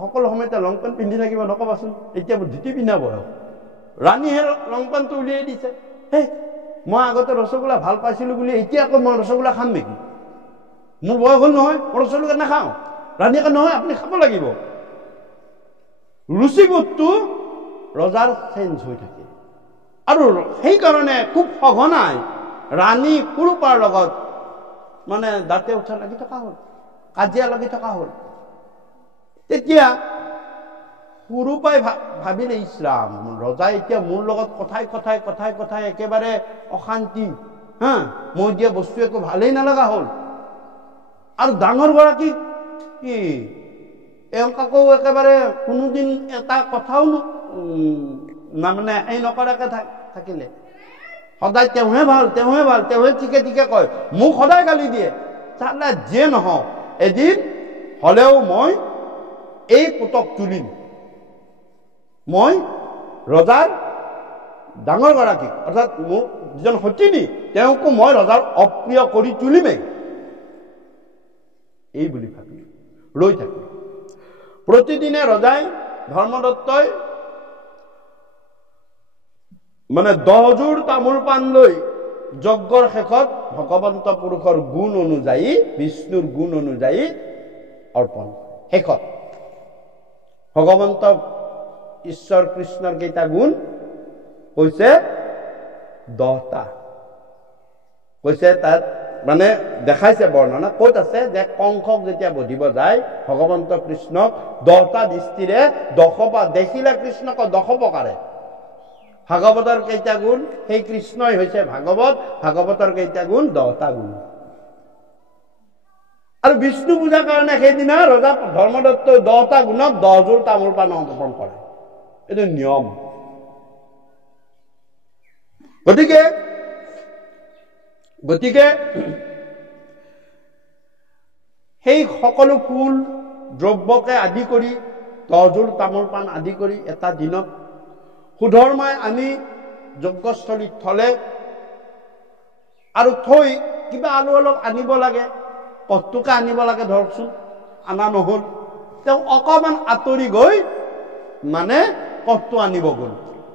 সকলো সময়তে লং পেণ্ট পিন্ধি থাকিব নকবাচোন, এতিয়া ধুতি পিন্ধা বয়স। ৰাণীহে লং পেণ্টটো উলিয়াই দিছে। মই আগতে ৰসগোল্লা ভাল পাইছিলো বুলি এতিয়া আকৌ মই ৰসগোল্লা খাম নেকি? মোৰ বয়স হ'ল নহয়, মই ৰসগোল্লা নাখাওঁ। ৰাণীয়ে কয় নহয় আপুনি খাব লাগিব। ৰুচিবোধটো ৰজাৰ চেঞ্জ হৈ থাকে। আৰু সেইকাৰণে খুব সঘনাই ৰাণী সুৰূপাৰ লগত মানে দাঁতে উঠা লাগি থকা হ'ল, কাজিয়া লাগি থকা হ'ল। তেতিয়া সুৰূপাই ভাবিলে ইছৰাম, ৰজাই এতিয়া মোৰ লগত কথাই একেবাৰে অশান্তি, মই দিয়া বস্তু একো ভালেই নালাগা হ'ল। আৰু ডাঙৰ গৰাকী কি এওঁক আকৌ একেবাৰে কোনোদিন এটা কথাও মানে এই নকৰাকে থাকিলে। সদায় তেওঁহে ভাল, তেওঁহে ঠিকে কয়, মোক সদায় গালি দিয়ে। চালা যিয়ে নহওক এদিন হলেও মই এই পুতক তুলিম, মই ৰজাৰ ডাঙৰ গৰাকীক অৰ্থাৎ মোৰ যিজন সতিনী তেওঁকো মই ৰজাৰ অপ্ৰিয় কৰি তুলিমেই, এই বুলি ভাবি ৰৈ থাকিল। প্ৰতিদিনে ৰজাই ধৰ্মদত্তই মানে 10 যোৰ তামোল পাণ লৈ যজ্ঞৰ শেষত ভগৱন্ত পুৰুষৰ গুণ অনুযায়ী, বিষ্ণুৰ গুণ অনুযায়ী অৰ্পণ। শেষত ভগৱন্ত ঈশ্বৰ কৃষ্ণৰ কেইটা গুণ কৈছে 10টা। কৈছে তাত মানে দেখাইছে বৰ্ণনা ক'ত আছে যে কংসক যেতিয়া বধিব যায় ভগৱন্ত কৃষ্ণক 10টা দৃষ্টিৰে 10 দেখিলে কৃষ্ণক 10 প্ৰকাৰে। ভাগৱতৰ কেইটা গুণ, সেই কৃষ্ণই হৈছে ভাগৱতৰ কেইটা গুণ 10টা গুণ। আৰু বিষ্ণু পূজাৰ কাৰণে সেইদিনা ৰজা ধৰ্মদত্তই 10টা গুণক 10 যোৰ তামোল পাণ অৰ্পণ কৰে, এইটো নিয়ম। গতিকে সেই সকলো ফুল দ্ৰব্যকে আদি কৰি 10 যোৰ তামোল পাণ আদি কৰি এটা দিনত সুধৰ্মাই আনি যজ্ঞস্থলীত থলে। আৰু থৈ কিবা আলু অলপ আনিব লাগে, কটুকা আনিব লাগে ধৰকচোন, আনা নহল। তেওঁ অকমান আঁতৰি গৈ মানে কটটো আনিব গ'ল,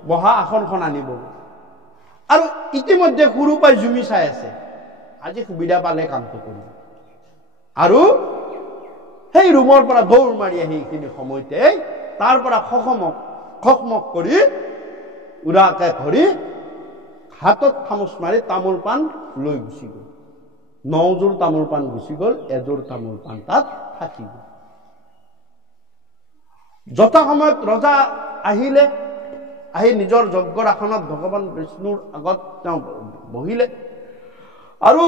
বহা আসনখন আনিব গ'ল। আৰু ইতিমধ্যে সুৰূপাই জুমি চাই আছে, আজি সুবিধা পালে কামটো কৰিব। আৰু সেই ৰুমৰ পৰা দৌৰ মাৰি আহি এইখিনি সময়তে তাৰ পৰা খকমক কৰি উৰাকে ধৰি হাতত খামোচ মাৰি তামোল পাণ লৈ গুচি গ'ল। 9 যোৰ তামোল পাণ গুচি গ'ল, 1 যোৰ তামোল পাণ তাত থাকি গ'ল। যথা সময়ত ৰজা আহিলে, আহি নিজৰ যজ্ঞৰ আসনত ভগৱান বিষ্ণুৰ আগত তেওঁ বহিলে। আৰু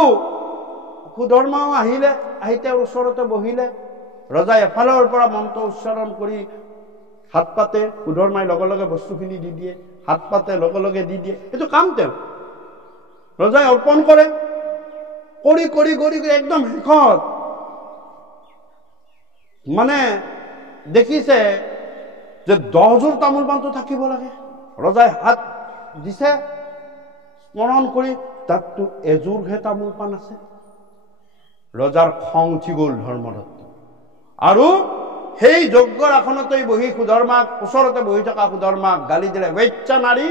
সুধৰ্মাও আহিলে, আহি তেওঁৰ ওচৰতে বহিলে। ৰজাই এফালৰ পৰা মন্ত্ৰ উচ্চাৰণ কৰি হাত পাতে, সুধৰ্মাই লগে লগে বস্তুখিনি দি দিয়ে, হাত পাতে লগে লগে দি দিয়ে, এইটো কাম তেওঁ। ৰজাই অৰ্পণ কৰে, কৰি একদম শেষত মানে দেখিছে যে 10 যোৰ তামোল পাণটো থাকিব লাগে। ৰজাই হাত দিছে স্মৰণ কৰি, তাততো 1 যোৰহে তামোল পাণ আছে। ৰজাৰ খং উঠি গ'ল ধৰ্মদত্ত। আৰু সেই যজ্ঞৰ আসনতে বহি সুধৰ্মাক, ওচৰতে বহি থকা সুধৰ্মাক গালি দিলে, বেচ্চা নাৰী,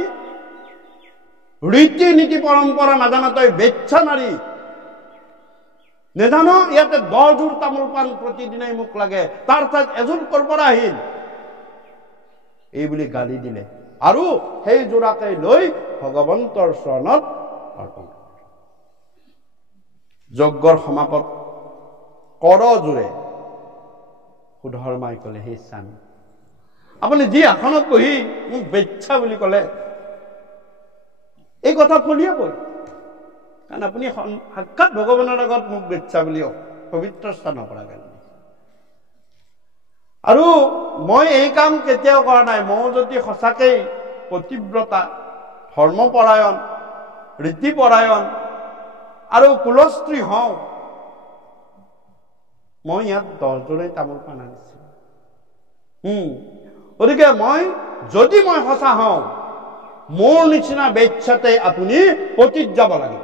ৰীতি নীতি পৰম্পৰা নাজানা তই বেচ্ছা নাৰী নেজানো ইয়াতে 10 যোৰ তামোল পাণ প্ৰতিদিনাই মোক লাগে তাৰ ঠাইত এযোৰ ক'ৰ পৰা আহিল এই বুলি গালি দিলে আৰু সেই যোৰাকে লৈ ভগৱন্তৰ চৰণত অৰ্পণ যজ্ঞৰ সমাপত কৰজোৰে সুধৰ্মাই ক'লে হে স্বামী আপুনি যি আসনত বহি মোক বেচ্ছা বুলি ক'লে এই কথা ফলিয়াবই কাৰণ আপুনি সাক্ষাৎ ভগৱানৰ আগত মোক বেচ্ছা বুলি পবিত্ৰ স্থানৰ পৰা গ'ল আৰু মই এই কাম কেতিয়াও কৰা নাই মই যদি সঁচাকৈ পতিব্ৰতা ধৰ্মপৰায়ণ ৰীতিপৰায়ণ আৰু কুলস্ত্ৰী হওঁ মই ইয়াত 10 যোৰে তামোল পাণ আনিছিলোঁ গতিকে যদি মই সঁচা হওঁ মোৰ নিচিনা বেচ্ছাতে আপুনি পতিত যাব লাগিব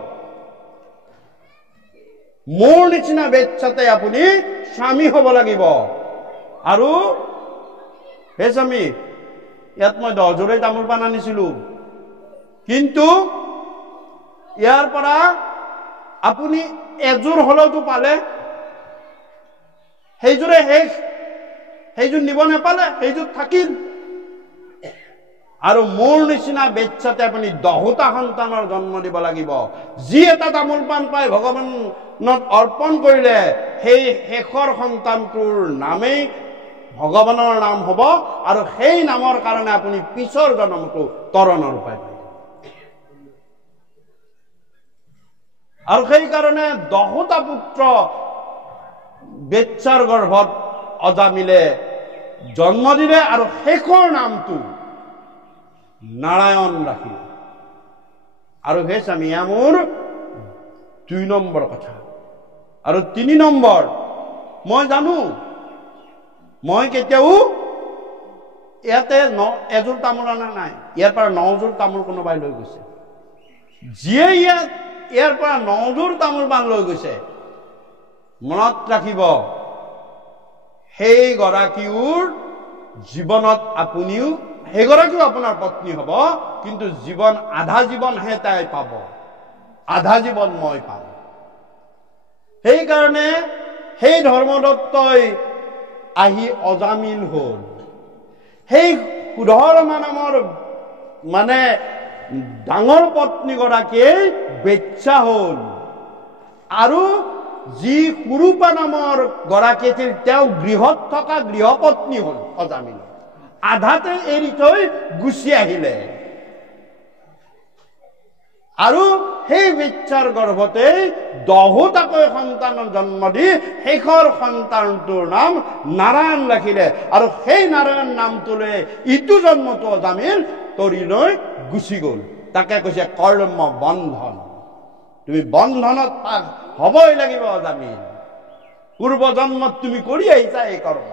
মোৰ নিচিনা বেচ্ছাতে আপুনি স্বামী হ'ব লাগিব আৰু হে স্বামী ইয়াত মই 10 যোৰে তামোল পাণ আনিছিলোঁ কিন্তু ইয়াৰ পৰা আপুনি এযোৰ হলেওতো পালে সেইযোৰে শেষ সেইযোৰ নিব নাপালে সেইযোৰ থাকিল আৰু মোৰ নিচিনা বেচ্ছাতে আপুনি 10টা সন্তানৰ জন্ম দিব লাগিব যি এটা তামোল পাণ পাই ভগৱানত অৰ্পণ কৰিলে সেই শেষৰ সন্তানটোৰ নামেই ভগৱানৰ নাম হ'ব আৰু সেই নামৰ কাৰণে আপুনি পিছৰ জন্মটো তৰণৰ উপায় পায় আৰু সেই কাৰণে 10টা পুত্ৰ বেচ্ছাৰ গৰ্ভত অজামিলে জন্ম দিলে আৰু শেষৰ নামটো নাৰায়ণ ৰাখিলে আৰু হে স্বামী মোৰ 2 নম্বৰ কথা আৰু 3 নম্বৰ মই জানো মই কেতিয়াও ইয়াতে এযোৰ তামোল অনা নাই ইয়াৰ পৰা 9 যোৰ তামোল কোনোবাই লৈ গৈছে যিয়ে ইয়াৰ পৰা 9 যোৰ তামোল পাণ লৈ গৈছে মনত ৰাখিব সেই গৰাকীৰ জীৱনত আপুনিও সেইগৰাকীও আপোনাৰ পত্নী হ'ব কিন্তু জীৱন আধা জীৱনহে তাই পাব আধা জীৱন মই পাম সেইকাৰণে সেই ধৰ্মদত্তই আহি অজামিল হ'ল সেই সুধৰ্মা নামৰ মানে ডাঙৰ পত্নী গৰাকীয়ে বেচ্ছা হ'ল আৰু যি কুৰুপা নামৰ গৰাকী আছিল তেওঁ গৃহত থকা গৃহপত্নী হ'ল অজামিল আধাতে এৰি থৈ গুচি আহিলে আৰু সেই বেচ্ছাৰ গৰ্ভতে 10টাকৈ সন্তানৰ জন্ম দি শেষৰ সন্তানটোৰ নাম নাৰায়ণ ৰাখিলে আৰু সেই নাৰায়ণ নামটোলৈ ইটো জন্মটো অজামিল তৰি লৈ গুচি গ'ল তাকে কৈছে কৰ্ম বন্ধন তুমি বন্ধনত হ'বই লাগিব অজামিল পূৰ্ব জন্মত তুমি কৰি আহিছা এই কৰ্ম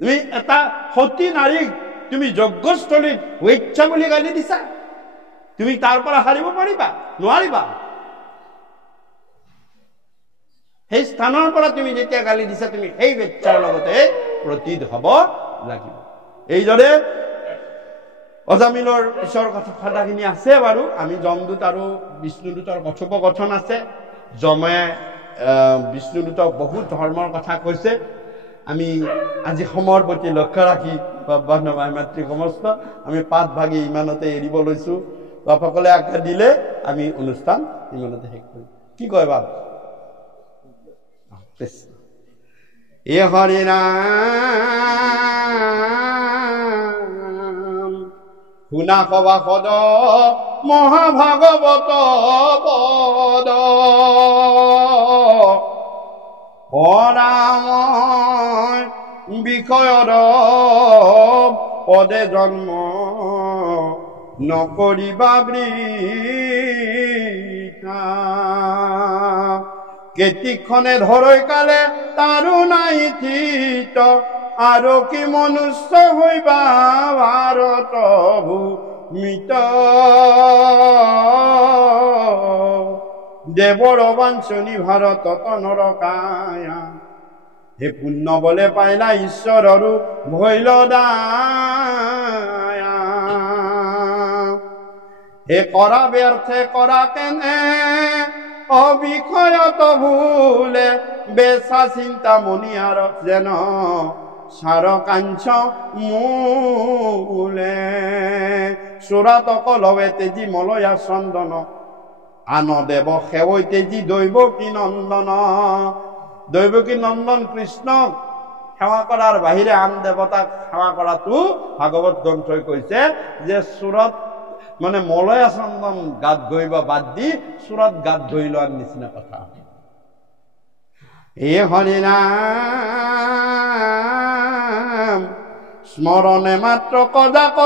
তুমি এটা সতী নাৰীক তুমি যজ্ঞস্থলীত বেচ্ছা বুলি গালি দিছা তুমি তাৰ পৰা হাৰিব পাৰিবা নোৱাৰিবা সেই স্থানৰ পৰা তুমি যেতিয়া গালি দিছা তুমি সেই বেচ্ছাৰ লগতে প্ৰতিদ হ'ব লাগিব এইদৰে অজামিলৰ পিছৰ কথাখিনি আছে বাৰু আমি যমদূত আৰু বিষ্ণুদূতৰ কথোপকথন আছে যমে বিষ্ণুদূতক বহুত ধৰ্মৰ কথা কৈছে আমি আজি সময়ৰ প্ৰতি লক্ষ্য ৰাখি বাবা মাতৃ সমস্ত আমি পাঠ ভাগি ইমানতে এৰিব লৈছো বাপসকলে আজ্ঞা দিলে আমি অনুষ্ঠান ইমানতে শেষ কৰিম কি কয় বাপ এ হৰি নাম শুনা কবা সদ মহাভাগৱত পদ অৰাময় বিষয়ৰ পদে জন্ম নকৰিবা বৃথা কেতিখনে ধৰৈ কালে তাৰো নাই থিত আৰু কি মনুষ্য হইবা ভাৰত ভূমিত দেৱৰ বাঞ্ছনী ভাৰতত নৰকায়া হে পুণ্য বলে পাইলা ঈশ্বৰৰো ভৈল দায়া হে করা ব্যর্থে করা কেনে অবিক্ষয়ত ভুলে বেসা চিন্তা মনিয়ার যেন সার কাঞ্চ মূলে সুরাতক লবে তেজি মলয়া চন্দন আন দেব সেৱৈ তেজি দৈৱকী নন্দন। দৈৱকী নন্দন কৃষ্ণক সেৱা কৰাৰ বাহিৰে আন দেৱতাক সেৱা কৰাটো ভাগৱত গ্ৰন্থই কৈছে যে চুৰত মানে মলয়া চন্দন গাত ঘঁহিব বাদ দি চুৰত গাত ঘঁহি লোৱাৰ নিচিনা কথা। এই হৰিনাম স্মৰণে মাত্ৰ কজাক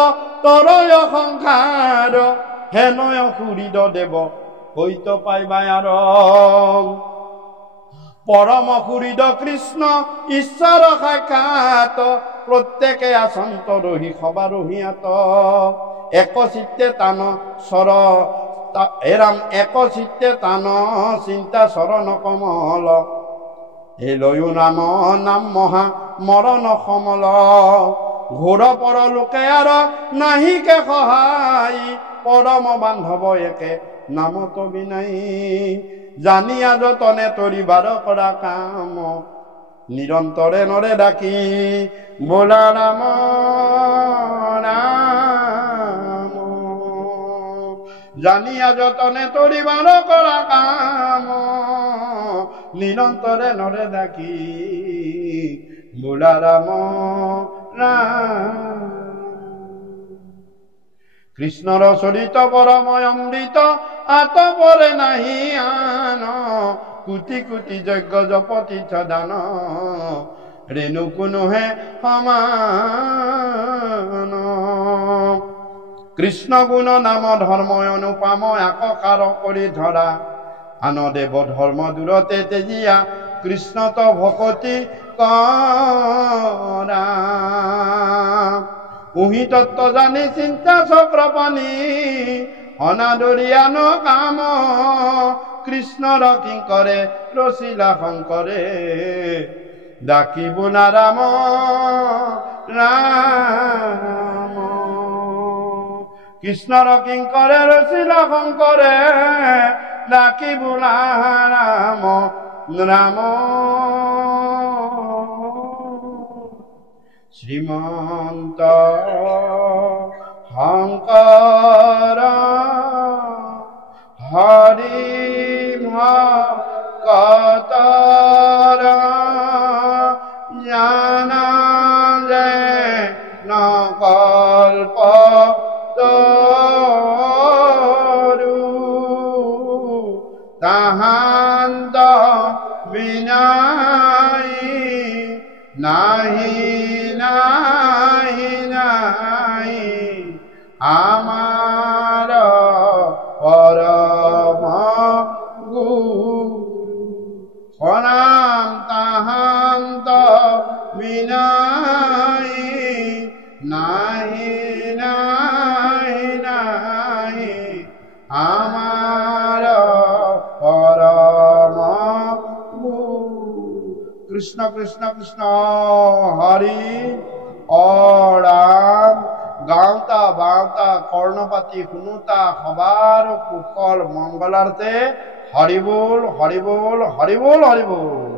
তৰয় সংসাৰ হেনয় সুহৃদ দেৱ হৈত পাইবাই আৰু পৰম সুহৃদ কৃষ্ণ ঈশ্বৰ সাক্ষাৎ প্ৰত্যেকে আচন্ত ৰহি সবা ৰহিয়াত এক চিত্তে টান চৰ এৰাম এক চিত্তে টান চিন্তা চৰণ কমল হেলয়ো নাম নাম মহা মৰণ সমল ঘোৰ পৰলোকে আৰু নাহিকে সহায় পৰম বান্ধৱ একে নামত বিনাই জানিয়া যতনে তৰিবাৰ কৰা কাম নিৰন্তৰে নৰে ডাকি বোলা ৰাম ৰাম জানিয়া যতনে তৰিবাৰ কৰা কাম নিৰন্তৰে নৰে ডাকি বোলা ৰাম ৰাম। কৃষ্ণৰ চৰিত পৰময় অমৃত আতপৰে নাহি আন কোটি কোটি যজ্ঞ জপ তীৰ্থ দান ৰেণু কোনোহে সমান। কৃষ্ণ গুণ নাম ধৰ্ম অনুপম আকাকাৰ কৰি ধৰা আন দেৱ ধৰ্ম দূৰতে তেজিয়া কৃষ্ণত ভকতি কৰা। উহি তত্ত্ব জানি চিন্তা চক্ৰ পানী অনাদৰিয়ান কাম কৃষ্ণৰ কিংকৰে ৰচিলা শংকৰে ডাকিব না ৰাম ৰাম। কৃষ্ণৰ কিংকৰে ৰচিলা শংকৰে ডাকিব না ৰাম ৰাম। শ্ৰীমন্ত শংকৰ হৰি ভকতৰ জ্ঞান যে নকল্প তৰু তাহান্ত বিনাই নাহি নাহি নাহি আমাৰ পৰম গুৰু প্ৰণাম তাহান্ত বিনাই নাহি নাহি নাহি আমাৰ পৰম গুৰু। কৃষ্ণ কৃষ্ণ কৃষ্ণ হৰি অ ৰাম। গাওঁতা বাওঁতা কৰ্ণপাতি শুনোতা সবাৰ কুশল মংগলাৰ্থে হৰি বল হৰি বল হৰি বল হৰি বল।